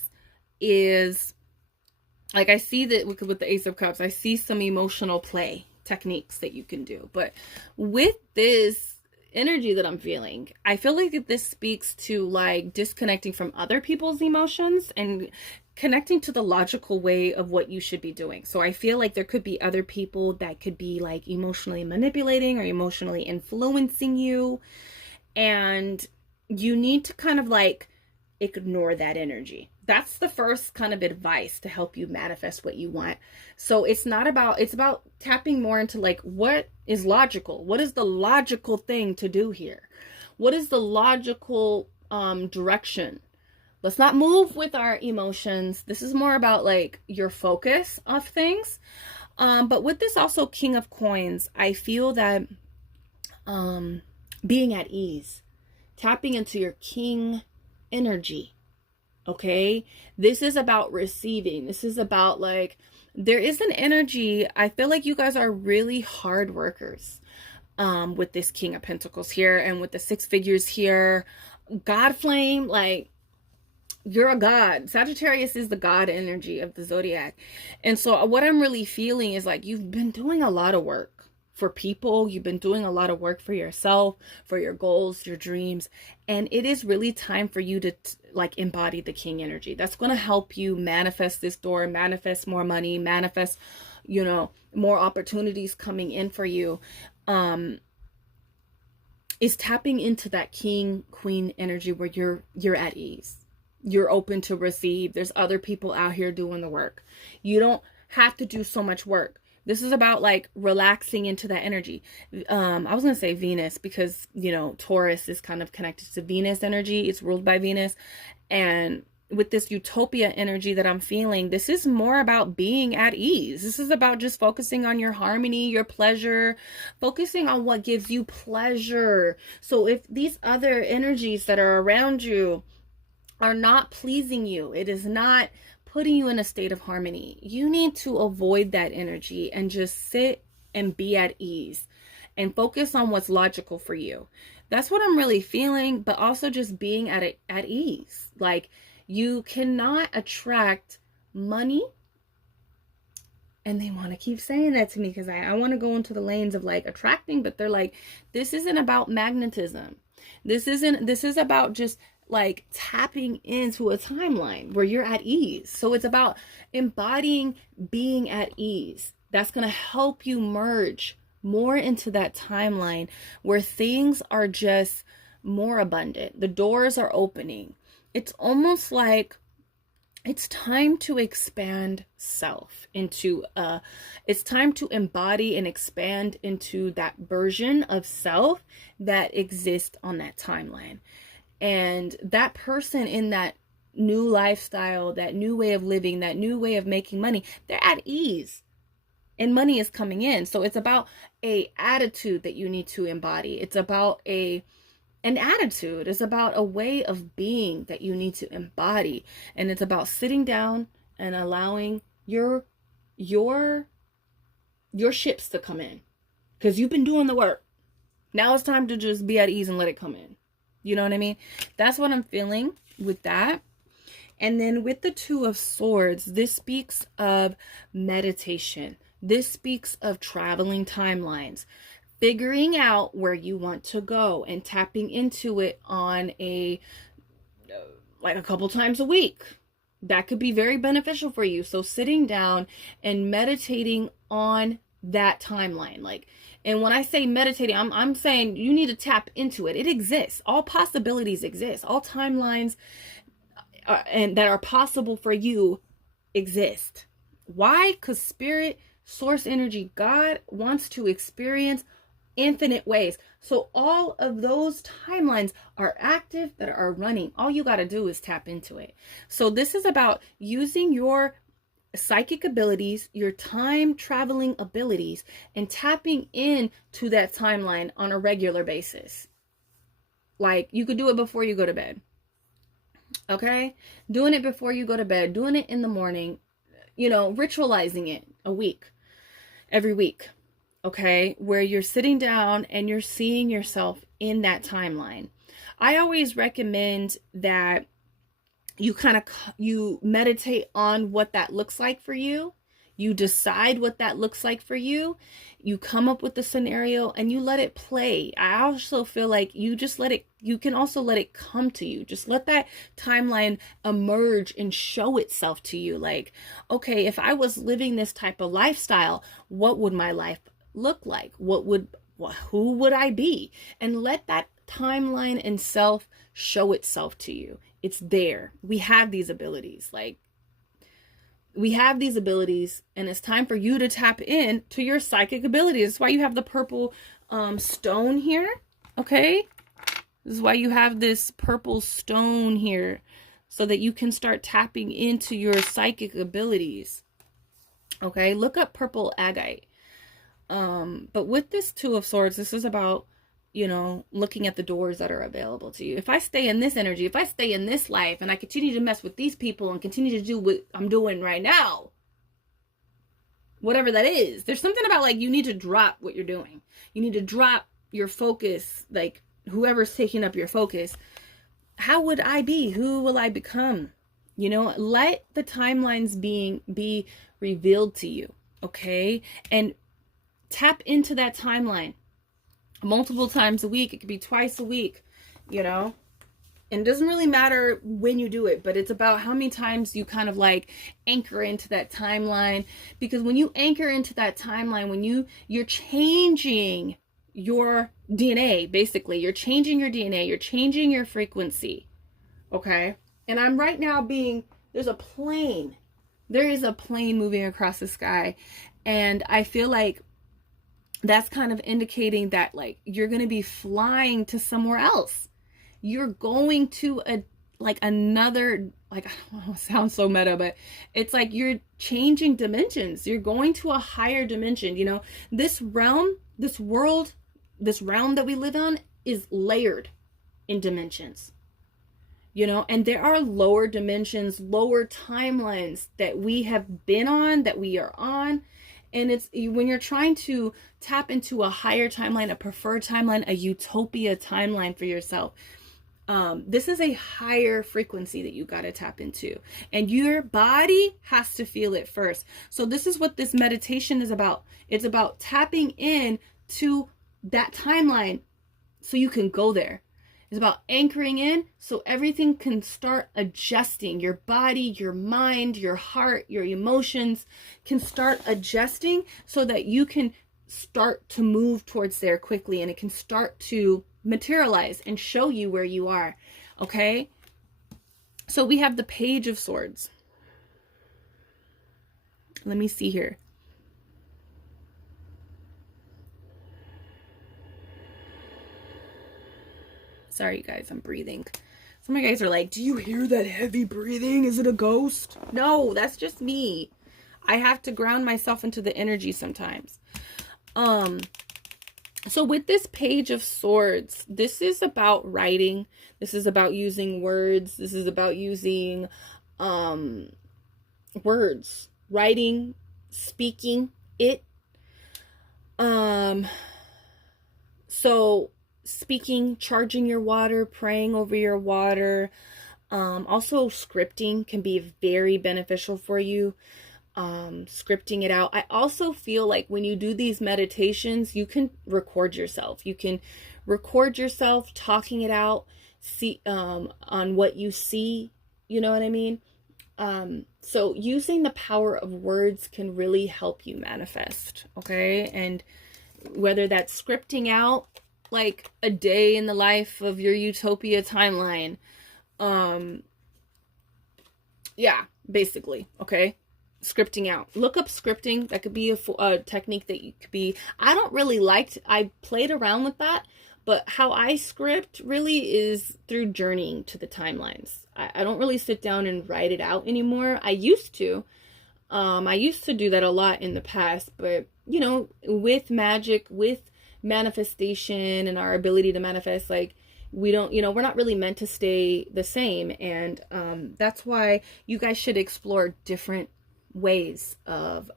is, like, I see that with the Ace of Cups, I see some emotional play techniques that you can do. But with this energy that I'm feeling, I feel like this speaks to like disconnecting from other people's emotions and connecting to the logical way of what you should be doing. So I feel like there could be other people that could be like emotionally manipulating or emotionally influencing you. And you need to kind of like ignore that energy. That's the first kind of advice to help you manifest what you want. So it's about tapping more into like, what is logical? What is the logical thing to do here? What is the logical direction? Let's not move with our emotions. This is more about like your focus of things. But with this also King of Coins, I feel that being at ease, tapping into your king energy. Okay, this is about receiving. This is about like, there is an energy. I feel like you guys are really hard workers with this King of Pentacles here, and with the 6 figures here, God flame, like, you're a god. Sagittarius is the god energy of the zodiac. And so what I'm really feeling is like, you've been doing a lot of work for people. You've been doing a lot of work for yourself, for your goals, your dreams. And it is really time for you to like embody the king energy. That's going to help you manifest this door, manifest more money, manifest, you know, more opportunities coming in for you. Is tapping into that king queen energy where you're at ease. You're open to receive. There's other people out here doing the work. You don't have to do so much work. This is about like relaxing into that energy. I was going to say Venus because, you know, Taurus is kind of connected to Venus energy. It's ruled by Venus. And with this utopia energy that I'm feeling, this is more about being at ease. This is about just focusing on your harmony, your pleasure, focusing on what gives you pleasure. So if these other energies that are around you are not pleasing you, it is not putting you in a state of harmony, you need to avoid that energy and just sit and be at ease and focus on what's logical for you. That's what I'm really feeling, but also just being at ease. Like, you cannot attract money. And they want to keep saying that to me because I want to go into the lanes of like attracting, but they're like, this isn't about magnetism. This is about just like tapping into a timeline where you're at ease. So it's about embodying being at ease. That's going to help you merge more into that timeline where things are just more abundant. The doors are opening. It's almost like it's time to expand self into it's time to embody and expand into that version of self that exists on that timeline. And that person in that new lifestyle, that new way of living, that new way of making money, they're at ease and money is coming in. So it's about an attitude that you need to embody. It's about an attitude. It's about a way of being that you need to embody. And it's about sitting down and allowing your ships to come in. Because you've been doing the work. Now it's time to just be at ease and let it come in. You know what I mean? That's what I'm feeling with that. And then with the 2 of Swords, this speaks of meditation. This speaks of traveling timelines, figuring out where you want to go and tapping into it on like a couple times a week. That could be very beneficial for you. So sitting down and meditating on that timeline, like, and when I say meditating, I'm saying you need to tap into it. It exists. All possibilities exist. All timelines and that are possible for you exist. Why? Because spirit, source energy, God wants to experience infinite ways. So all of those timelines are active, that are running. All you got to do is tap into it. So this is about using your psychic abilities, your time traveling abilities, and tapping into that timeline on a regular basis. Like, you could do it before you go to bed. Okay? Doing it before you go to bed, doing it in the morning, you know, ritualizing it every week. Okay? Where you're sitting down and you're seeing yourself in that timeline. I always recommend that you meditate on what that looks like for you. You decide what that looks like for you. You come up with the scenario and you let it play. I also feel like you can also let it come to you. Just let that timeline emerge and show itself to you. Like, okay, if I was living this type of lifestyle, what would my life look like? Who would I be? And let that timeline and self show itself to you. It's there. We have these abilities. And it's time for you to tap in to your psychic abilities. That's why you have the purple stone here. Okay? This is why you have this purple stone here, so that you can start tapping into your psychic abilities. Okay? Look up purple agate. But with this Two of Swords, this is about, you know, looking at the doors that are available to you. If I stay in this energy, if I stay in this life, and I continue to mess with these people and continue to do what I'm doing right now, whatever that is, there's something about, like, you need to drop what you're doing. You need to drop your focus, like, whoever's taking up your focus. How would I be? Who will I become? You know, let the timelines be revealed to you, okay? And tap into that timeline multiple times a week. It could be twice a week, you know, and it doesn't really matter when you do it, but it's about how many times you kind of like anchor into that timeline. Because when you anchor into that timeline, when you're changing your DNA, basically, you're changing your DNA, you're changing your frequency. Okay. And I'm right now there is a plane moving across the sky. And I feel like that's kind of indicating that, like, you're going to be flying to somewhere else. You're going to another, like, I don't know, it sounds so meta, but it's like you're changing dimensions. You're going to a higher dimension. You know, this realm, this world, this realm that we live on is layered in dimensions. You know, and there are lower dimensions, lower timelines that we have been on, that we are on. And it's when you're trying to tap into a higher timeline, a preferred timeline, a utopia timeline for yourself, this is a higher frequency that you got to tap into. And your body has to feel it first. So this is what this meditation is about. It's about tapping in to that timeline so you can go there. It's about anchoring in so everything can start adjusting. Your body, your mind, your heart, your emotions can start adjusting so that you can start to move towards there quickly, and it can start to materialize and show you where you are. Okay? So we have the Page of Swords. Let me see here. Sorry, you guys, I'm breathing. Some of you guys are like, do you hear that heavy breathing? Is it a ghost? No, that's just me. I have to ground myself into the energy sometimes. So with this Page of Swords, this is about writing. This is about using words. This is about using words, writing, speaking it. So speaking, charging your water, praying over your water. Also scripting can be very beneficial for you. scripting it out. I also feel like when you do these meditations, you can record yourself. You can record yourself talking it out, see on what you see, you know what I mean? So using the power of words can really help you manifest, okay? And whether that's scripting out like a day in the life of your utopia timeline, yeah, basically, okay? Scripting out. Look up scripting. That could be a technique that you could be. I don't really like I played around with that, but how I script really is through journeying to the timelines. I don't really sit down and write it out anymore. I used to. I used to do that a lot in the past, but you know, with magic, with manifestation and our ability to manifest, like, we don't, you know, we're not really meant to stay the same. And that's why you guys should explore different ways of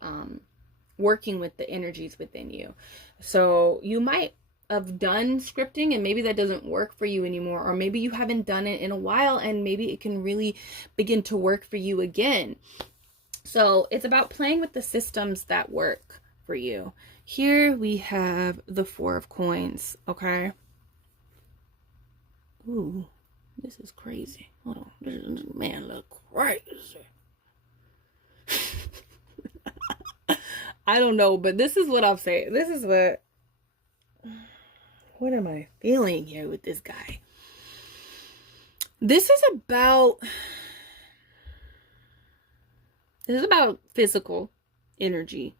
working with the energies within you. So you might have done scripting and maybe that doesn't work for you anymore, or maybe you haven't done it in a while and maybe it can really begin to work for you again. So it's about playing with the systems that work for you. Here we have the Four of Coins, okay? Ooh, this is crazy. Hold on, this man look crazy. I don't know, but this is what I'm saying. This is what am I feeling here with this guy? This is about physical energy.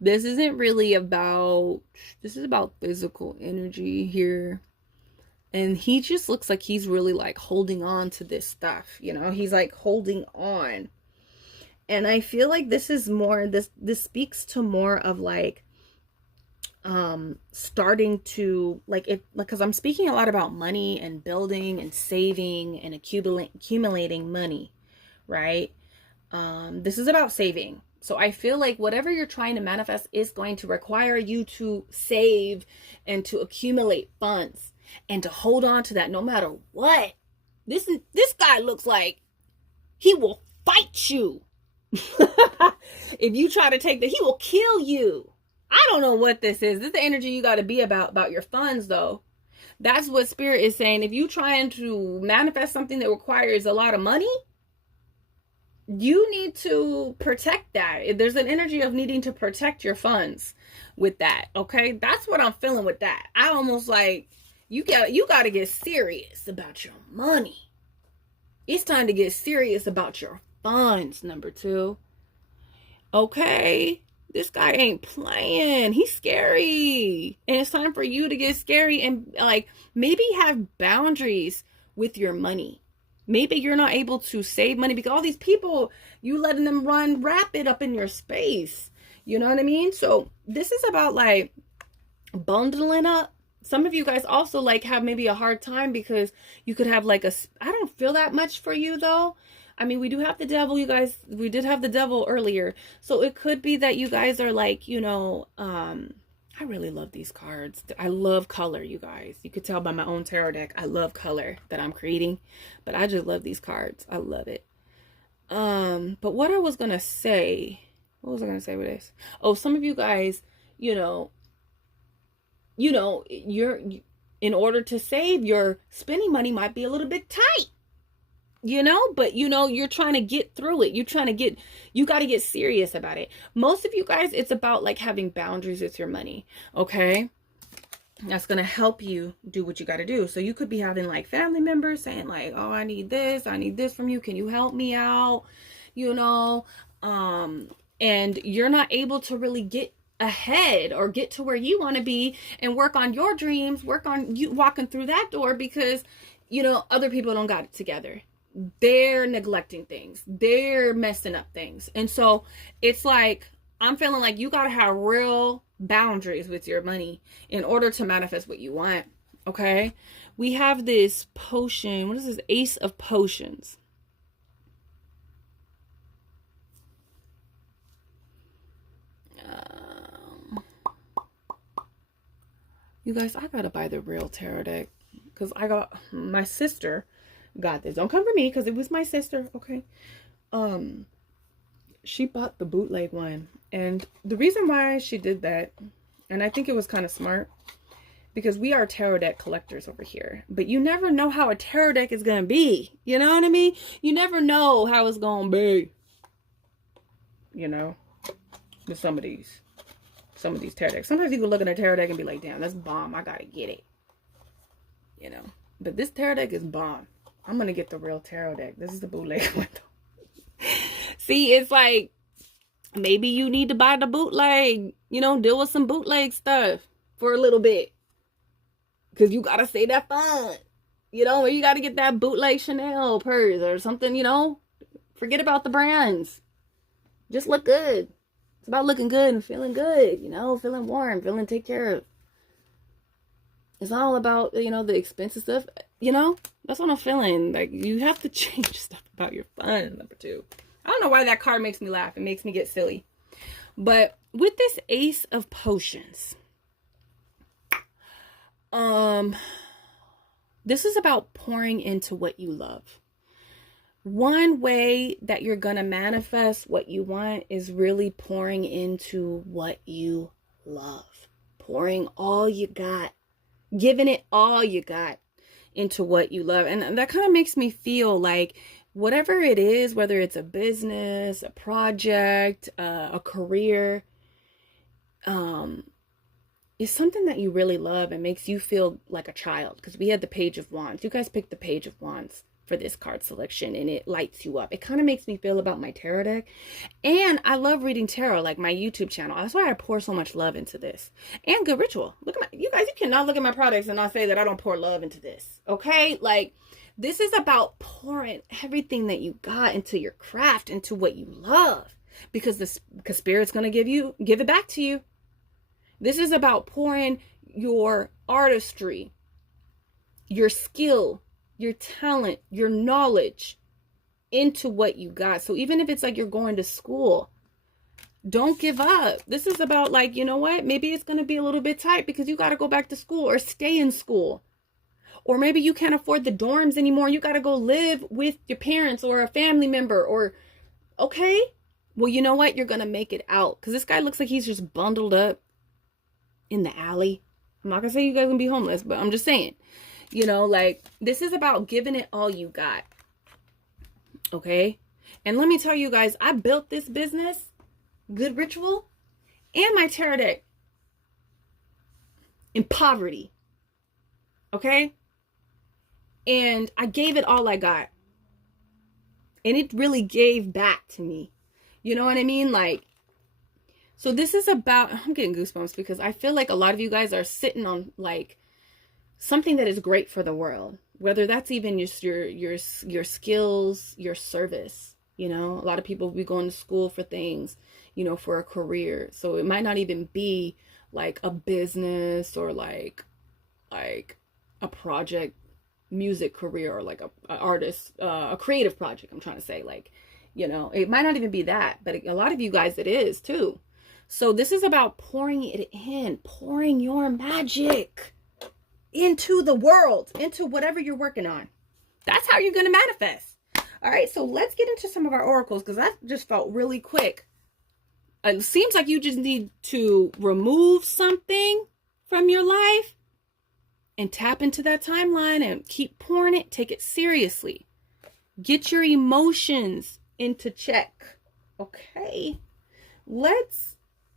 This isn't really about, this is about physical energy here. And he just looks like he's really like holding on to this stuff, you know? He's like holding on. And I feel like this is more, this speaks to more of like starting to like, if, like, because I'm speaking a lot about money and building and saving and accumulating money, right? This is about saving. So I feel like whatever you're trying to manifest is going to require you to save and to accumulate funds and to hold on to that no matter what. This guy looks like he will fight you. If you try to take that, he will kill you. I don't know what this is. This is the energy you got to be about your funds, though. That's what Spirit is saying. If you trying to manifest something that requires a lot of money, you need to protect that. If there's an energy of needing to protect your funds with that, okay? That's what I'm feeling with that. I almost like you got to get serious about your money. It's time to get serious about your funds, number 2. Okay? This guy ain't playing. He's scary. And it's time for you to get scary and like maybe have boundaries with your money. Maybe you're not able to save money because all these people, you letting them run rapid up in your space. You know what I mean? So this is about like bundling up. Some of you guys also like have maybe a hard time because you could have like I don't feel that much for you though. I mean, we do have the devil, you guys. We did have the devil earlier. So it could be that you guys are like, you know, I really love these cards. I love color, you guys. You could tell by my own tarot deck. I love color that I'm creating. But I just love these cards. I love it. But what I was going to say, what was I going to say with this? Oh, some of you guys, you know, you're in order to save, your spending money might be a little bit tight. You know, but you know, you're trying to get through it. You got to get serious about it. Most of you guys, it's about like having boundaries with your money. Okay. That's going to help you do what you got to do. So you could be having like family members saying like, oh, I need this from you. Can you help me out? You know, and you're not able to really get ahead or get to where you want to be and work on your dreams, work on you walking through that door because, you know, other people don't got it together. They're neglecting things. They're messing up things. And so it's like, I'm feeling like you got to have real boundaries with your money in order to manifest what you want. Okay. We have this potion. What is this? Ace of Potions. You guys, I got to buy the real tarot deck because my sister got this. Don't come for me because it was my sister. Okay. she bought the bootleg one. And the reason why she did that, and I think it was kind of smart, because we are tarot deck collectors over here. But you never know how a tarot deck is going to be. You know what I mean? You never know how it's going to be. You know? With some of these tarot decks. Sometimes you can look at a tarot deck and be like, damn, that's bomb. I got to get it. You know? But this tarot deck is bomb. I'm going to get the real tarot deck. This is the bootleg one. See, it's like, maybe you need to buy the bootleg. You know, deal with some bootleg stuff for a little bit. Because you got to save that fund. You know, or you got to get that bootleg Chanel purse or something, you know. Forget about the brands. Just look good. It's about looking good and feeling good, you know. Feeling warm, feeling taken care of. It's all about, you know, the expensive stuff. You know, that's what I'm feeling. Like, you have to change stuff about your fun, number 2. I don't know why that card makes me laugh. It makes me get silly. But with this Ace of Potions, this is about pouring into what you love. One way that you're going to manifest what you want is really pouring into what you love. Pouring all you got. Giving it all you got into what you love. And that kind of makes me feel like whatever it is, whether it's a business, a project, a career, is something that you really love and makes you feel like a child. Because we had the Page of Wands. You guys picked the Page of Wands for this card selection, and it lights you up. It kind of makes me feel about my tarot deck. And I love reading tarot, like my YouTube channel. That's why I pour so much love into this. And Good Ritual. Look at you guys, you cannot look at my products and not say that I don't pour love into this. Okay? Like, this is about pouring everything that you got into your craft, into what you love. Because Spirit's going to give it back to you. This is about pouring your artistry, your skill, your talent, your knowledge into what you got. So even if it's like you're going to school, don't give up. This is about, like, you know what? Maybe it's going to be a little bit tight because you got to go back to school or stay in school. Or maybe you can't afford the dorms anymore. You got to go live with your parents or a family member, or, okay, well, you know what? You're going to make it out. Because this guy looks like he's just bundled up in the alley. I'm not going to say you guys can be homeless, but I'm just saying, you know, like, this is about giving it all you got. Okay? And let me tell you guys, I built this business, Good Ritual, and my tarot deck in poverty. Okay? And I gave it all I got. And it really gave back to me. You know what I mean? Like, so this is about, I'm getting goosebumps because I feel like a lot of you guys are sitting on, like, something that is great for the world. Whether that's even just your skills, your service. You know, a lot of people will be going to school for things, you know, for a career. So it might not even be like a business or like a project, music career, or like a artist, a creative project. I'm trying to say, like, you know, it might not even be that, but a lot of you guys it is too. So this is about pouring it in, pouring your magic into the world, into whatever you're working on. That's how you're going to manifest. All right, so let's get into some of our oracles, because that just felt really quick. It seems like you just need to remove something from your life and tap into that timeline and keep pouring it. Take it seriously. Get your emotions into check. Okay, what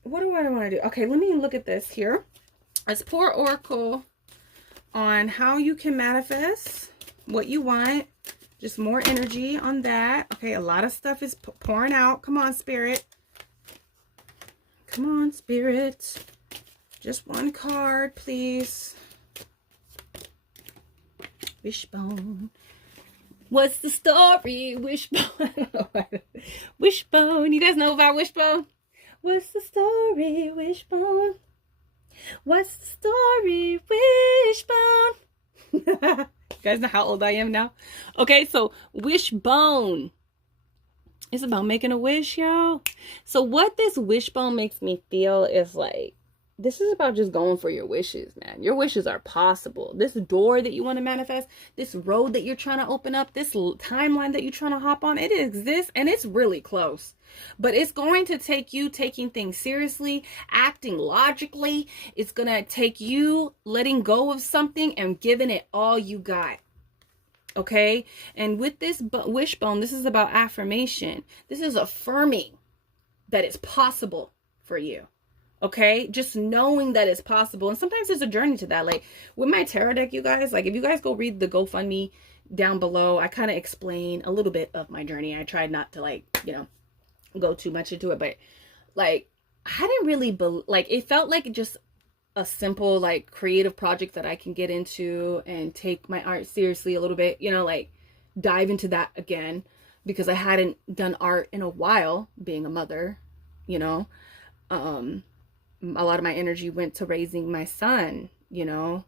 do I want to do? Okay, let me look at this here. Let's pour oracle on how you can manifest what you want. Just more energy on that. Okay, a lot of stuff is pouring out. Come on, Spirit. Come on, Spirit. Just one card, please. Wishbone. What's the story? Wishbone. Wishbone. You guys know about Wishbone? What's the story, Wishbone? What's the story, Wishbone? You guys know how old I am now? Okay, so Wishbone is about making a wish, y'all. So what this Wishbone makes me feel is like, this is about just going for your wishes, man. Your wishes are possible. This door that you want to manifest, this road that you're trying to open up, this timeline that you're trying to hop on, it exists and it's really close. But it's going to take you taking things seriously, acting logically. It's going to take you letting go of something and giving it all you got. Okay? And with this wishbone, this is about affirmation. This is affirming that it's possible for you. Okay, just knowing that it's possible. And sometimes there's a journey to that. Like with my tarot deck, you guys, like if you guys go read the GoFundMe down below, I kind of explain a little bit of my journey. I tried not to, like, you know, go too much into it, but like I didn't really like, it felt like just a simple, like, creative project that I can get into and take my art seriously a little bit, you know, like dive into that again, because I hadn't done art in a while, being a mother, you know. A lot of my energy went to raising my son, you know,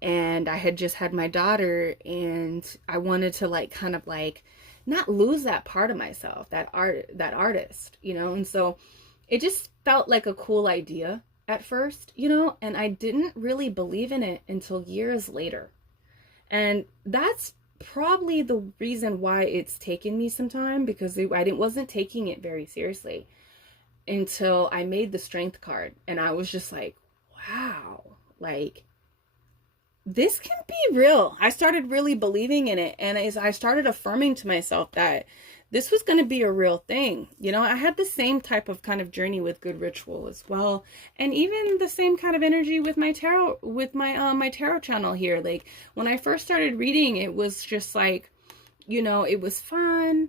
and I had just had my daughter, and I wanted to, like, kind of like not lose that part of myself, that artist, you know. And so it just felt like a cool idea at first, you know, and I didn't really believe in it until years later. And that's probably the reason why it's taken me some time, because I wasn't taking it very seriously until I made the strength card. And I was just like, wow, like, this can be real. I started really believing in it. And as I started affirming to myself that this was going to be a real thing, you know. I had the same type of kind of journey with Good Ritual as well. And even the same kind of energy with my tarot, with my, my tarot channel here. Like when I first started reading, it was just like, you know, it was fun.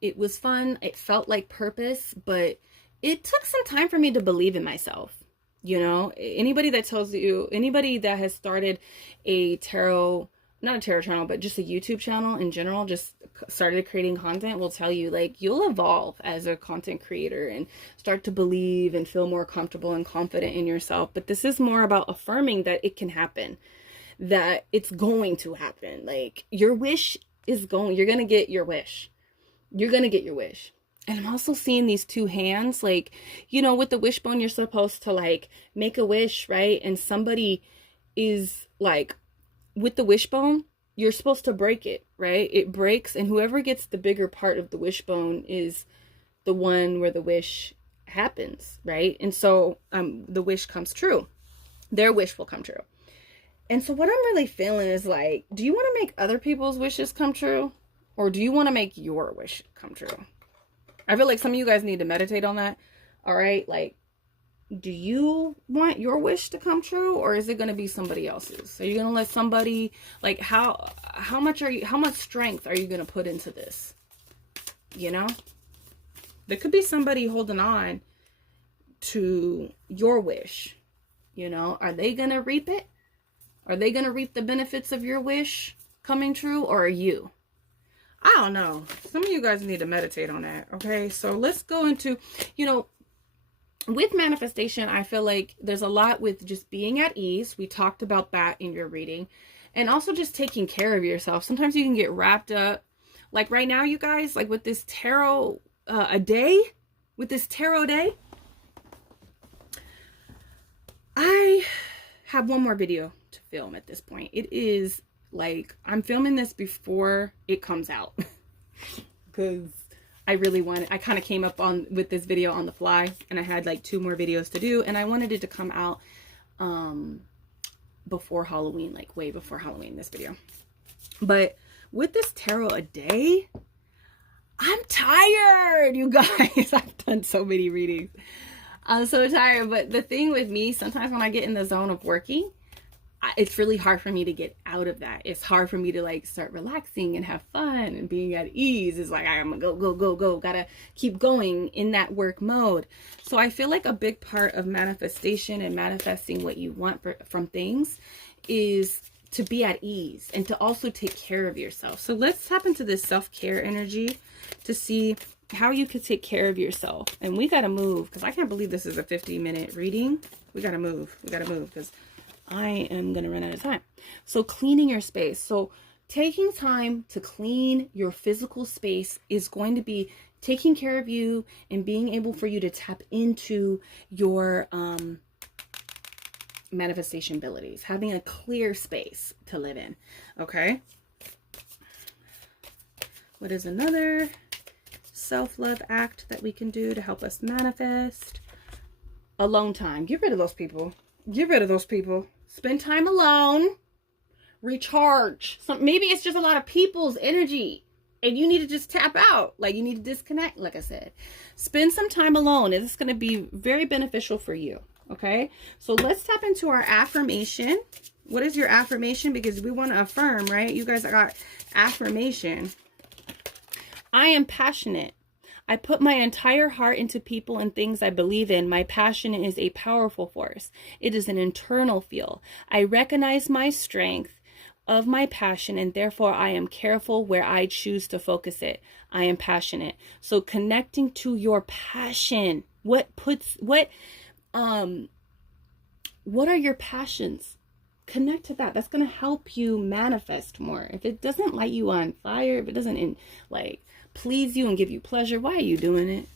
It was fun. It felt like purpose, but it took some time for me to believe in myself. You know, anybody that tells you, anybody that has started a tarot, not a tarot channel, but just a YouTube channel in general, just started creating content, will tell you, like, you'll evolve as a content creator and start to believe and feel more comfortable and confident in yourself. But this is more about affirming that it can happen, that it's going to happen. Like, your wish is going, you're going to get your wish. You're going to get your wish. And I'm also seeing these two hands, like, you know, with the wishbone, you're supposed to, like, make a wish, right? And somebody is, like, with the wishbone, you're supposed to break it, right? It breaks, and whoever gets the bigger part of the wishbone is the one where the wish happens, right? And so the wish comes true. Their wish will come true. And so what I'm really feeling is, like, do you want to make other people's wishes come true? Or do you want to make your wish come true? I feel like some of you guys need to meditate on that. All right. Like, do you want your wish to come true, or is it going to be somebody else's? Are you going to let somebody, like, how much strength are you going to put into this? You know, there could be somebody holding on to your wish. You know, are they going to reap it? Are they going to reap the benefits of your wish coming true, or are you? I don't know. Some of you guys need to meditate on that. Okay. So let's go into, you know, with manifestation, I feel like there's a lot with just being at ease. We talked about that in your reading, and also just taking care of yourself. Sometimes you can get wrapped up, like right now, you guys, like with this tarot with this tarot day, I have one more video to film at this point. It is, like, I'm filming this before it comes out because I kind of came up with this video on the fly, and I had like 2 more videos to do, and I wanted it to come out before Halloween, like way before Halloween, this video. But with this tarot a day, I'm tired, you guys. I've done so many readings. I'm so tired. But the thing with me, sometimes when I get in the zone of working, it's really hard for me to get out of that. It's hard for me to, like, start relaxing and have fun and being at ease. It's like, I'm gonna go. Gotta keep going in that work mode. So I feel like a big part of manifestation and manifesting what you want from things is to be at ease and to also take care of yourself. So let's tap into this self-care energy to see how you can take care of yourself. And we gotta move, because I can't believe this is a 50-minute reading. We gotta move because I am going to run out of time. So cleaning your space. So taking time to clean your physical space is going to be taking care of you and being able for you to tap into your manifestation abilities, having a clear space to live in. Okay. What is another self-love act that we can do to help us manifest? Alone time. Get rid of those people. Get rid of those people. Spend time alone. Recharge. Maybe it's just a lot of people's energy and you need to just tap out. Like, you need to disconnect, like I said. Spend some time alone. It's going to be very beneficial for you. Okay, so let's tap into our affirmation. What is your affirmation? Because we want to affirm, right? You guys got affirmation. I am passionate. I put my entire heart into people and things I believe in. My passion is a powerful force. It is an internal feel. I recognize my strength of my passion, and therefore I am careful where I choose to focus it. I am passionate. So connecting to your passion. What are your passions? Connect to that. That's going to help you manifest more. If it doesn't light you on fire, if it doesn't please you and give you pleasure, why are you doing it?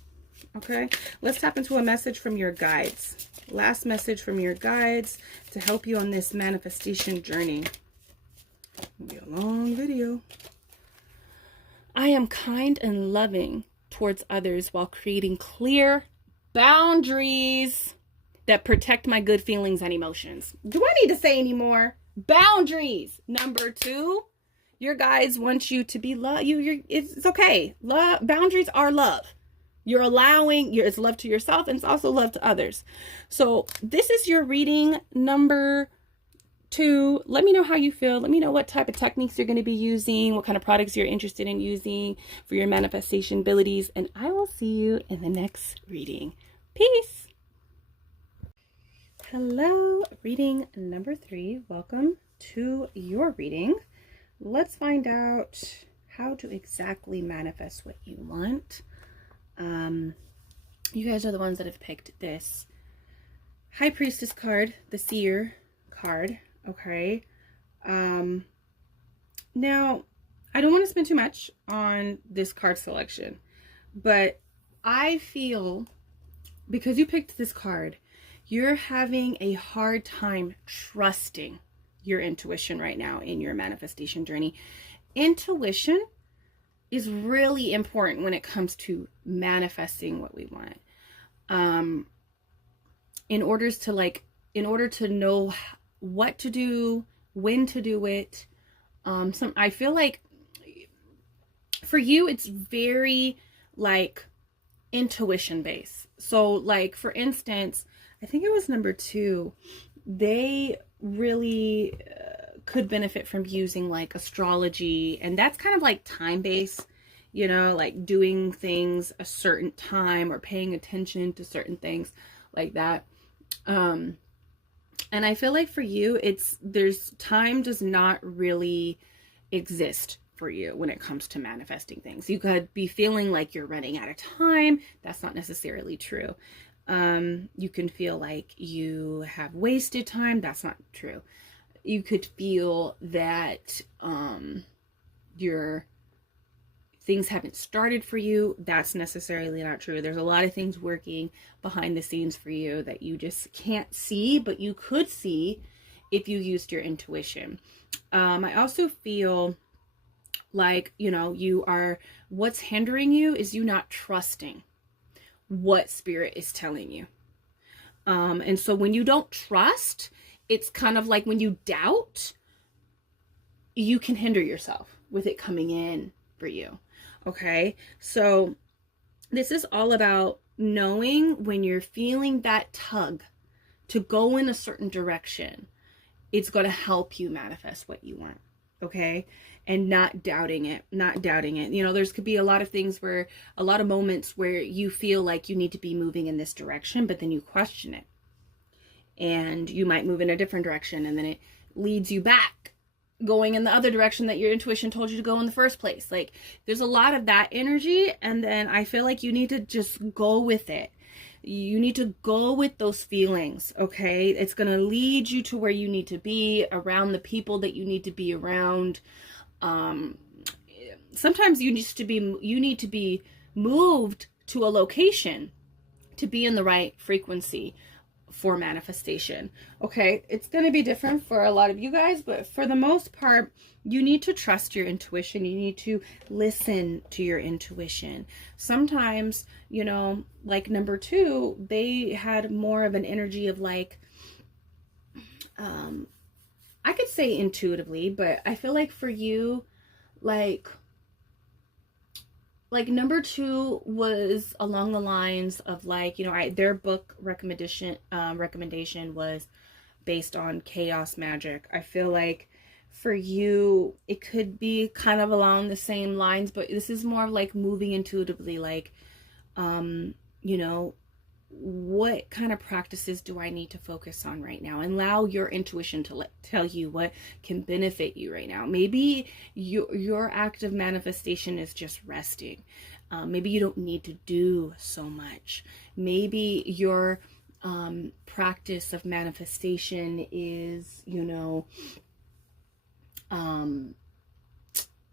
Okay, let's tap into a message from your guides. Last message from your guides to help you on this manifestation journey. It'll be a long video. I am kind and loving towards others while creating clear boundaries that protect my good feelings and emotions. Do I need to say any more? Boundaries. Number 2, your guides want you to be love. It's okay. Love. Boundaries are love. You're allowing. It's love to yourself, and it's also love to others. So this is your reading number 2. Let me know how you feel. Let me know what type of techniques you're going to be using, what kind of products you're interested in using for your manifestation abilities, and I will see you in the next reading. Peace. Hello, reading number 3. Welcome to your reading. Let's find out how to exactly manifest what you want. You guys are the ones that have picked this High Priestess card, the Seer card. Okay. Now, I don't want to spend too much on this card selection, but I feel because you picked this card, you're having a hard time trusting your intuition right now in your manifestation journey. Intuition is really important when it comes to manifesting what we want. In order to know what to do, when to do it. I feel like for you, it's very intuition based. So for instance, I think it was number 2, they really could benefit from using astrology, and that's kind of time based, doing things a certain time or paying attention to certain things like that. And I feel like for you, time does not really exist for you when it comes to manifesting things. You could be feeling like you're running out of time. That's not necessarily true. You can feel like you have wasted time. That's not true. You could feel that your things haven't started for you. That's necessarily not true. There's a lot of things working behind the scenes for you that you just can't see, but you could see if you used your intuition. I also feel like, what's hindering you is you not trusting what spirit is telling you. And so when you don't trust, it's kind of like when you doubt, you can hinder yourself with it coming in for you. Okay. So this is all about knowing when you're feeling that tug to go in a certain direction, it's going to help you manifest what you want. Okay. And not doubting it. There's could be a lot of moments where you feel like you need to be moving in this direction, but then you question it and you might move in a different direction. And then it leads you back going in the other direction that your intuition told you to go in the first place. There's a lot of that energy. And then I feel like you need to just go with it. You need to go with those feelings. Okay. It's going to lead you to where you need to be, around the people that you need to be around. Sometimes you need to be moved to a location to be in the right frequency for manifestation. Okay, it's going to be different for a lot of you guys, but for the most part, you need to trust your intuition. You need to listen to your intuition. Sometimes, you know, like number 2, they had more of an energy of like, I could say intuitively, but I feel like for you, like number 2 was along the lines of like, you know, their book recommendation was based on chaos magic. I feel like for you, it could be kind of along the same lines, but this is more like moving intuitively, like, you know, what kind of practices do I need to focus on right now, and allow your intuition to tell you what can benefit you right now. Maybe your act of manifestation is just resting. Maybe you don't need to do so much. Maybe your practice of manifestation is, you know,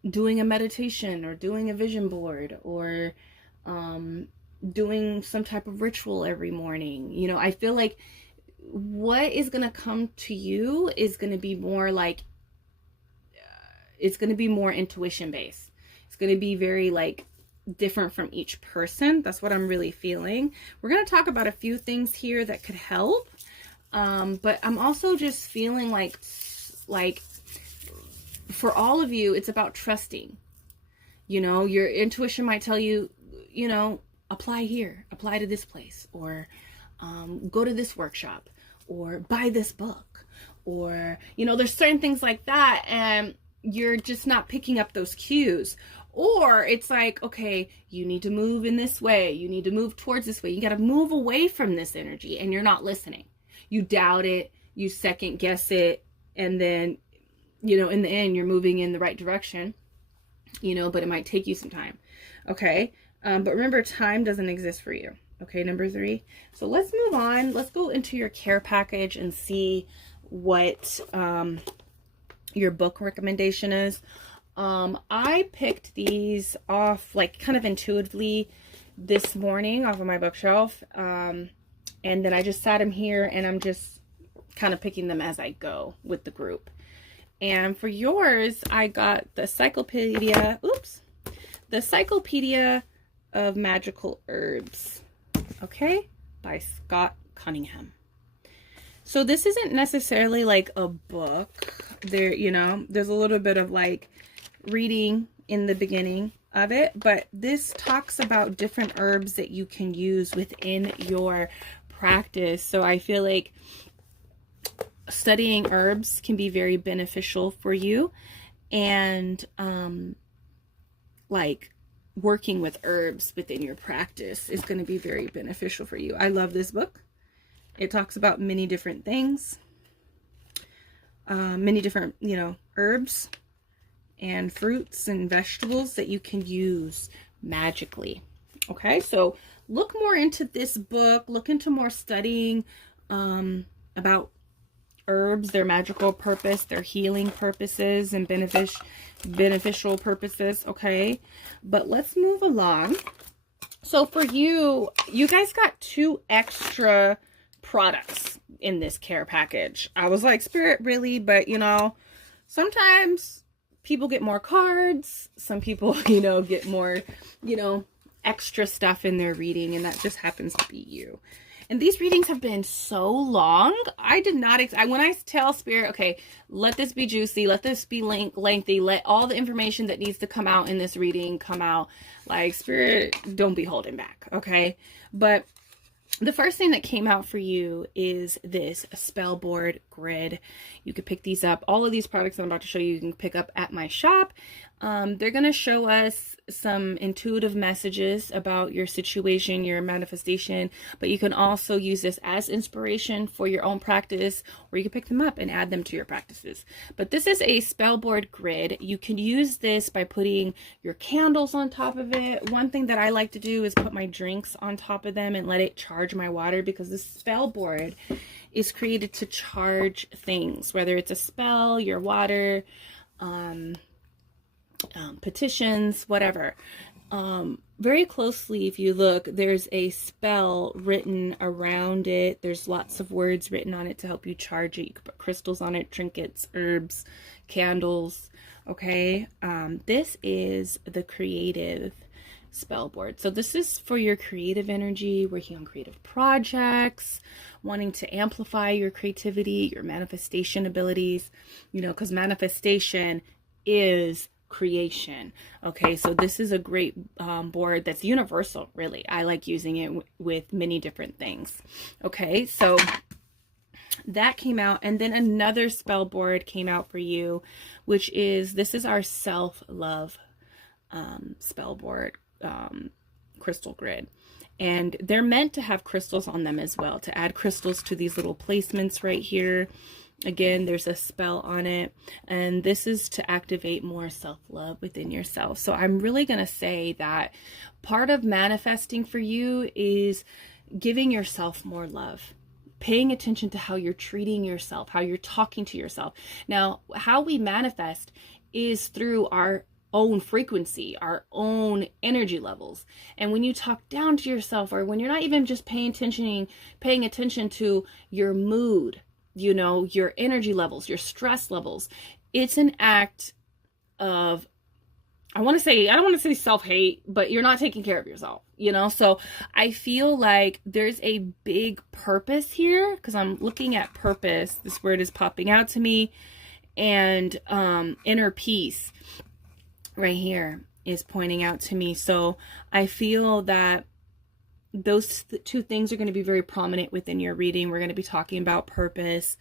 doing a meditation or doing a vision board, or doing some type of ritual every morning. You know, I feel like what is going to come to you is going to be more like, it's going to be more intuition based. It's going to be very like different from each person. That's what I'm really feeling. We're going to talk about a few things here that could help. But I'm also just feeling like for all of you, it's about trusting. You know, your intuition might tell you, you know, apply here, apply to this place, or go to this workshop, or buy this book, or, you know, there's certain things like that, and you're just not picking up those cues. Or it's like, okay, you need to move in this way, you need to move towards this way, you got to move away from this energy, and you're not listening. You doubt it, you second guess it, and then, you know, in the end, you're moving in the right direction, you know, but it might take you some time. Okay. But remember, time doesn't exist for you. Okay, number 3. So let's move on. Let's go into your care package and see what your book recommendation is. I picked these off like kind of intuitively this morning off of my bookshelf. And then I just sat them here, and I'm just kind of picking them as I go with the group. And for yours, I got the Encyclopedia of Magical Herbs, okay, by Scott Cunningham. So this isn't necessarily like a book. There, you know, there's a little bit of like reading in the beginning of it, but this talks about different herbs that you can use within your practice. So I feel like studying herbs can be very beneficial for you, and like working with herbs within your practice is going to be very beneficial for you. I love this book. It talks about many different things, many different, you know, herbs and fruits and vegetables that you can use magically. Okay, so look more into this book, look into more studying about herbs, their magical purpose, their healing purposes, and beneficial purposes. Okay, but let's move along. So for you guys got 2 extra products in this care package. I was like, Spirit, really? But you know, sometimes people get more cards, some people, you know, get more, you know, extra stuff in their reading, and that just happens to be you. And these readings have been so long. I did not, when I tell Spirit, okay, let this be juicy, let this be lengthy, let all the information that needs to come out in this reading come out. Like, Spirit, don't be holding back, okay? But the first thing that came out for you is this spell board grid. You could pick these up. All of these products I'm about to show you, you can pick up at my shop. They're going to show us some intuitive messages about your situation, your manifestation, but you can also use this as inspiration for your own practice, or you can pick them up and add them to your practices. But this is a spell board grid. You can use this by putting your candles on top of it. One thing that I like to do is put my drinks on top of them and let it charge my water, because the spell board is created to charge things, whether it's a spell, your water, petitions, whatever. very closely, if you look, there's a spell written around it. There's lots of words written on it to help you charge it. You can put crystals on it, trinkets, herbs, candles. Okay, this is the creative spell board. So this is for your creative energy, working on creative projects, wanting to amplify your creativity, your manifestation abilities, you know, because manifestation is creation. Okay, so this is a great board that's universal, really. I like using it with many different things. Okay, so that came out, and then another spell board came out for you, which is, this is our self-love spell board crystal grid, and they're meant to have crystals on them as well, to add crystals to these little placements right here. Again, there's a spell on it, and this is to activate more self-love within yourself. So I'm really going to say that part of manifesting for you is giving yourself more love, paying attention to how you're treating yourself, how you're talking to yourself. Now, how we manifest is through our own frequency, our own energy levels. And when you talk down to yourself, or when you're not even just paying attention to your mood, you know, your energy levels, your stress levels, it's an act of, I don't want to say self-hate, but you're not taking care of yourself, you know? So I feel like there's a big purpose here, because I'm looking at purpose. This word is popping out to me, and inner peace right here is pointing out to me. So I feel that those two things are going to be very prominent within your reading. We're going to be talking about purpose.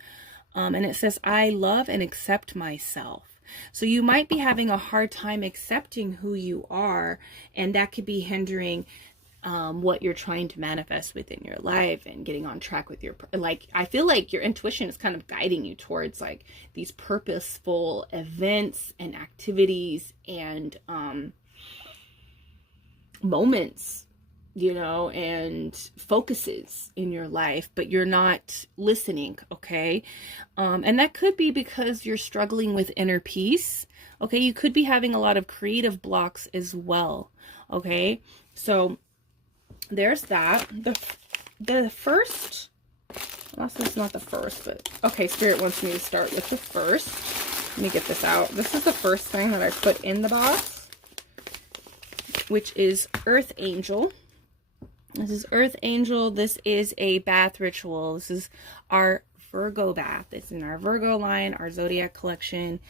And it says, I love and accept myself. So you might be having a hard time accepting who you are, and that could be hindering what you're trying to manifest within your life and getting on track with your, like, I feel like your intuition is kind of guiding you towards like these purposeful events and activities and moments, you know, and focuses in your life, but you're not listening. Okay. And that could be because you're struggling with inner peace. Okay. You could be having a lot of creative blocks as well. Okay. So there's that. The first, well, this is not the first, but okay, Spirit wants me to start with the first. Let me get this out. This is the first thing that I put in the box, which is Earth Angel. This is Earth Angel. This is a bath ritual. This is our Virgo bath. It's in our Virgo line, our Zodiac collection.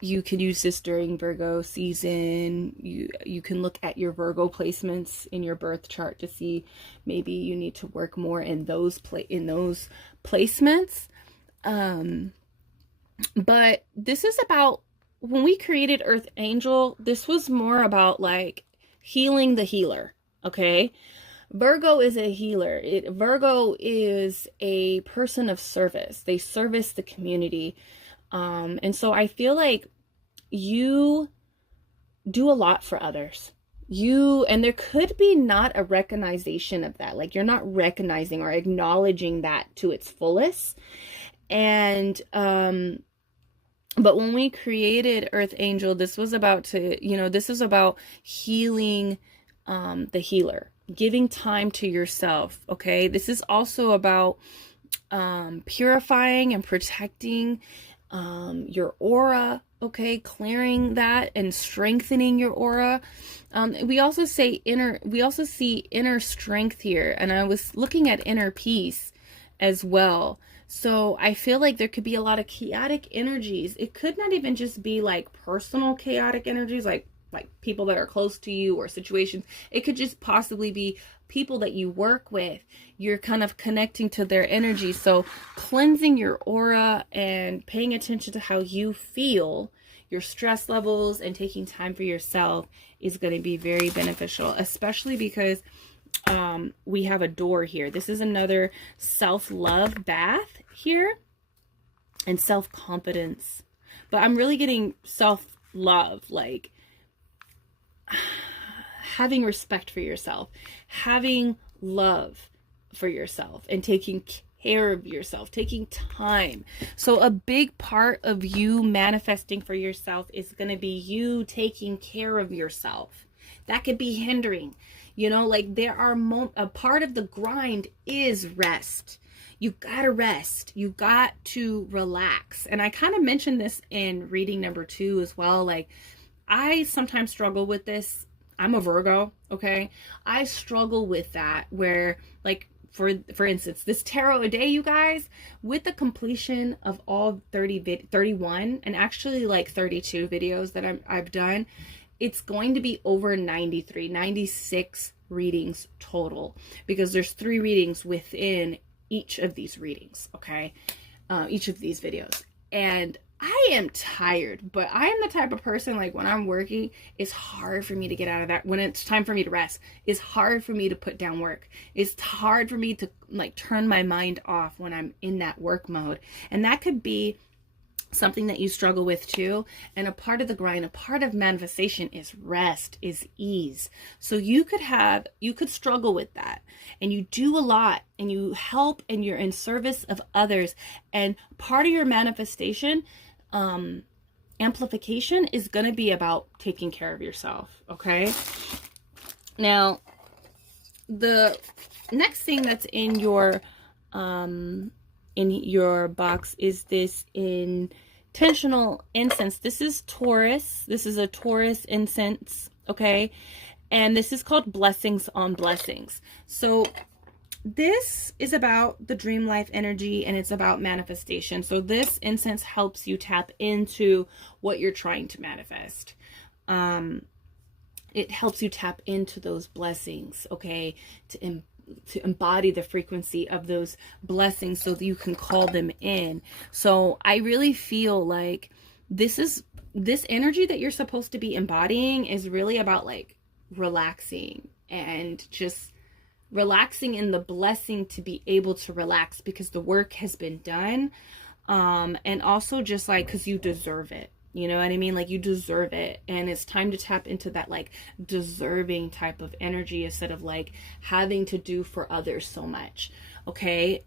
You can use this during Virgo season. You can look at your Virgo placements in your birth chart to see maybe you need to work more in those placements. But this is about, when we created Earth Angel, this was more about like healing the healer. Okay, Virgo is a healer. Virgo is a person of service. They service the community. And so I feel like you do a lot for others. And there could be not a recognition of that. Like you're not recognizing or acknowledging that to its fullest. And, but when we created Earth Angel, this was about this is about healing, the healer, giving time to yourself. Okay. This is also about, purifying and protecting your aura, okay, clearing that and strengthening your aura. We also see inner strength here, and I was looking at inner peace as well. So I feel like there could be a lot of chaotic energies. It could not even just be like personal chaotic energies, like people that are close to you or situations. It could just possibly be people that you work with. You're kind of connecting to their energy. So cleansing your aura and paying attention to how you feel, your stress levels, and taking time for yourself is going to be very beneficial, especially because we have a door here. This is another self-love bath here, and self-confidence. But I'm really getting self-love, like having respect for yourself, having love for yourself, and taking care of yourself, taking time. So a big part of you manifesting for yourself is going to be you taking care of yourself. That could be hindering. You know, like there are a part of the grind is rest. You gotta rest. You got to relax. And I kind of mentioned this in reading number 2 as well. Like, I sometimes struggle with this. I'm a Virgo, okay? I struggle with that where, like, for instance, this tarot a day, you guys, with the completion of all 31 and actually like 32 videos that I've done, it's going to be over 96 readings total, because there's 3 readings within each of these readings, okay? Each of these videos. And I am tired, but I am the type of person, like, when I'm working, it's hard for me to get out of that. When it's time for me to rest, it's hard for me to put down work. It's hard for me to, like, turn my mind off when I'm in that work mode. And that could be something that you struggle with too. And a part of the grind, a part of manifestation is rest, is ease. So you could struggle with that, and you do a lot and you help and you're in service of others. And part of your manifestation, amplification is going to be about taking care of yourself. Okay. Now, the next thing that's in your box is this intentional incense. This is Taurus. This is a Taurus incense, okay? And this is called Blessings on Blessings. So this is about the dream life energy, and it's about manifestation. So this incense helps you tap into what you're trying to manifest. It helps you tap into those blessings, okay? To embody the frequency of those blessings so that you can call them in. So I really feel like this energy that you're supposed to be embodying is really about, like, relaxing and just relaxing in the blessing to be able to relax because the work has been done. And also just like, because you deserve it. You know what I mean? Like, you deserve it. And it's time to tap into that, like, deserving type of energy instead of, like, having to do for others so much. Okay.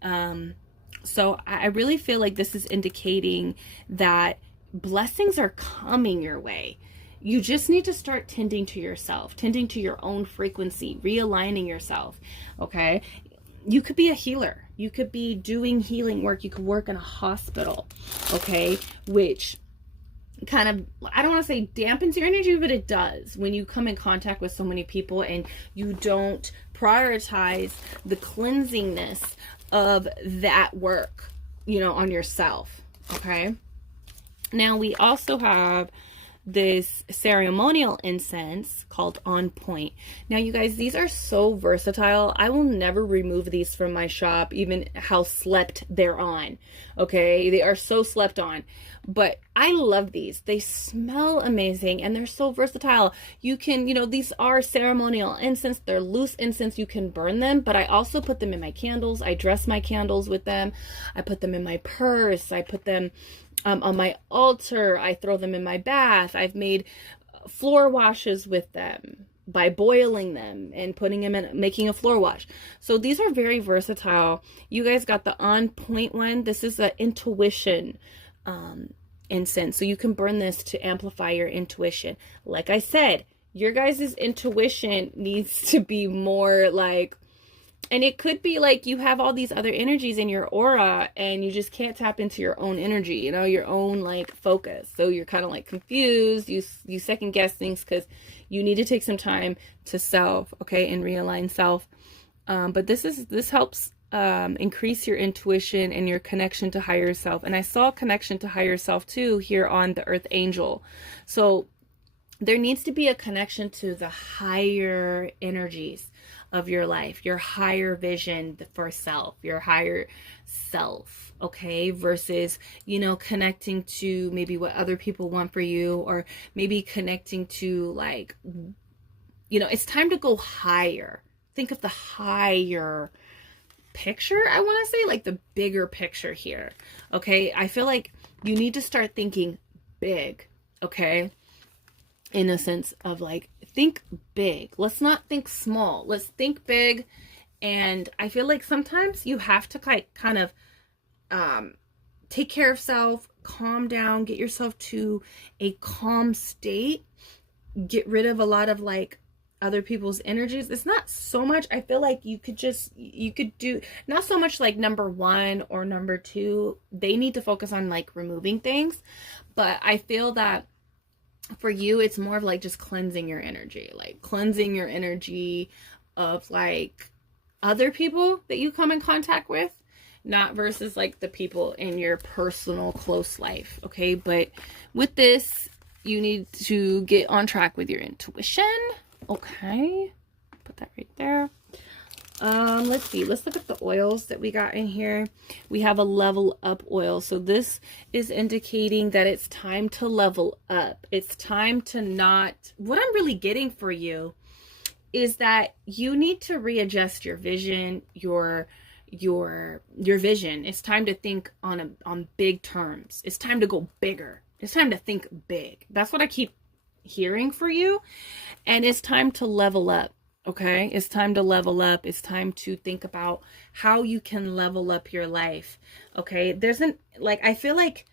So I really feel like this is indicating that blessings are coming your way. You just need to start tending to yourself, tending to your own frequency, realigning yourself. Okay. You could be a healer. You could be doing healing work. You could work in a hospital. Okay. Which kind of, I don't want to say dampens your energy, but it does when you come in contact with so many people and you don't prioritize the cleansingness of that work, you know, on yourself. Okay. Now we also have this ceremonial incense called On Point. Now, you guys, these are so versatile. I will never remove these from my shop, even how slept they're on. Okay, they are so slept on, but I love these. They smell amazing and they're so versatile. You can, you know, these are ceremonial incense. They're loose incense. You can burn them, but I also put them in my candles. I dress my candles with them. I put them in my purse. I put them on my altar. I throw them in my bath. I've made floor washes with them by boiling them and putting them in, making a floor wash. So these are very versatile. You guys got the On Point one. This is the intuition incense. So you can burn this to amplify your intuition. Like I said, your guys' intuition needs to be more like, and it could be like you have all these other energies in your aura and you just can't tap into your own energy, you know, your own like focus. So you're kind of like confused. You second guess things because you need to take some time to self, okay, and realign self. But this helps increase your intuition and your connection to higher self. And I saw connection to higher self too here on the Earth Angel. So there needs to be a connection to the higher energies of your life, your higher vision for self, your higher self, okay, versus, you know, connecting to maybe what other people want for you, or maybe connecting to, like, you know, it's time to go higher. Think of the higher picture, I want to say, like the bigger picture here, okay? I feel like you need to start thinking big, okay? In a sense of like, think big. Let's not think small. Let's think big And I feel like sometimes you have to kind of take care of self, calm down, get yourself to a calm state, get rid of a lot of like other people's energies. It's not so much, I feel like you could do not so much like number 1 or number 2. They need to focus on like removing things, but I feel that for you it's more of like just cleansing your energy, like cleansing your energy of like other people that you come in contact with, not versus like the people in your personal close life. Okay, but with this you need to get on track with your intuition. Okay, put that right there. Let's see, let's look at the oils that we got in here. We have a level up oil, so this is indicating that it's time to level up. It's time to not, what I'm really getting for you is that you need to readjust your vision, your vision. It's time to think on big terms. It's time to go bigger. It's time to think big. That's what I keep hearing for you. And it's time to level up. Okay, it's time to level up. It's time to think about how you can level up your life. Okay, I feel like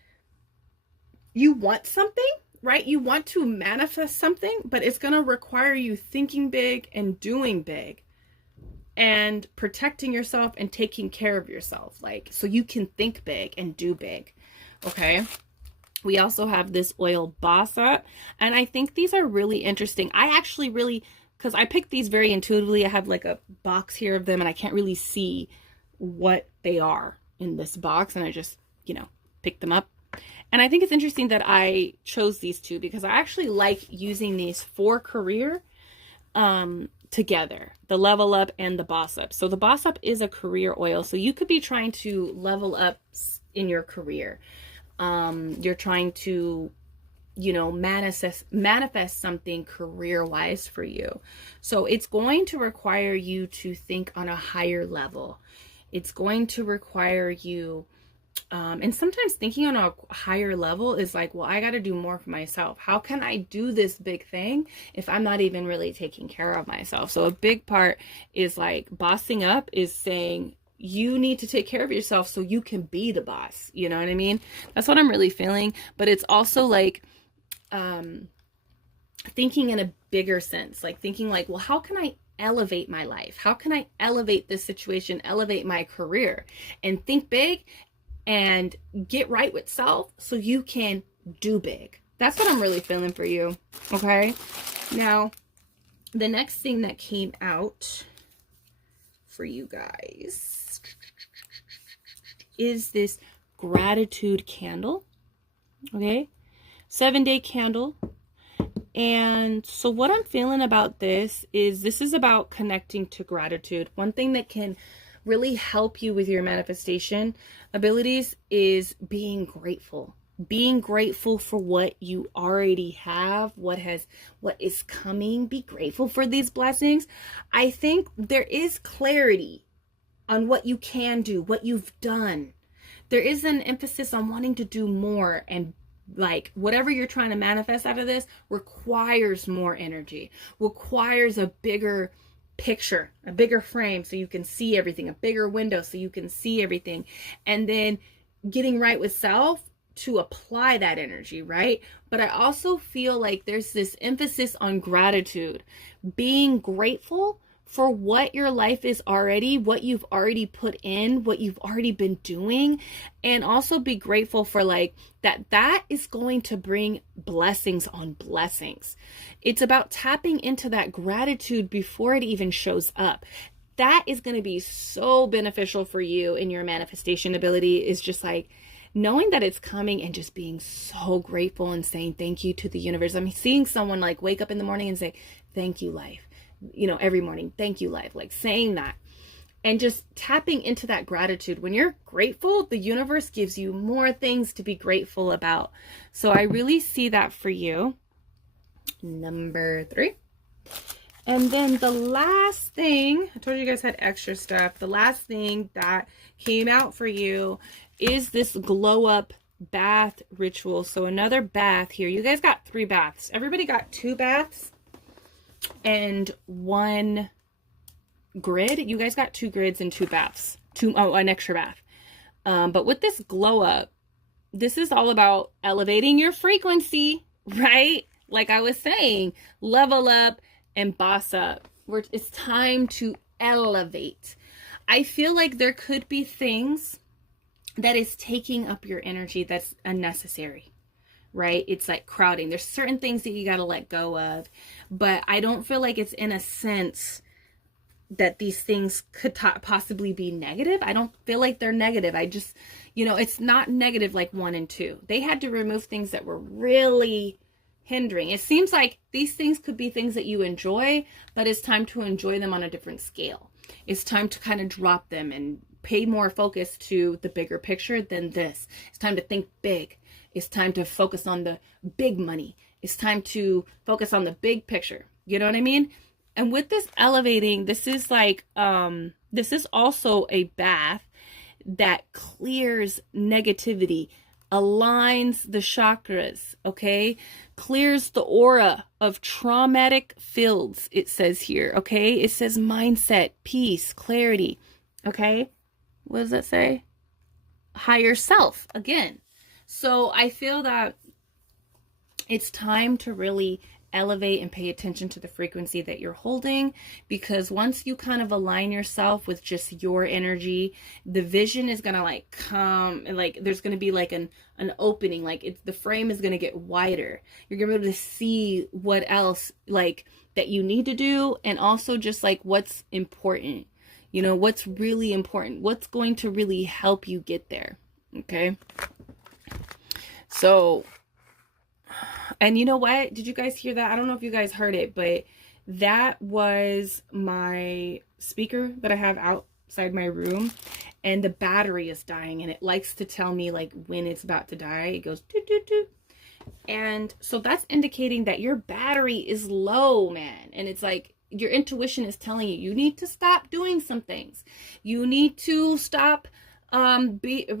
you want something, right? You want to manifest something, but it's going to require you thinking big and doing big and protecting yourself and taking care of yourself, like, so you can think big and do big. Okay. We also have this oil Basa, and I think these are really interesting. I actually really, because I picked these very intuitively. I have like a box here of them and I can't really see what they are in this box, and I just, picked them up. And I think it's interesting that I chose these two because I actually like using these for career together, the level up and the boss up. So the boss up is a career oil. So you could be trying to level up in your career. You're trying to, manifest something career wise for you. So it's going to require you to think on a higher level. It's going to require you, and sometimes thinking on a higher level is like, well, I got to do more for myself. How can I do this big thing if I'm not even really taking care of myself? So a big part is like bossing up is saying you need to take care of yourself so you can be the boss. You know what I mean? That's what I'm really feeling. But it's also like thinking in a bigger sense, like thinking like, well, how can I elevate my life? How can I elevate this situation, elevate my career, and think big and get right with self so you can do big. That's what I'm really feeling for you. Okay. Now, the next thing that came out for you guys is this gratitude candle. Okay. 7-day candle. And so what I'm feeling about this is about connecting to gratitude. One thing that can really help you with your manifestation abilities is being grateful. Being grateful for what you already have, what is coming. Be grateful for these blessings. I think there is clarity on what you can do, what you've done. There is an emphasis on wanting to do more, and like whatever you're trying to manifest out of this requires more energy, requires a bigger picture, a bigger frame so you can see everything, a bigger window so you can see everything, and then getting right with self to apply that energy, right? But I also feel like there's this emphasis on gratitude, being grateful for what your life is already, what you've already put in, what you've already been doing, and also be grateful for like that is going to bring blessings on blessings. It's about tapping into that gratitude before it even shows up. That is going to be so beneficial for you in your manifestation ability, is just like knowing that it's coming and just being so grateful and saying thank you to the universe. I'm seeing someone like wake up in the morning and say, thank you, life. Every morning, thank you, life, like saying that and just tapping into that gratitude. When you're grateful, the universe gives you more things to be grateful about. So I really see that for you. Number 3. And then the last thing, I told you guys had extra stuff. The last thing that came out for you is this glow up bath ritual. So another bath here. You guys got 3 baths. Everybody got 2 baths and 1 grid, you guys got 2 grids and 2 baths, an extra bath. But with this glow up, this is all about elevating your frequency, right? Like I was saying, level up and boss up. It's time to elevate. I feel like there could be things that is taking up your energy that's unnecessary, right? It's like crowding. There's certain things that you got to let go of, but I don't feel like it's in a sense that these things could possibly be negative. I don't feel like they're negative. I just, it's not negative like 1 and 2. They had to remove things that were really hindering. It seems like these things could be things that you enjoy, but it's time to enjoy them on a different scale. It's time to kind of drop them and pay more focus to the bigger picture than this. It's time to think big. It's time to focus on the big money. It's time to focus on the big picture. You know what I mean? And with this elevating, this is like, this is also a bath that clears negativity, aligns the chakras, okay? Clears the aura of traumatic fields, it says here, okay? It says mindset, peace, clarity, okay? What does that say? Higher self, again. So I feel that it's time to really elevate and pay attention to the frequency that you're holding, because once you kind of align yourself with just your energy, the vision is gonna like come, and like there's gonna be like an opening, like the frame is gonna get wider. You're gonna be able to see what else like that you need to do, and also just like what's important, what's really important, what's going to really help you get there. Okay, so, and you know what? Did you guys hear that? I don't know if you guys heard it, but that was my speaker that I have outside my room, and the battery is dying, and it likes to tell me like when it's about to die. It goes doot doot doot. And so that's indicating that your battery is low, man. And it's like your intuition is telling you, you need to stop doing some things. You need to stop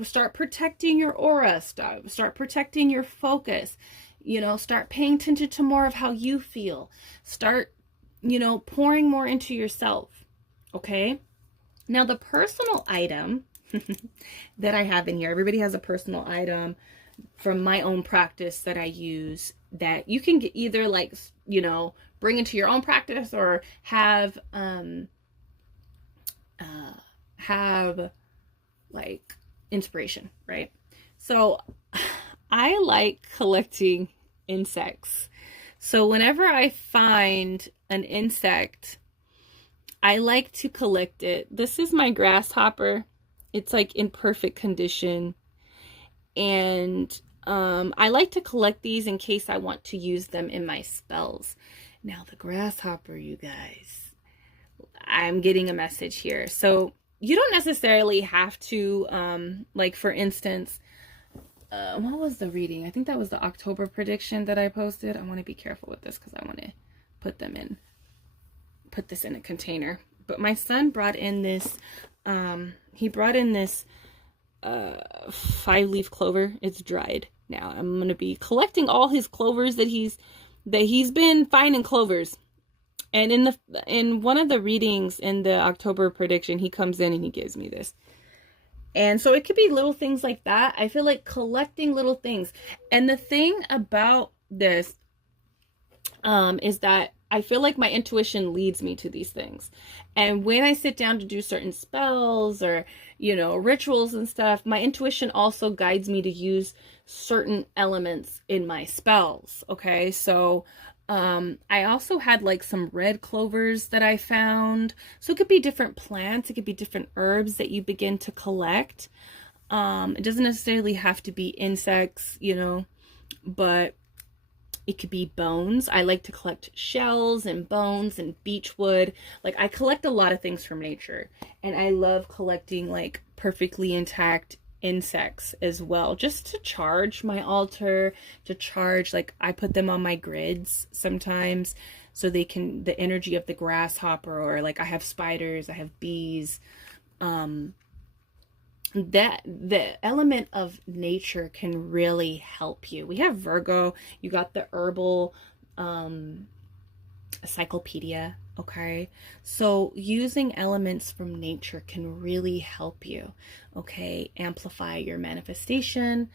start protecting your aura, start protecting your focus. Start paying attention to more of how you feel. Start, pouring more into yourself. Okay. Now the personal item that I have in here, everybody has a personal item from my own practice that I use that you can get either like, bring into your own practice or have like inspiration, right? So I like collecting insects. So whenever I find an insect, I like to collect it. This is my grasshopper. It's like in perfect condition. And I like to collect these in case I want to use them in my spells. Now the grasshopper, you guys, I'm getting a message here. So you don't necessarily have to, like for instance, what was the reading? I think that was the October prediction that I posted. I want to be careful with this because I want to put this in a container. But my son brought in this, he brought in this 5-leaf clover. It's dried now. I'm going to be collecting all his clovers that he's been finding clovers. And in one of the readings in the October prediction, he comes in and he gives me this. And so it could be little things like that. I feel like collecting little things. And the thing about this is that I feel like my intuition leads me to these things. And when I sit down to do certain spells or, rituals and stuff, my intuition also guides me to use certain elements in my spells. Okay. So I also had like some red clovers that I found. So it could be different plants. It could be different herbs that you begin to collect. It doesn't necessarily have to be insects, but it could be bones. I like to collect shells and bones and beech wood. Like I collect a lot of things from nature, and I love collecting like perfectly intact insects as well, just to charge my altar, like I put them on my grids sometimes so they can, the energy of the grasshopper, or like I have spiders, I have bees, that the element of nature can really help you. We have Virgo, you got the herbal encyclopedia, Okay, so using elements from nature can really help you, okay, amplify your manifestation,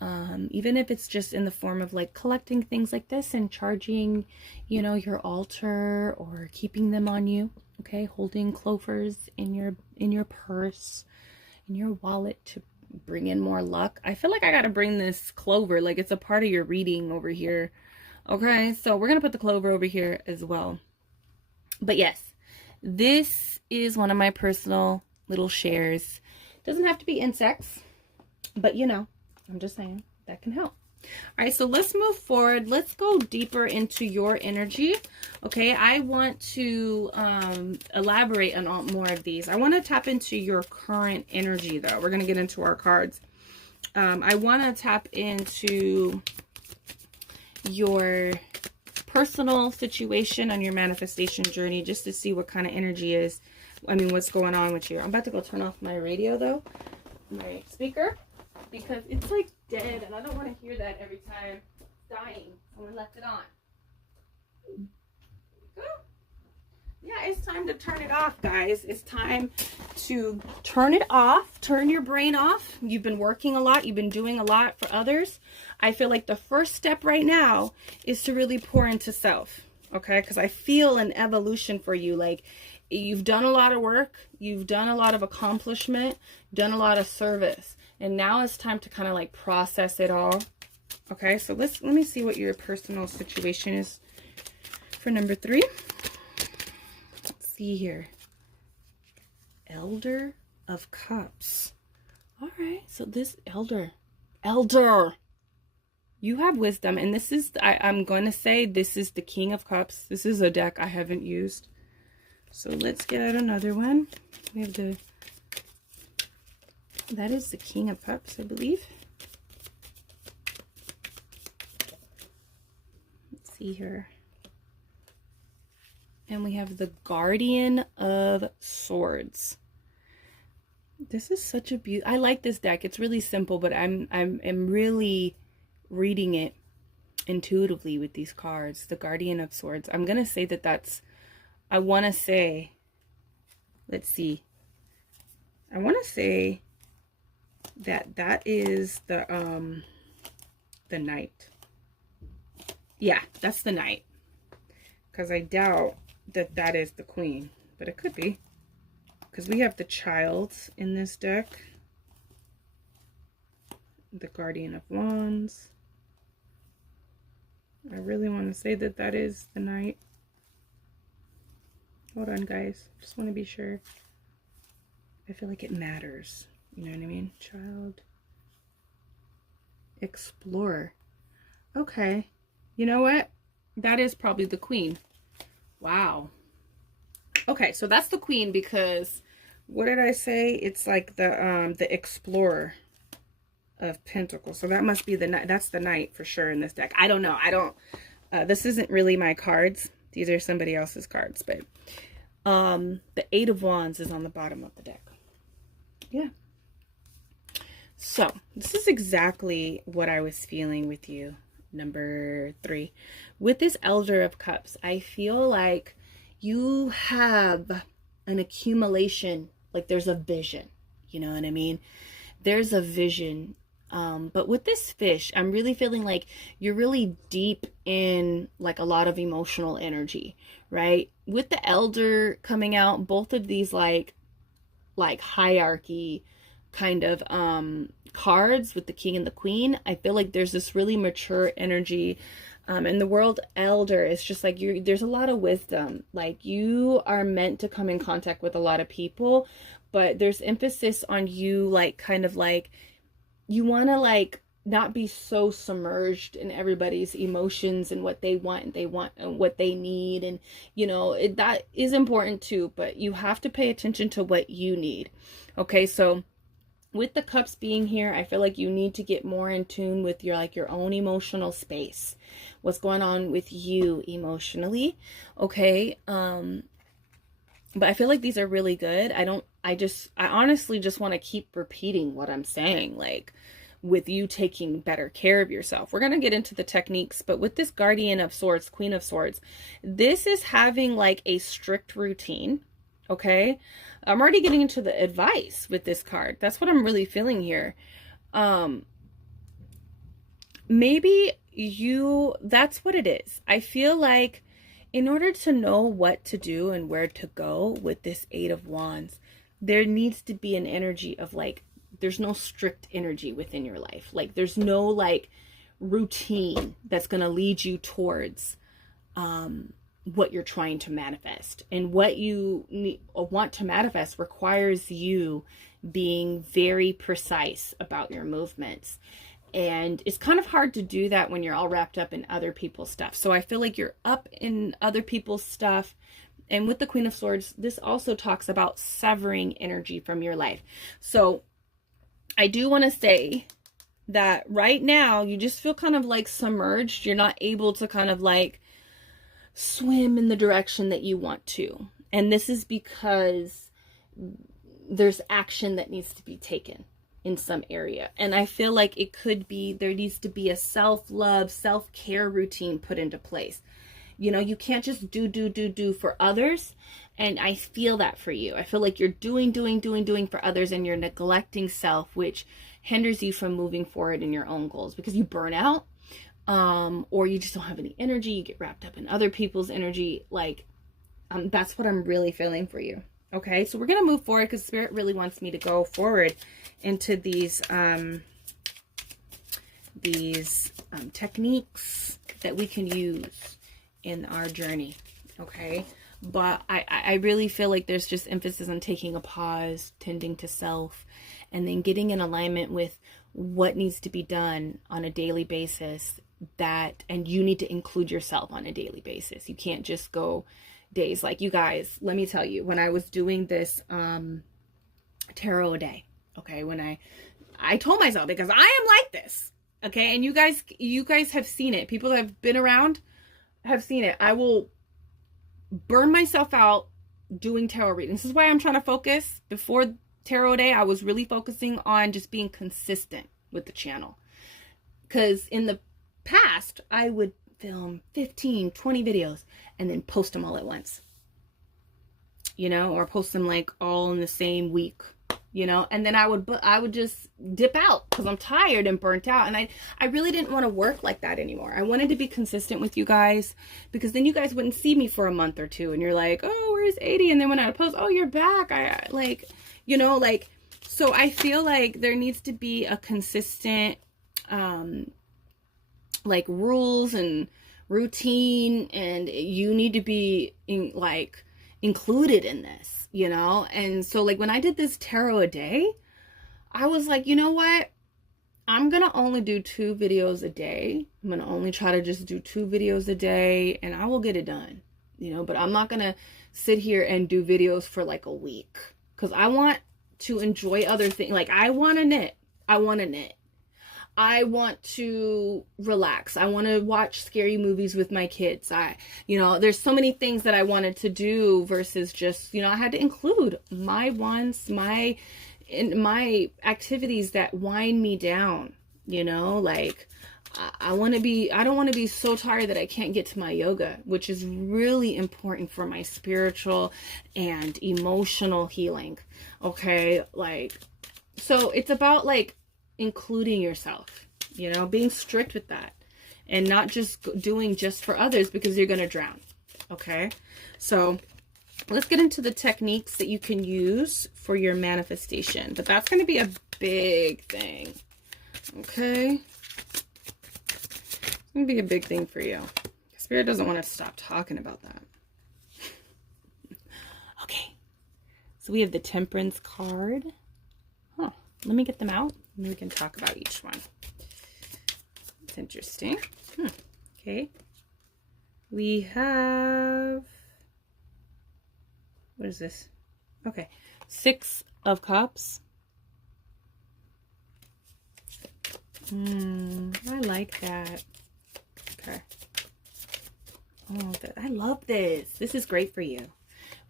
even if it's just in the form of like collecting things like this and charging, you know, your altar, or keeping them on you, okay, holding clovers in your purse, in your wallet, to bring in more luck. I feel like I gotta bring this clover, like it's a part of your reading over here. Okay, so we're gonna put the clover over here as well. But yes, this is one of my personal little shares. Doesn't have to be insects, but you know, I'm just saying that can help. All right, so let's move forward. Let's go deeper into your energy. Okay, I want to elaborate on more of these. I want to tap into your current energy, though. We're going to get into our cards. I want to tap into your personal situation on your manifestation journey, just to see what kind of energy is. I mean, what's going on with you. I'm about to go turn off my radio, though, my speaker, because it's like dead and I don't want to hear that every time it's dying. Someone left it on. Go. Yeah, it's time to turn it off, guys. It's time to turn it off. Turn your brain off. You've been working a lot. You've been doing a lot for others. I feel like the first step right now is to really pour into self, okay? Because I feel an evolution for you. Like, you've done a lot of work. You've done a lot of accomplishment, done a lot of service. And now it's time to kind of like process it all. Okay, so let me see what your personal situation is for number 3. Let's see here. Elder of Cups. All right, so this elder, you have wisdom, and this is, I'm going to say this is the King of Cups. This is a deck I haven't used. So let's get out another one. We have that is the King of Cups, I believe. Let's see here. And we have the Guardian of Swords. This is such a I like this deck. It's really simple, but I'm really reading it intuitively with these cards. The Guardian of Swords. I'm gonna say that's, I want to say, let's see, I want to say that is the Knight. Yeah, that's the Knight, because I doubt that is the Queen, but it could be, because we have the Child in this deck, the Guardian of Wands. I really want to say that is the Knight. Hold on, guys. Just want to be sure. I feel like it matters. You know what I mean? Child. Explorer. Okay. You know what? That is probably the Queen. Wow. Okay, so that's the Queen, because what did I say? It's like the Explorer of Pentacles. So that must be the Knight. That's the Knight for sure in this deck. I don't know. This isn't really my cards. These are somebody else's cards, but the 8 of Wands is on the bottom of the deck. Yeah. So this is exactly what I was feeling with you, number 3. With this Elder of Cups, I feel like you have an accumulation, like there's a vision, you know what I mean? There's a vision. But with this fish, I'm really feeling like you're really deep in like a lot of emotional energy, right? With the Elder coming out, both of these like hierarchy kind of cards with the King and the Queen, I feel like there's this really mature energy. And the World Elder is just like there's a lot of wisdom. Like you are meant to come in contact with a lot of people, but there's emphasis on you like kind of like you want to like not be so submerged in everybody's emotions and what they want and what they need, and you know that is important too, but you have to pay attention to what you need. Okay, so with the Cups being here, I feel like you need to get more in tune with your like your own emotional space, what's going on with you emotionally. Okay, but I feel like these are really good. I honestly just want to keep repeating what I'm saying. Like with you taking better care of yourself. We're going to get into the techniques, but with this Guardian of Swords, Queen of Swords, this is having like a strict routine. Okay. I'm already getting into the advice with this card. That's what I'm really feeling here. Maybe that's what it is. I feel like in order to know what to do and where to go with this Eight of Wands, there needs to be an energy of like, there's no strict energy within your life. Like there's no like routine that's going to lead you towards what you're trying to manifest. And what you want to manifest requires you being very precise about your movements. And it's kind of hard to do that when you're all wrapped up in other people's stuff. So I feel like you're up in other people's stuff. And with the Queen of Swords, this also talks about severing energy from your life. So I do want to say that right now you just feel kind of like submerged. You're not able to kind of like swim in the direction that you want to. And this is because there's action that needs to be taken in some area. And I feel like it could be, there needs to be a self-love, self-care routine put into place. You know, you can't just do for others. And I feel that for you. I feel like you're doing for others, and you're neglecting self, which hinders you from moving forward in your own goals because you burn out, or you just don't have any energy. You get wrapped up in other people's energy. Like, that's what I'm really feeling for you. Okay, so we're going to move forward because Spirit really wants me to go forward into these techniques that we can use in our journey. Okay, but I really feel like there's just emphasis on taking a pause, tending to self, and then getting in alignment with what needs to be done on a daily basis. And you need to include yourself on a daily basis. You can't just go days. Like, you guys, let me tell you, when I was doing this tarot a day, okay, when I told myself, because I am like this, okay, and you guys have seen it. People that have been around have seen it. I will burn myself out doing tarot readings. This is why I'm trying to focus. Before tarot day, I was really focusing on just being consistent with the channel, because in the past I would film 15, 20 videos and then post them all at once, you know, or post them like all in the same week, you know, and then I would just dip out because I'm tired and burnt out. And I really didn't want to work like that anymore. I wanted to be consistent with you guys, because then you guys wouldn't see me for a month or two and you're like, oh, where's ADIE? And then when I would post, oh, you're back. I like, you know, like, so I feel like there needs to be a consistent, like, rules and routine, and you need to be included in this, you know. And so like when I did this tarot a day, I was like, you know what, I'm gonna only do 2 videos a day. I'm gonna only try to just do 2 videos a day, and I will get it done, you know. But I'm not gonna sit here and do videos for like a week, because I want to enjoy other things. Like, I want to knit. I want to relax. I want to watch scary movies with my kids. You know, there's so many things that I wanted to do versus just, you know, I had to include my wants, my activities that wind me down, you know. Like, I don't want to be so tired that I can't get to my yoga, which is really important for my spiritual and emotional healing. Okay. Like, so it's about like including yourself, you know, being strict with that, and not just doing just for others, because you're going to drown. Okay. So let's get into the techniques that you can use for your manifestation, but that's going to be a big thing. Okay. It's going to be a big thing for you. Spirit doesn't want to stop talking about that. Okay. So we have the Temperance card. Huh. Let me get them out and we can talk about each one. It's interesting. Okay. We have, what is this? Okay. 6 of Cups. I like that. Okay. Oh, I love this. This is great for you.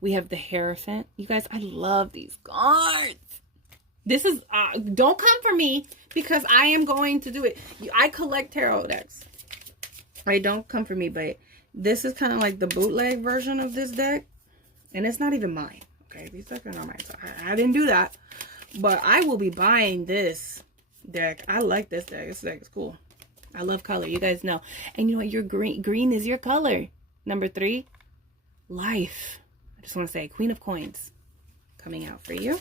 We have the Hierophant. You guys, I love these cards. This is, don't come for me, because I am going to do it. I collect tarot decks. Right? Don't come for me, but this is kind of like the bootleg version of this deck. And it's not even mine. Okay, these decks are not mine. So I didn't do that. But I will be buying this deck. I like this deck. This deck is cool. I love color. You guys know. And you know what? Your green is your color. Number 3, life. I just want to say Queen of Coins coming out for you.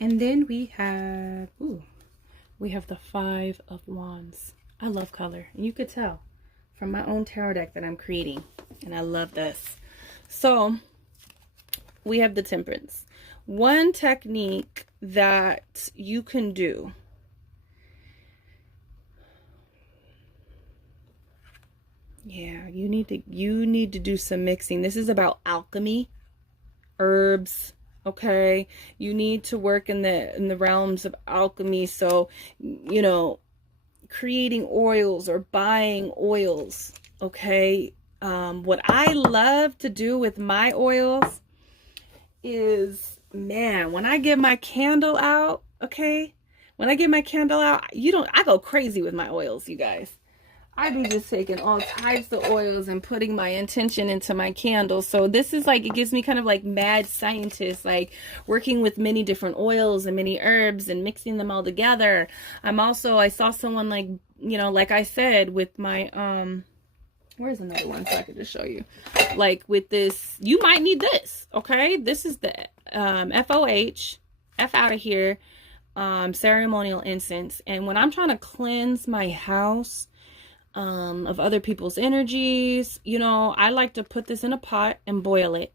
And then we have, we have the 5 of Wands. I love color. And you could tell from my own tarot deck that I'm creating. And I love this. So we have the Temperance. One technique that you can do. Yeah, you need to do some mixing. This is about alchemy, herbs, okay? You need to work in the realms of alchemy. So, you know, creating oils or buying oils, okay? What I love to do with my oils is, man, when I get my candle out, okay? When I get my candle out, I go crazy with my oils, you guys. I be just taking all types of oils and putting my intention into my candles. So this is like, it gives me kind of like mad scientist, like working with many different oils and many herbs and mixing them all together. I saw someone like, you know, like I said, with my, where's another one so I could just show you? Like with this, you might need this, okay? This is the FOH, F out of here, ceremonial incense. And when I'm trying to cleanse my house, of other people's energies, you know, I like to put this in a pot and boil it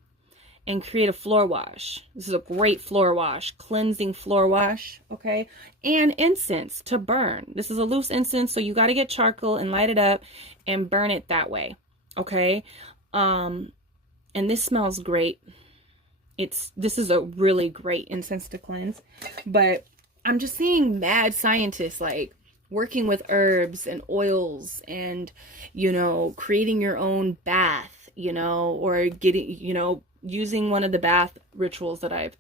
and create a floor wash. This is a great floor wash, cleansing floor wash, okay? And incense to burn. This is a loose incense, so you got to get charcoal and light it up and burn it that way, okay? And this smells great. This is a really great incense to cleanse, but I'm just seeing mad scientists like working with herbs and oils and, you know, creating your own bath, you know, or getting, you know, using one of the bath rituals that I've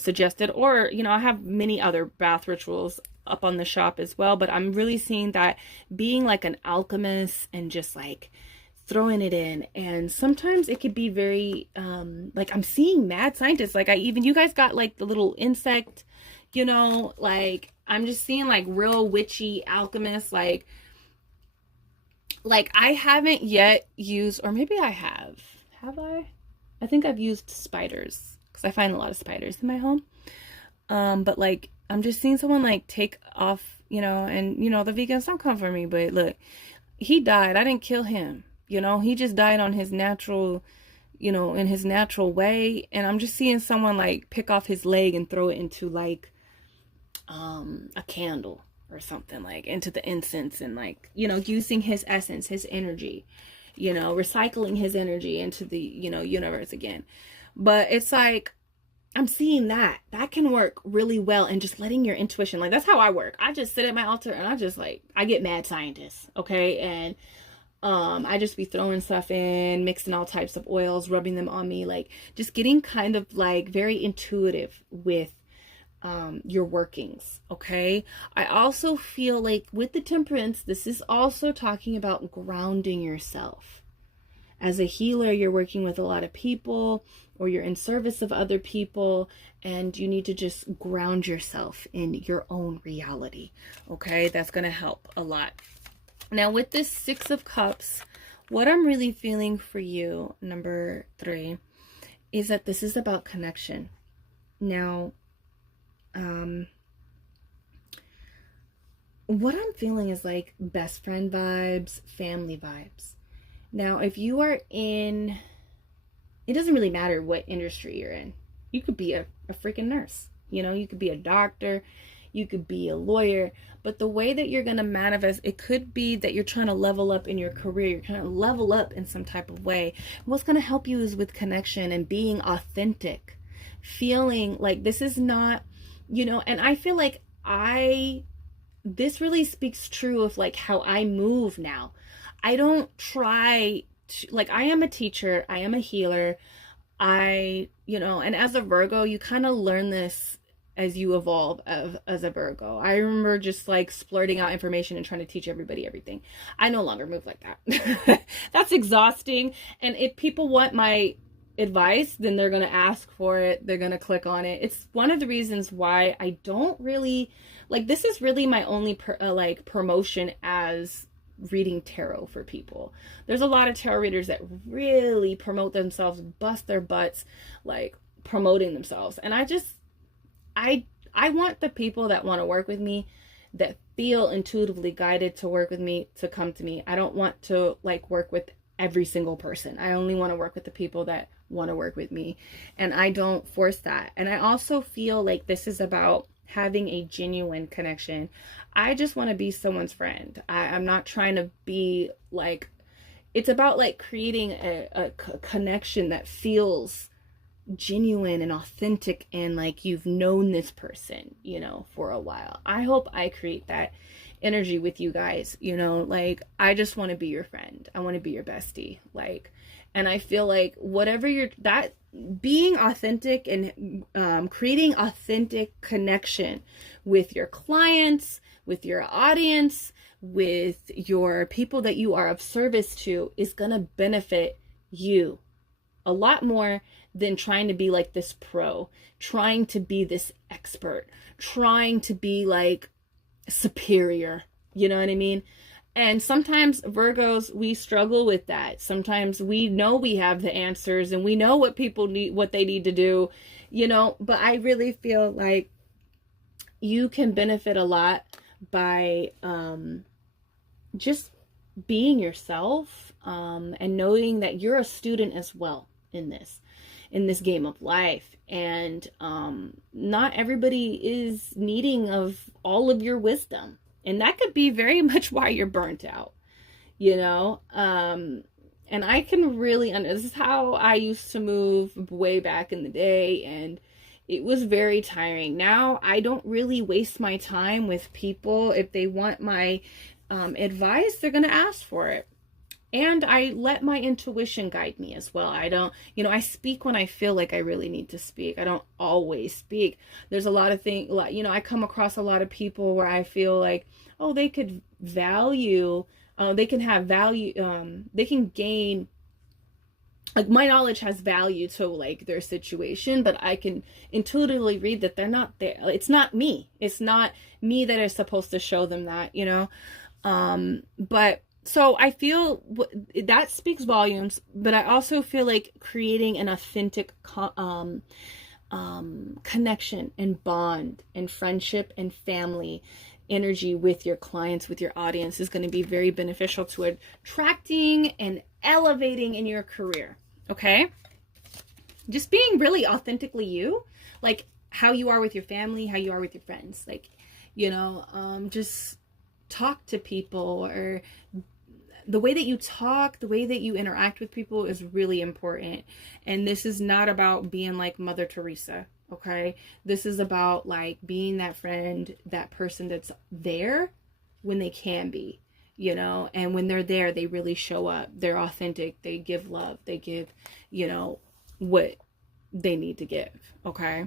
suggested, or, you know, I have many other bath rituals up on the shop as well, but I'm really seeing that being like an alchemist and just like throwing it in. And sometimes it could be very, like I'm seeing mad scientists, like you guys got like the little insect, you know, like I'm just seeing like real witchy alchemists, like I haven't yet used, or maybe I have I? I think I've used spiders because I find a lot of spiders in my home. But like, I'm just seeing someone like take off, you know, and you know, the vegans don't come for me, but look, he died. I didn't kill him. You know, he just died on his natural, you know, in his natural way. And I'm just seeing someone like pick off his leg and throw it into like, a candle or something, like into the incense, and like, you know, using his essence, his energy, you know, recycling his energy into the, you know, universe again. But it's like, I'm seeing that can work really well, and just letting your intuition, like that's how I work. I just sit at my altar and I just like, I get mad scientists, okay? And I just be throwing stuff in, mixing all types of oils, rubbing them on me, like just getting kind of like very intuitive with your workings, okay? I also feel like with the Temperance, this is also talking about grounding yourself. As a healer, you're working with a lot of people, or you're in service of other people, and you need to just ground yourself in your own reality, okay? That's going to help a lot. Now, with this 6 of Cups, what I'm really feeling for you, number 3, is that this is about connection. Now, what I'm feeling is like best friend vibes, family vibes. Now, if you are in, it doesn't really matter what industry you're in. You could be a freaking nurse, you know, you could be a doctor, you could be a lawyer, but the way that you're going to manifest, it could be that you're trying to level up in your career, you're trying to level up in some type of way. What's going to help you is with connection and being authentic, feeling like this is not, you know, and I feel like this really speaks true of like how I move now. I don't try to, like, I am a teacher, I am a healer, And as a Virgo, you kind of learn this as you evolve as a Virgo. I remember just like splurting out information and trying to teach everybody everything. I no longer move like that. That's exhausting. And if people want my advice, then they're going to ask for it. They're going to click on it. It's one of the reasons why I don't really like, this is really my only promotion as reading tarot for people. There's a lot of tarot readers that really promote themselves, bust their butts, like promoting themselves. And I want the people that want to work with me, that feel intuitively guided to work with me, to come to me. I don't want to like work with every single person. I only want to work with the people that want to work with me, and I don't force that. And I also feel like this is about having a genuine connection. I just want to be someone's friend. I'm not trying to be like, it's about like creating a connection that feels genuine and authentic, and like you've known this person, for a while. I hope I create that energy with you guys, like I just want to be your friend. I want to be your bestie, like, and I feel like whatever that being authentic and creating authentic connection with your clients, with your audience, with your people that you are of service to is going to benefit you a lot more than trying to be like this pro, trying to be this expert, trying to be like superior. You know what I mean? And sometimes Virgos, we struggle with that. Sometimes we know we have the answers and we know what people need, what they need to do, but I really feel like you can benefit a lot by just being yourself, and knowing that you're a student as well in this game of life. And not everybody is needing of all of your wisdom. And that could be very much why you're burnt out, and I can really, this is how I used to move way back in the day, and it was very tiring. Now I don't really waste my time with people. If they want my advice, they're going to ask for it. And I let my intuition guide me as well. I don't, I speak when I feel like I really need to speak. I don't always speak. There's a lot of things, I come across a lot of people where I feel like, oh, they could value, they can have value, they can gain, like my knowledge has value to like their situation, but I can intuitively read that they're not there. It's not me. It's not me that is supposed to show them that, but so I feel that speaks volumes, but I also feel like creating an authentic connection and bond and friendship and family energy with your clients, with your audience, is going to be very beneficial to attracting and elevating in your career. Okay? Just being really authentically you, like how you are with your family, how you are with your friends, like, just talk to people, or the way that you talk, the way that you interact with people is really important. And this is not about being like Mother Teresa, okay? This is about like being that friend, that person that's there when they can be, and when they're there, they really show up. They're authentic. They give love. They give, what they need to give, okay?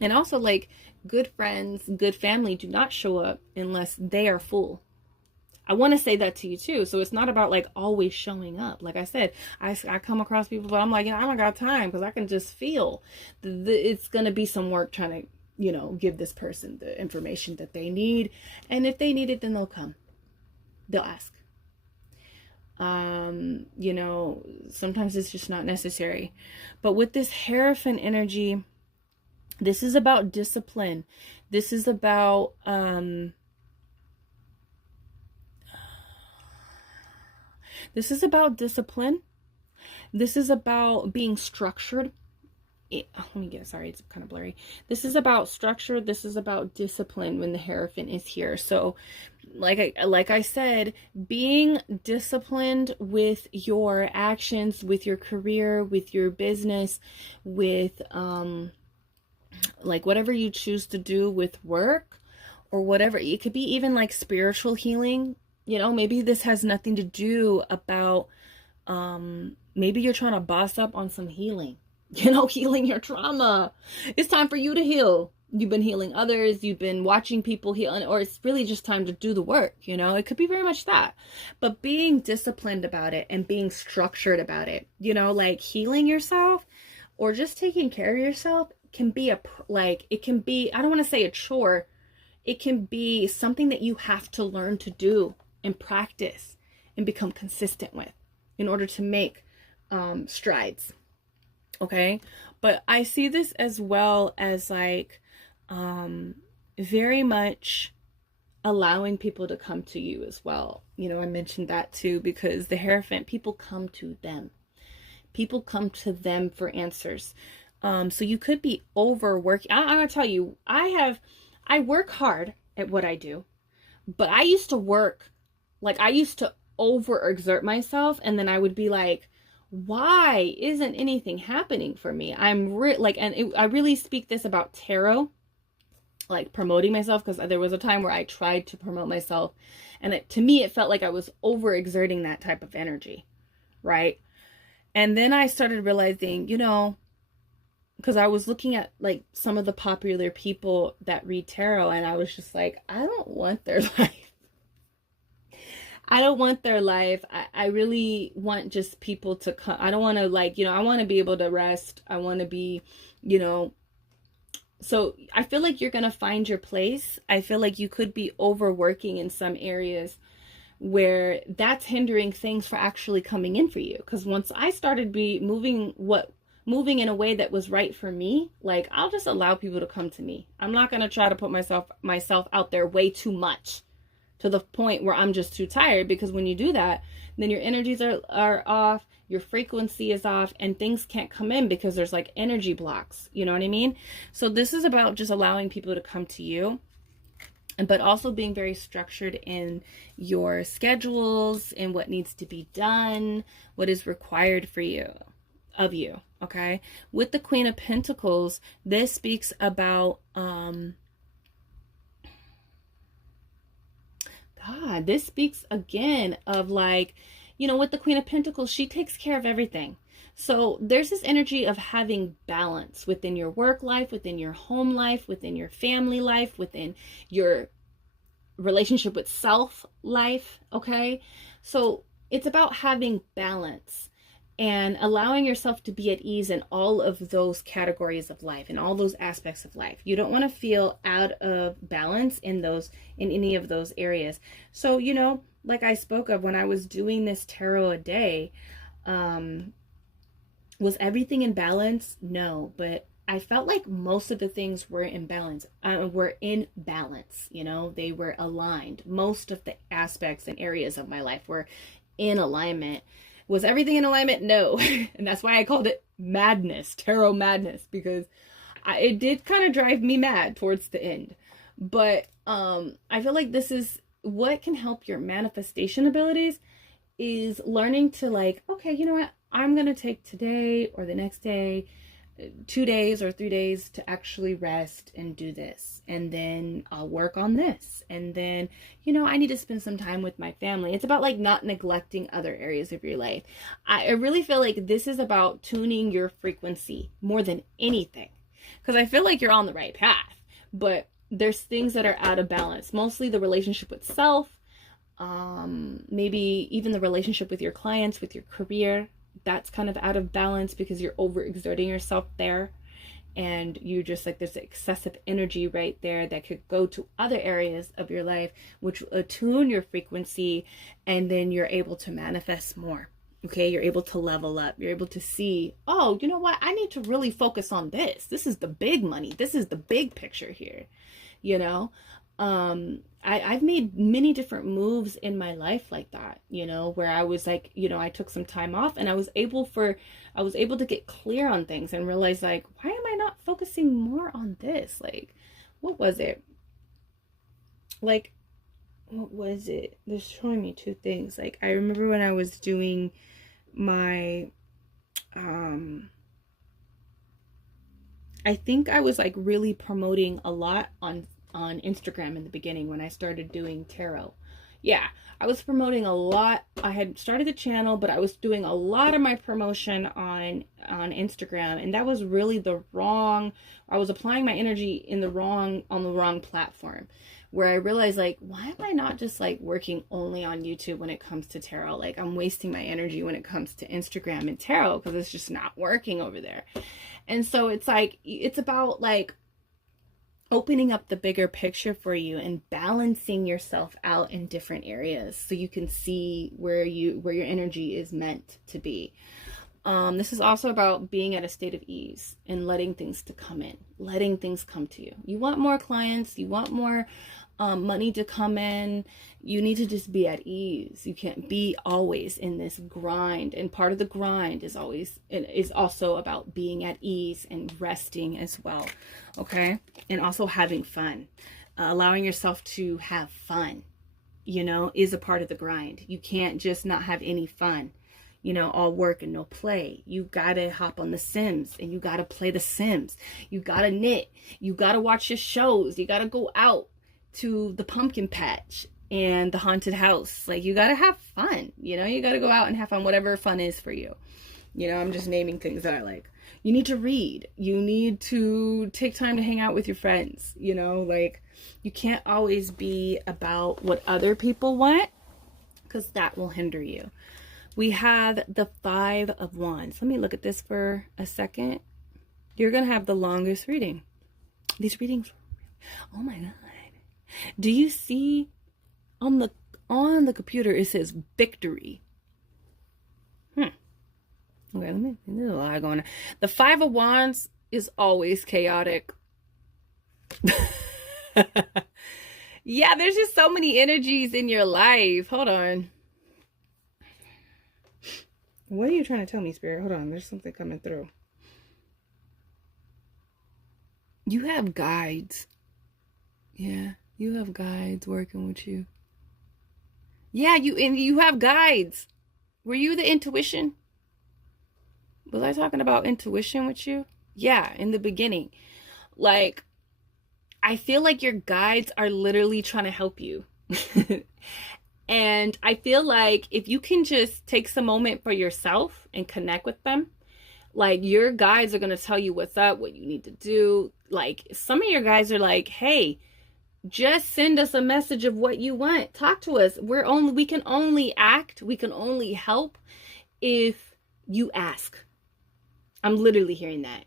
And also, like, good friends, good family do not show up unless they are full. I want to say that to you too. So it's not about like always showing up. Like I said, I come across people, but I'm like, I don't got time, because I can just feel it's going to be some work trying to, give this person the information that they need. And if they need it, then they'll come. They'll ask. Sometimes it's just not necessary. But with this Hierophant energy, this is about discipline. This is about, this is about discipline. This is about being structured. Sorry, it's kind of blurry. This is about structure. This is about discipline when the Hierophant is here. So like I said, being disciplined with your actions, with your career, with your business, with like whatever you choose to do with work or whatever. It could be even like spiritual healing. Maybe this has nothing to do about maybe you're trying to boss up on some healing, you know, healing your trauma. It's time for you to heal. You've been healing others, you've been watching people heal, or it's really just time to do the work, you know? It could be very much that. But being disciplined about it and being structured about it, you know, like healing yourself or just taking care of yourself can be it can be, I don't want to say a chore. It can be something that you have to learn to do and practice and become consistent with in order to make strides. Okay? But I see this as well as like, very much allowing people to come to you as well. You know, I mentioned that too, because the Hierophant, people come to them. People come to them for answers. So you could be overworking. I'm gonna tell you, I work hard at what I do, but I used to overexert myself, and then I would be like, why isn't anything happening for me? I really speak this about tarot, like promoting myself, because there was a time where I tried to promote myself, and to me it felt like I was overexerting that type of energy, right? And then I started realizing, you know, because I was looking at like some of the popular people that read tarot, and I was just like, I don't want their life. I don't want their life. I really want just people to come. I don't want to, like, you know, I want to be able to rest. I want to be, you know, so I feel like you're going to find your place. I feel like you could be overworking in some areas where that's hindering things for actually coming in for you. Because once I started moving in a way that was right for me, like, I'll just allow people to come to me. I'm not going to try to put myself out there way too much to the point where I'm just too tired, because when you do that, then your energies are off, your frequency is off, and things can't come in because there's like energy blocks. You know what I mean? So this is about just allowing people to come to you, but also being very structured in your schedules and what needs to be done, what is required of you. Okay. With the Queen of Pentacles, this speaks about, this speaks again of, like, you know, with the Queen of Pentacles, she takes care of everything. So there's this energy of having balance within your work life, within your home life, within your family life, within your relationship with self life. Okay. So it's about having balance and allowing yourself to be at ease in all of those categories of life, in all those aspects of life. You don't want to feel out of balance in any of those areas. So, you know, like I spoke of when I was doing this tarot a day, was everything in balance? No, but I felt like most of the things were in balance. You know, they were aligned. Most of the aspects and areas of my life were in alignment. Was everything in alignment? No. And that's why I called it madness, tarot madness, because it did kind of drive me mad towards the end. But I feel like this is what can help your manifestation abilities, is learning to, like, okay, you know what? I'm going to take today or the next day, 2 days or 3 days to actually rest and do this. And then I'll work on this. And then, you know, I need to spend some time with my family. It's about, like, not neglecting other areas of your life. I really feel like this is about tuning your frequency more than anything. Because I feel like you're on the right path, but there's things that are out of balance. Mostly the relationship with self, maybe even the relationship with your clients, with your career. That's kind of out of balance because you're overexerting yourself there, and you just, like, there's excessive energy right there that could go to other areas of your life, which attune your frequency, and then you're able to manifest more. Okay, you're able to level up. You're able to see, oh, you know what? I need to really focus on this. This is the big money. This is the big picture here. You know, I've made many different moves in my life like that, you know, where I was like, you know, I took some time off, and I was able to get clear on things and realize, like, why am I not focusing more on this? Like, what was it? They're showing me two things. Like, I remember when I was doing my, I think I was, like, really promoting a lot on Instagram in the beginning when I started doing tarot. Yeah, I was promoting a lot. I had started the channel, but I was doing a lot of my promotion on Instagram, and that was really the wrong. I was applying my energy in the wrong on the wrong platform, where I realized, like, why am I not just like working only on YouTube when it comes to tarot? Like, I'm wasting my energy when it comes to Instagram and tarot because it's just not working over there. And so it's like, it's about like opening up the bigger picture for you and balancing yourself out in different areas so you can see where your energy is meant to be. This is also about being at a state of ease and letting things to come in, letting things come to you. You want more clients, you want more money to come in. You need to just be at ease. You can't be always in this grind, and part of the grind is also about being at ease and resting as well. Okay, and also having fun, allowing yourself to have fun, you know, is a part of the grind. You can't just not have any fun, you know, all work and no play. You gotta hop on the Sims and you gotta play the Sims. You gotta knit. You gotta watch your shows. You gotta go out to the pumpkin patch and the haunted house. Like, you gotta have fun, you know. You gotta go out and have fun, whatever fun is for you. You know, I'm just naming things that I like. You need to read. You need to take time to hang out with your friends, you know. Like, you can't always be about what other people want, because that will hinder you. We have the 5 of Wands. Let me look at this for a second. You're gonna have the longest reading. These readings, oh my god. Do you see on the computer it says victory? Okay, there's a lot going on. The 5 of Wands is always chaotic. Yeah, there's just so many energies in your life. Hold on. What are you trying to tell me, Spirit? Hold on, there's something coming through. You have guides. Yeah, you have guides working with you. Yeah, you have guides. Were you the intuition? Was I talking about intuition with you? Yeah, in the beginning. Like, I feel like your guides are literally trying to help you. And I feel like if you can just take some moment for yourself and connect with them, like, your guides are going to tell you what's up, what you need to do. Like, some of your guys are like, hey, just send us a message of what you want. Talk to us. We can only act, we can only help if you ask. I'm literally hearing that.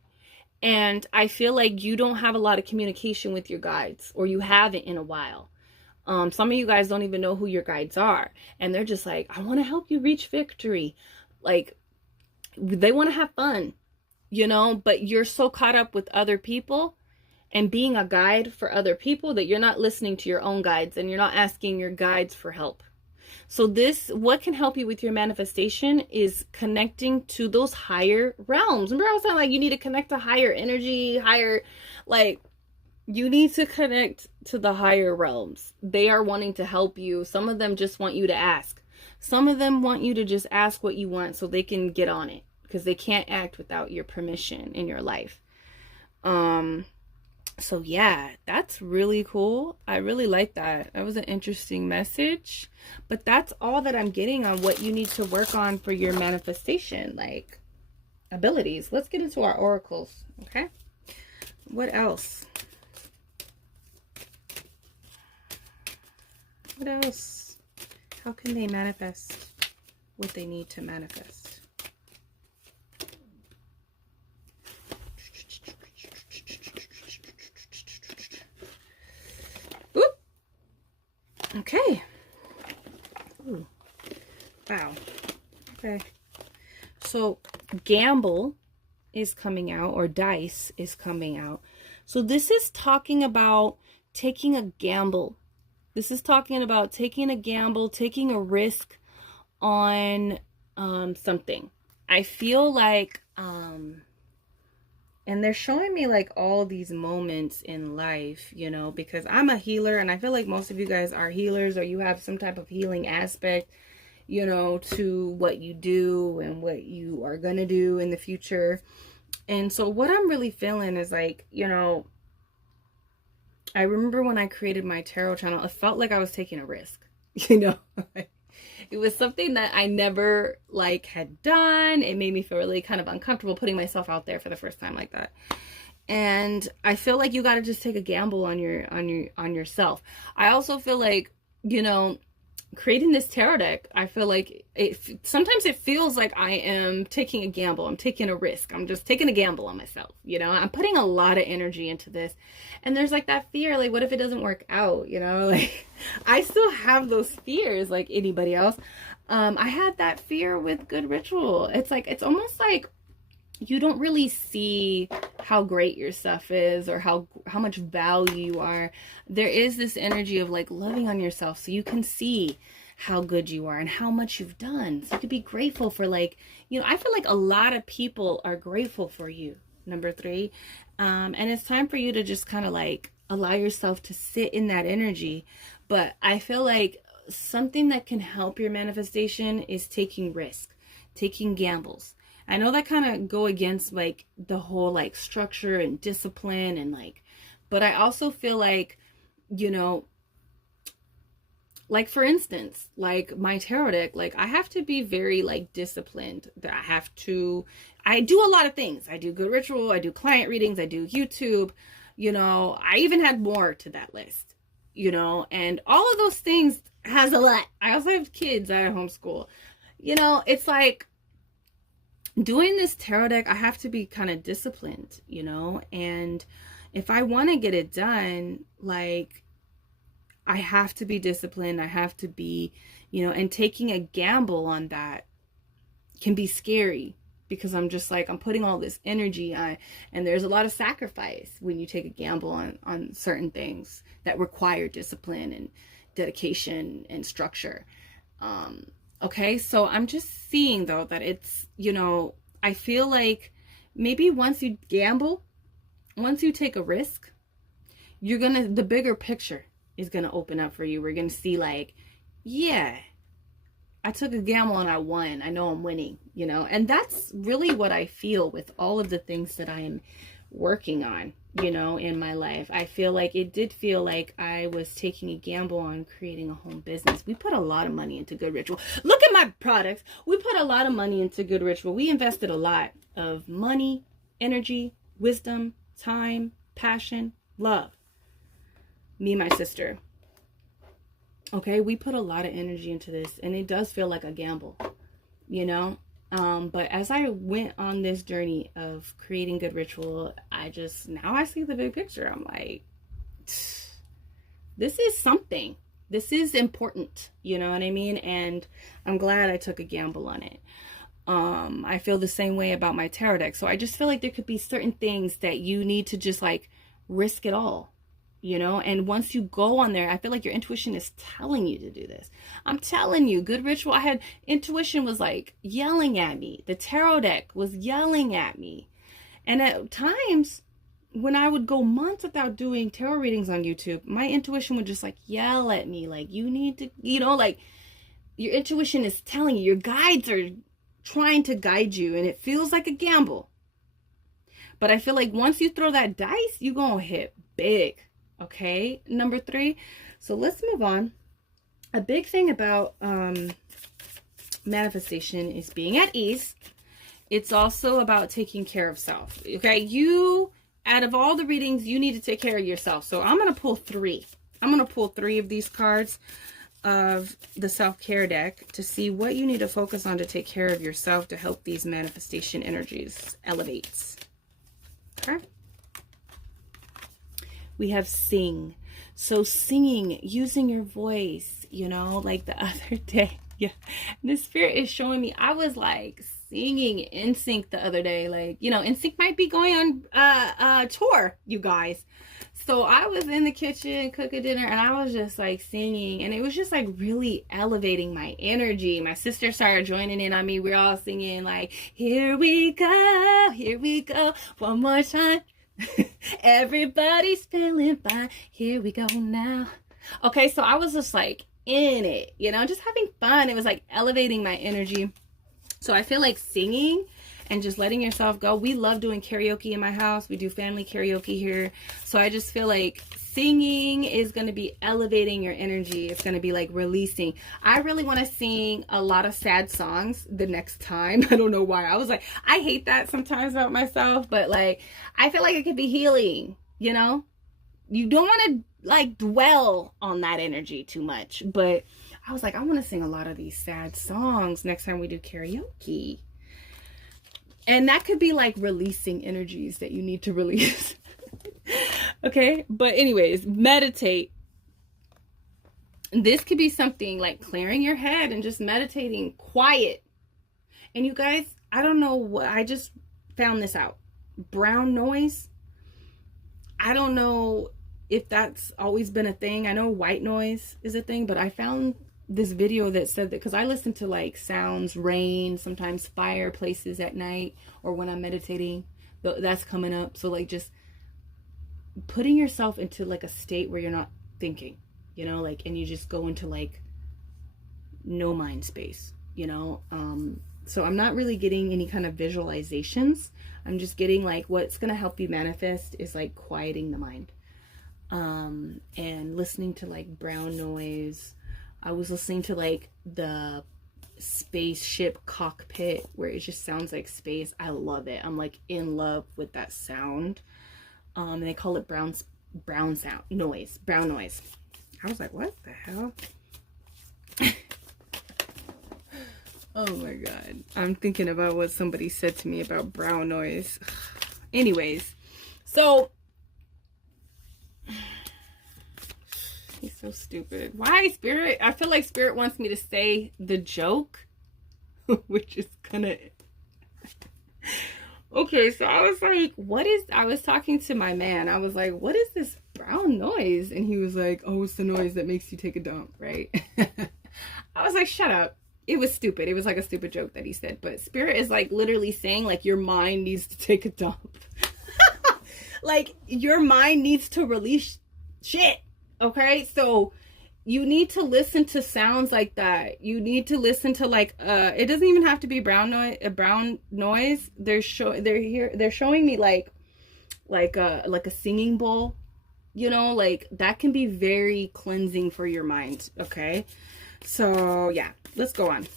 And I feel like you don't have a lot of communication with your guides, or you haven't in a while. Some of you guys don't even know who your guides are, and they're just like, I want to help you reach victory. Like, they want to have fun, you know, but you're so caught up with other people and being a guide for other people that you're not listening to your own guides, and you're not asking your guides for help. So what can help you with your manifestation is connecting to those higher realms. Remember I was saying, like, you need to connect to higher energy, you need to connect to the higher realms. They are wanting to help you. Some of them just want you to ask. Some of them want you to just ask what you want so they can get on it, because they can't act without your permission in your life. So yeah, that's really cool. I really like that. That was an interesting message. But that's all that I'm getting on what you need to work on for your manifestation, like abilities. Let's get into our oracles, okay? What else? What else? How can they manifest what they need to manifest? Oop. Okay. Ooh. Wow. Okay. So gamble is coming out, or dice is coming out. So this is talking about taking a gamble. This is talking about taking a gamble, taking a risk on something. I feel like, and they're showing me like all these moments in life, you know, because I'm a healer, and I feel like most of you guys are healers, or you have some type of healing aspect, you know, to what you do and what you are going to do in the future. And so what I'm really feeling is like, you know, I remember when I created my tarot channel, it felt like I was taking a risk. you know. It was something that I never like had done. It made me feel really kind of uncomfortable putting myself out there for the first time like that. And I feel like you got to just take a gamble on yourself. I also feel like, you know, creating this tarot deck, I feel like sometimes it feels like I am taking a gamble. I'm taking a risk. I'm just taking a gamble on myself. You know, I'm putting a lot of energy into this. And there's like that fear, like, what if it doesn't work out? You know, like I still have those fears like anybody else. I had that fear with Good Ritual. It's like, it's almost like you don't really see how great your stuff is or how much value you are. There is this energy of like loving on yourself so you can see how good you are and how much you've done. So you could be grateful for, like, you know, I feel like a lot of people are grateful for you, number 3. And it's time for you to just kind of like allow yourself to sit in that energy. But I feel like something that can help your manifestation is taking risk, taking gambles. I know that kind of go against like the whole like structure and discipline and like, but I also feel like, you know, like for instance, like my tarot deck, like I have to be very like disciplined. I do a lot of things. I do Good Ritual, I do client readings, I do YouTube, you know, I even had more to that list, you know, and all of those things has a lot. I also have kids, I homeschool, you know, it's like, doing this tarot deck, I have to be kind of disciplined, you know, and if I want to get it done, like, I have to be disciplined. I have to be, you know, and taking a gamble on that can be scary because I'm just like, I'm putting all this energy on, and there's a lot of sacrifice when you take a gamble on certain things that require discipline and dedication and structure. Okay, so I'm just seeing though that it's, you know, I feel like maybe once you gamble, once you take a risk, the bigger picture is gonna open up for you. We're gonna see like, yeah, I took a gamble and I won. I know I'm winning, you know, and that's really what I feel with all of the things that I am working on, you know, in my life. I feel like it did feel like I was taking a gamble on creating a home business. We put a lot of money into Good Ritual. Look at my products. We put a lot of money into Good Ritual. We invested a lot of money, energy, wisdom, time, passion, love. Me and my sister. Okay, we put a lot of energy into this, and it does feel like a gamble, you know. But as I went on this journey of creating Good Ritual, now I see the big picture. I'm like, this is something. This is important, you know what I mean? And I'm glad I took a gamble on it. I feel the same way about my tarot deck. So I just feel like there could be certain things that you need to just like risk it all, you know? And once you go on there, I feel like your intuition is telling you to do this. I'm telling you, Good Ritual, intuition was like yelling at me. The tarot deck was yelling at me. And at times when I would go months without doing tarot readings on YouTube, my intuition would just like yell at me. Like, you need to, you know, like your intuition is telling you, your guides are trying to guide you, and it feels like a gamble. But I feel like once you throw that dice, you're gonna hit big. Okay, number 3. So let's move on. A big thing about manifestation is being at ease. It's also about taking care of self. Okay, out of all the readings, you need to take care of yourself. So I'm gonna pull 3. I'm gonna pull 3 of these cards of the self-care deck to see what you need to focus on to take care of yourself to help these manifestation energies elevate. Okay. We have sing. So singing, using your voice, you know, like the other day. Yeah. The spirit is showing me, I was like singing NSYNC the other day. Like, you know, NSYNC might be going on tour, you guys. So I was in the kitchen cooking dinner, and I was just like singing, and it was just like really elevating my energy. My sister started joining in on me. We're all singing like, here we go, one more time. Everybody's feeling fine. Here we go now. Okay, so I was just like in it, you know, just having fun. It was like elevating my energy. So I feel like singing and just letting yourself go. We love doing karaoke in my house. We do family karaoke here. So I just feel like singing is going to be elevating your energy. It's going to be like releasing. I really want to sing a lot of sad songs the next time. I don't know why. I was like, I hate that sometimes about myself, but like, I feel like it could be healing, you know? You don't want to like dwell on that energy too much, but I was like, I want to sing a lot of these sad songs next time we do karaoke. And that could be like releasing energies that you need to release. Okay, but anyways, meditate. This could be something like clearing your head and just meditating quiet. And you guys, I don't know what, I just found this out. Brown noise. I don't know if that's always been a thing. I know white noise is a thing, but I found this video that said that, because I listen to like sounds, rain, sometimes fireplaces at night, or when I'm meditating, that's coming up. So like just putting yourself into like a state where you're not thinking, you know, like, and you just go into like no mind space, you know. So I'm not really getting any kind of visualizations. I'm just getting like what's going to help you manifest is like quieting the mind, and listening to like brown noise. I was listening to like the spaceship cockpit where it just sounds like space. I love it. I'm like in love with that sound. And they call it brown noise. I was like, what the hell? Oh my God. I'm thinking about what somebody said to me about brown noise. Anyways, so he's so stupid. Why, Spirit? I feel like Spirit wants me to say the joke, which is gonna... Okay, so I was like, I was talking to my man. I was like, what is this brown noise? And he was like, oh, it's the noise that makes you take a dump, right? I was like, shut up. It was stupid. It was like a stupid joke that he said. But Spirit is like literally saying like your mind needs to take a dump. Like your mind needs to release shit. Okay, so you need to listen to sounds like that. You need to listen to like it doesn't even have to be brown noise. They're showing me like a singing bowl, you know, like that can be very cleansing for your mind. Okay, so yeah, let's go on.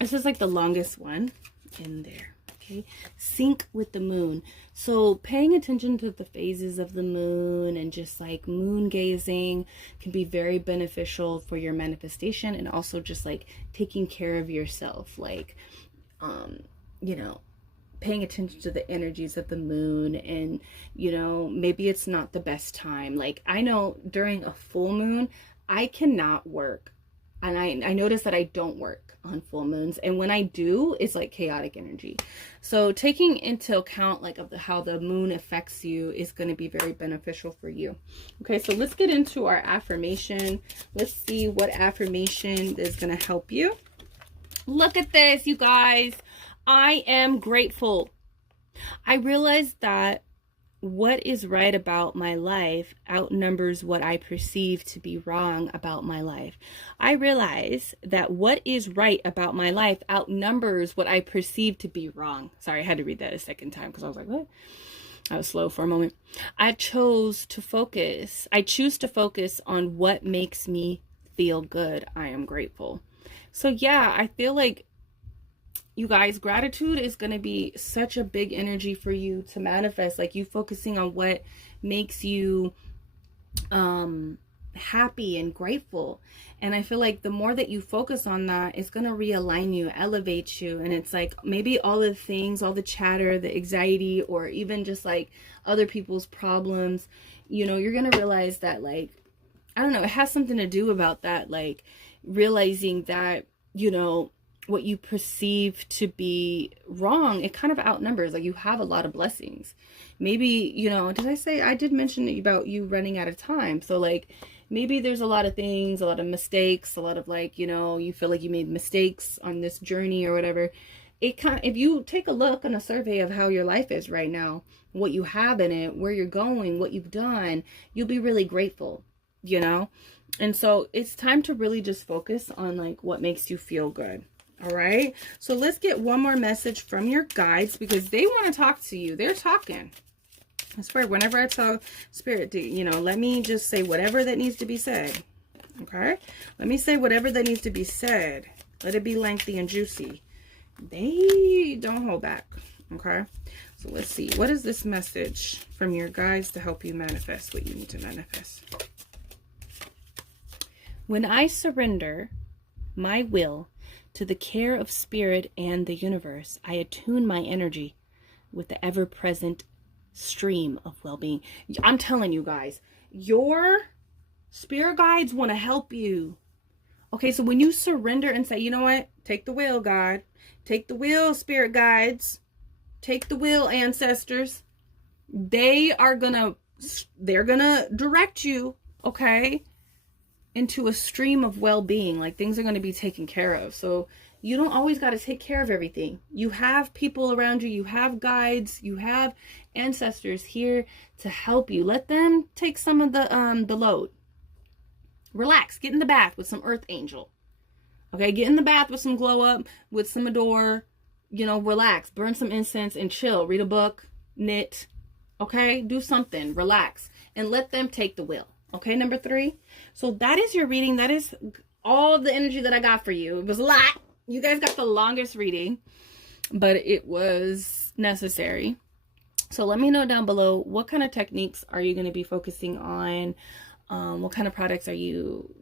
This is like the longest one in there. Okay, sync with the moon. So paying attention to the phases of the moon and just like moon gazing can be very beneficial for your manifestation, and also just like taking care of yourself, like you know, paying attention to the energies of the moon. And you know, maybe it's not the best time. Like I know during a full moon I cannot work, and I notice that I don't work on full moons, and when I do, it's like chaotic energy. So taking into account like of how the moon affects you is going to be very beneficial for you. Okay, so let's get into our affirmation. Let's see what affirmation is going to help you. Look at this, you guys. I am grateful. I realized that what is right about my life outnumbers what I perceive to be wrong about my life. I realize that what is right about my life outnumbers what I perceive to be wrong. Sorry, I had to read that a second time because I was like, what? I was slow for a moment. I choose to focus on what makes me feel good. I am grateful. So yeah, I feel like, you guys, gratitude is going to be such a big energy for you to manifest. Like you focusing on what makes you happy and grateful. And I feel like the more that you focus on that, it's going to realign you, elevate you. And it's like maybe all the things, all the chatter, the anxiety, or even just like other people's problems, you know, you're going to realize that, like, I don't know, it has something to do about that, like realizing that, you know, what you perceive to be wrong, it kind of outnumbers. Like you have a lot of blessings. Maybe, you know, I did mention about you running out of time. So like maybe there's a lot of things, a lot of mistakes, a lot of like, you know, you feel like you made mistakes on this journey or whatever. If you take a look on a survey of how your life is right now, what you have in it, where you're going, what you've done, you'll be really grateful, you know? And so it's time to really just focus on like what makes you feel good. All right. So let's get one more message from your guides because they want to talk to you. They're talking. I swear, whenever I tell Spirit, you know, let me just say whatever that needs to be said. Okay. Let me say whatever that needs to be said. Let it be lengthy and juicy. They don't hold back. Okay. So let's see. What is this message from your guides to help you manifest what you need to manifest? When I surrender my will to the care of Spirit and the universe, I attune my energy with the ever-present stream of well-being. I'm telling you guys, your spirit guides want to help you. Okay, so when you surrender and say, you know what? Take the wheel, God. Take the wheel, spirit guides. Take the wheel, ancestors. They're gonna direct you, okay, into a stream of well-being. Like, things are going to be taken care of. So you don't always got to take care of everything. You have people around you. You have guides. You have ancestors here to help you. Let them take some of the load. Relax. Get in the bath with some earth angel. Okay, get in the bath with some glow up, with some adore. You know, relax. Burn some incense and chill. Read a book. Knit. Okay, do something. Relax. And let them take the wheel. Okay, number 3. So that is your reading. That is all the energy that I got for you. It was a lot. You guys got the longest reading, but it was necessary. So let me know down below, what kind of techniques are you going to be focusing on? What kind of products are you,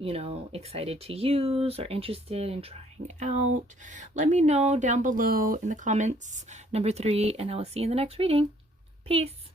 excited to use or interested in trying out? Let me know down below in the comments, number 3, and I will see you in the next reading. Peace.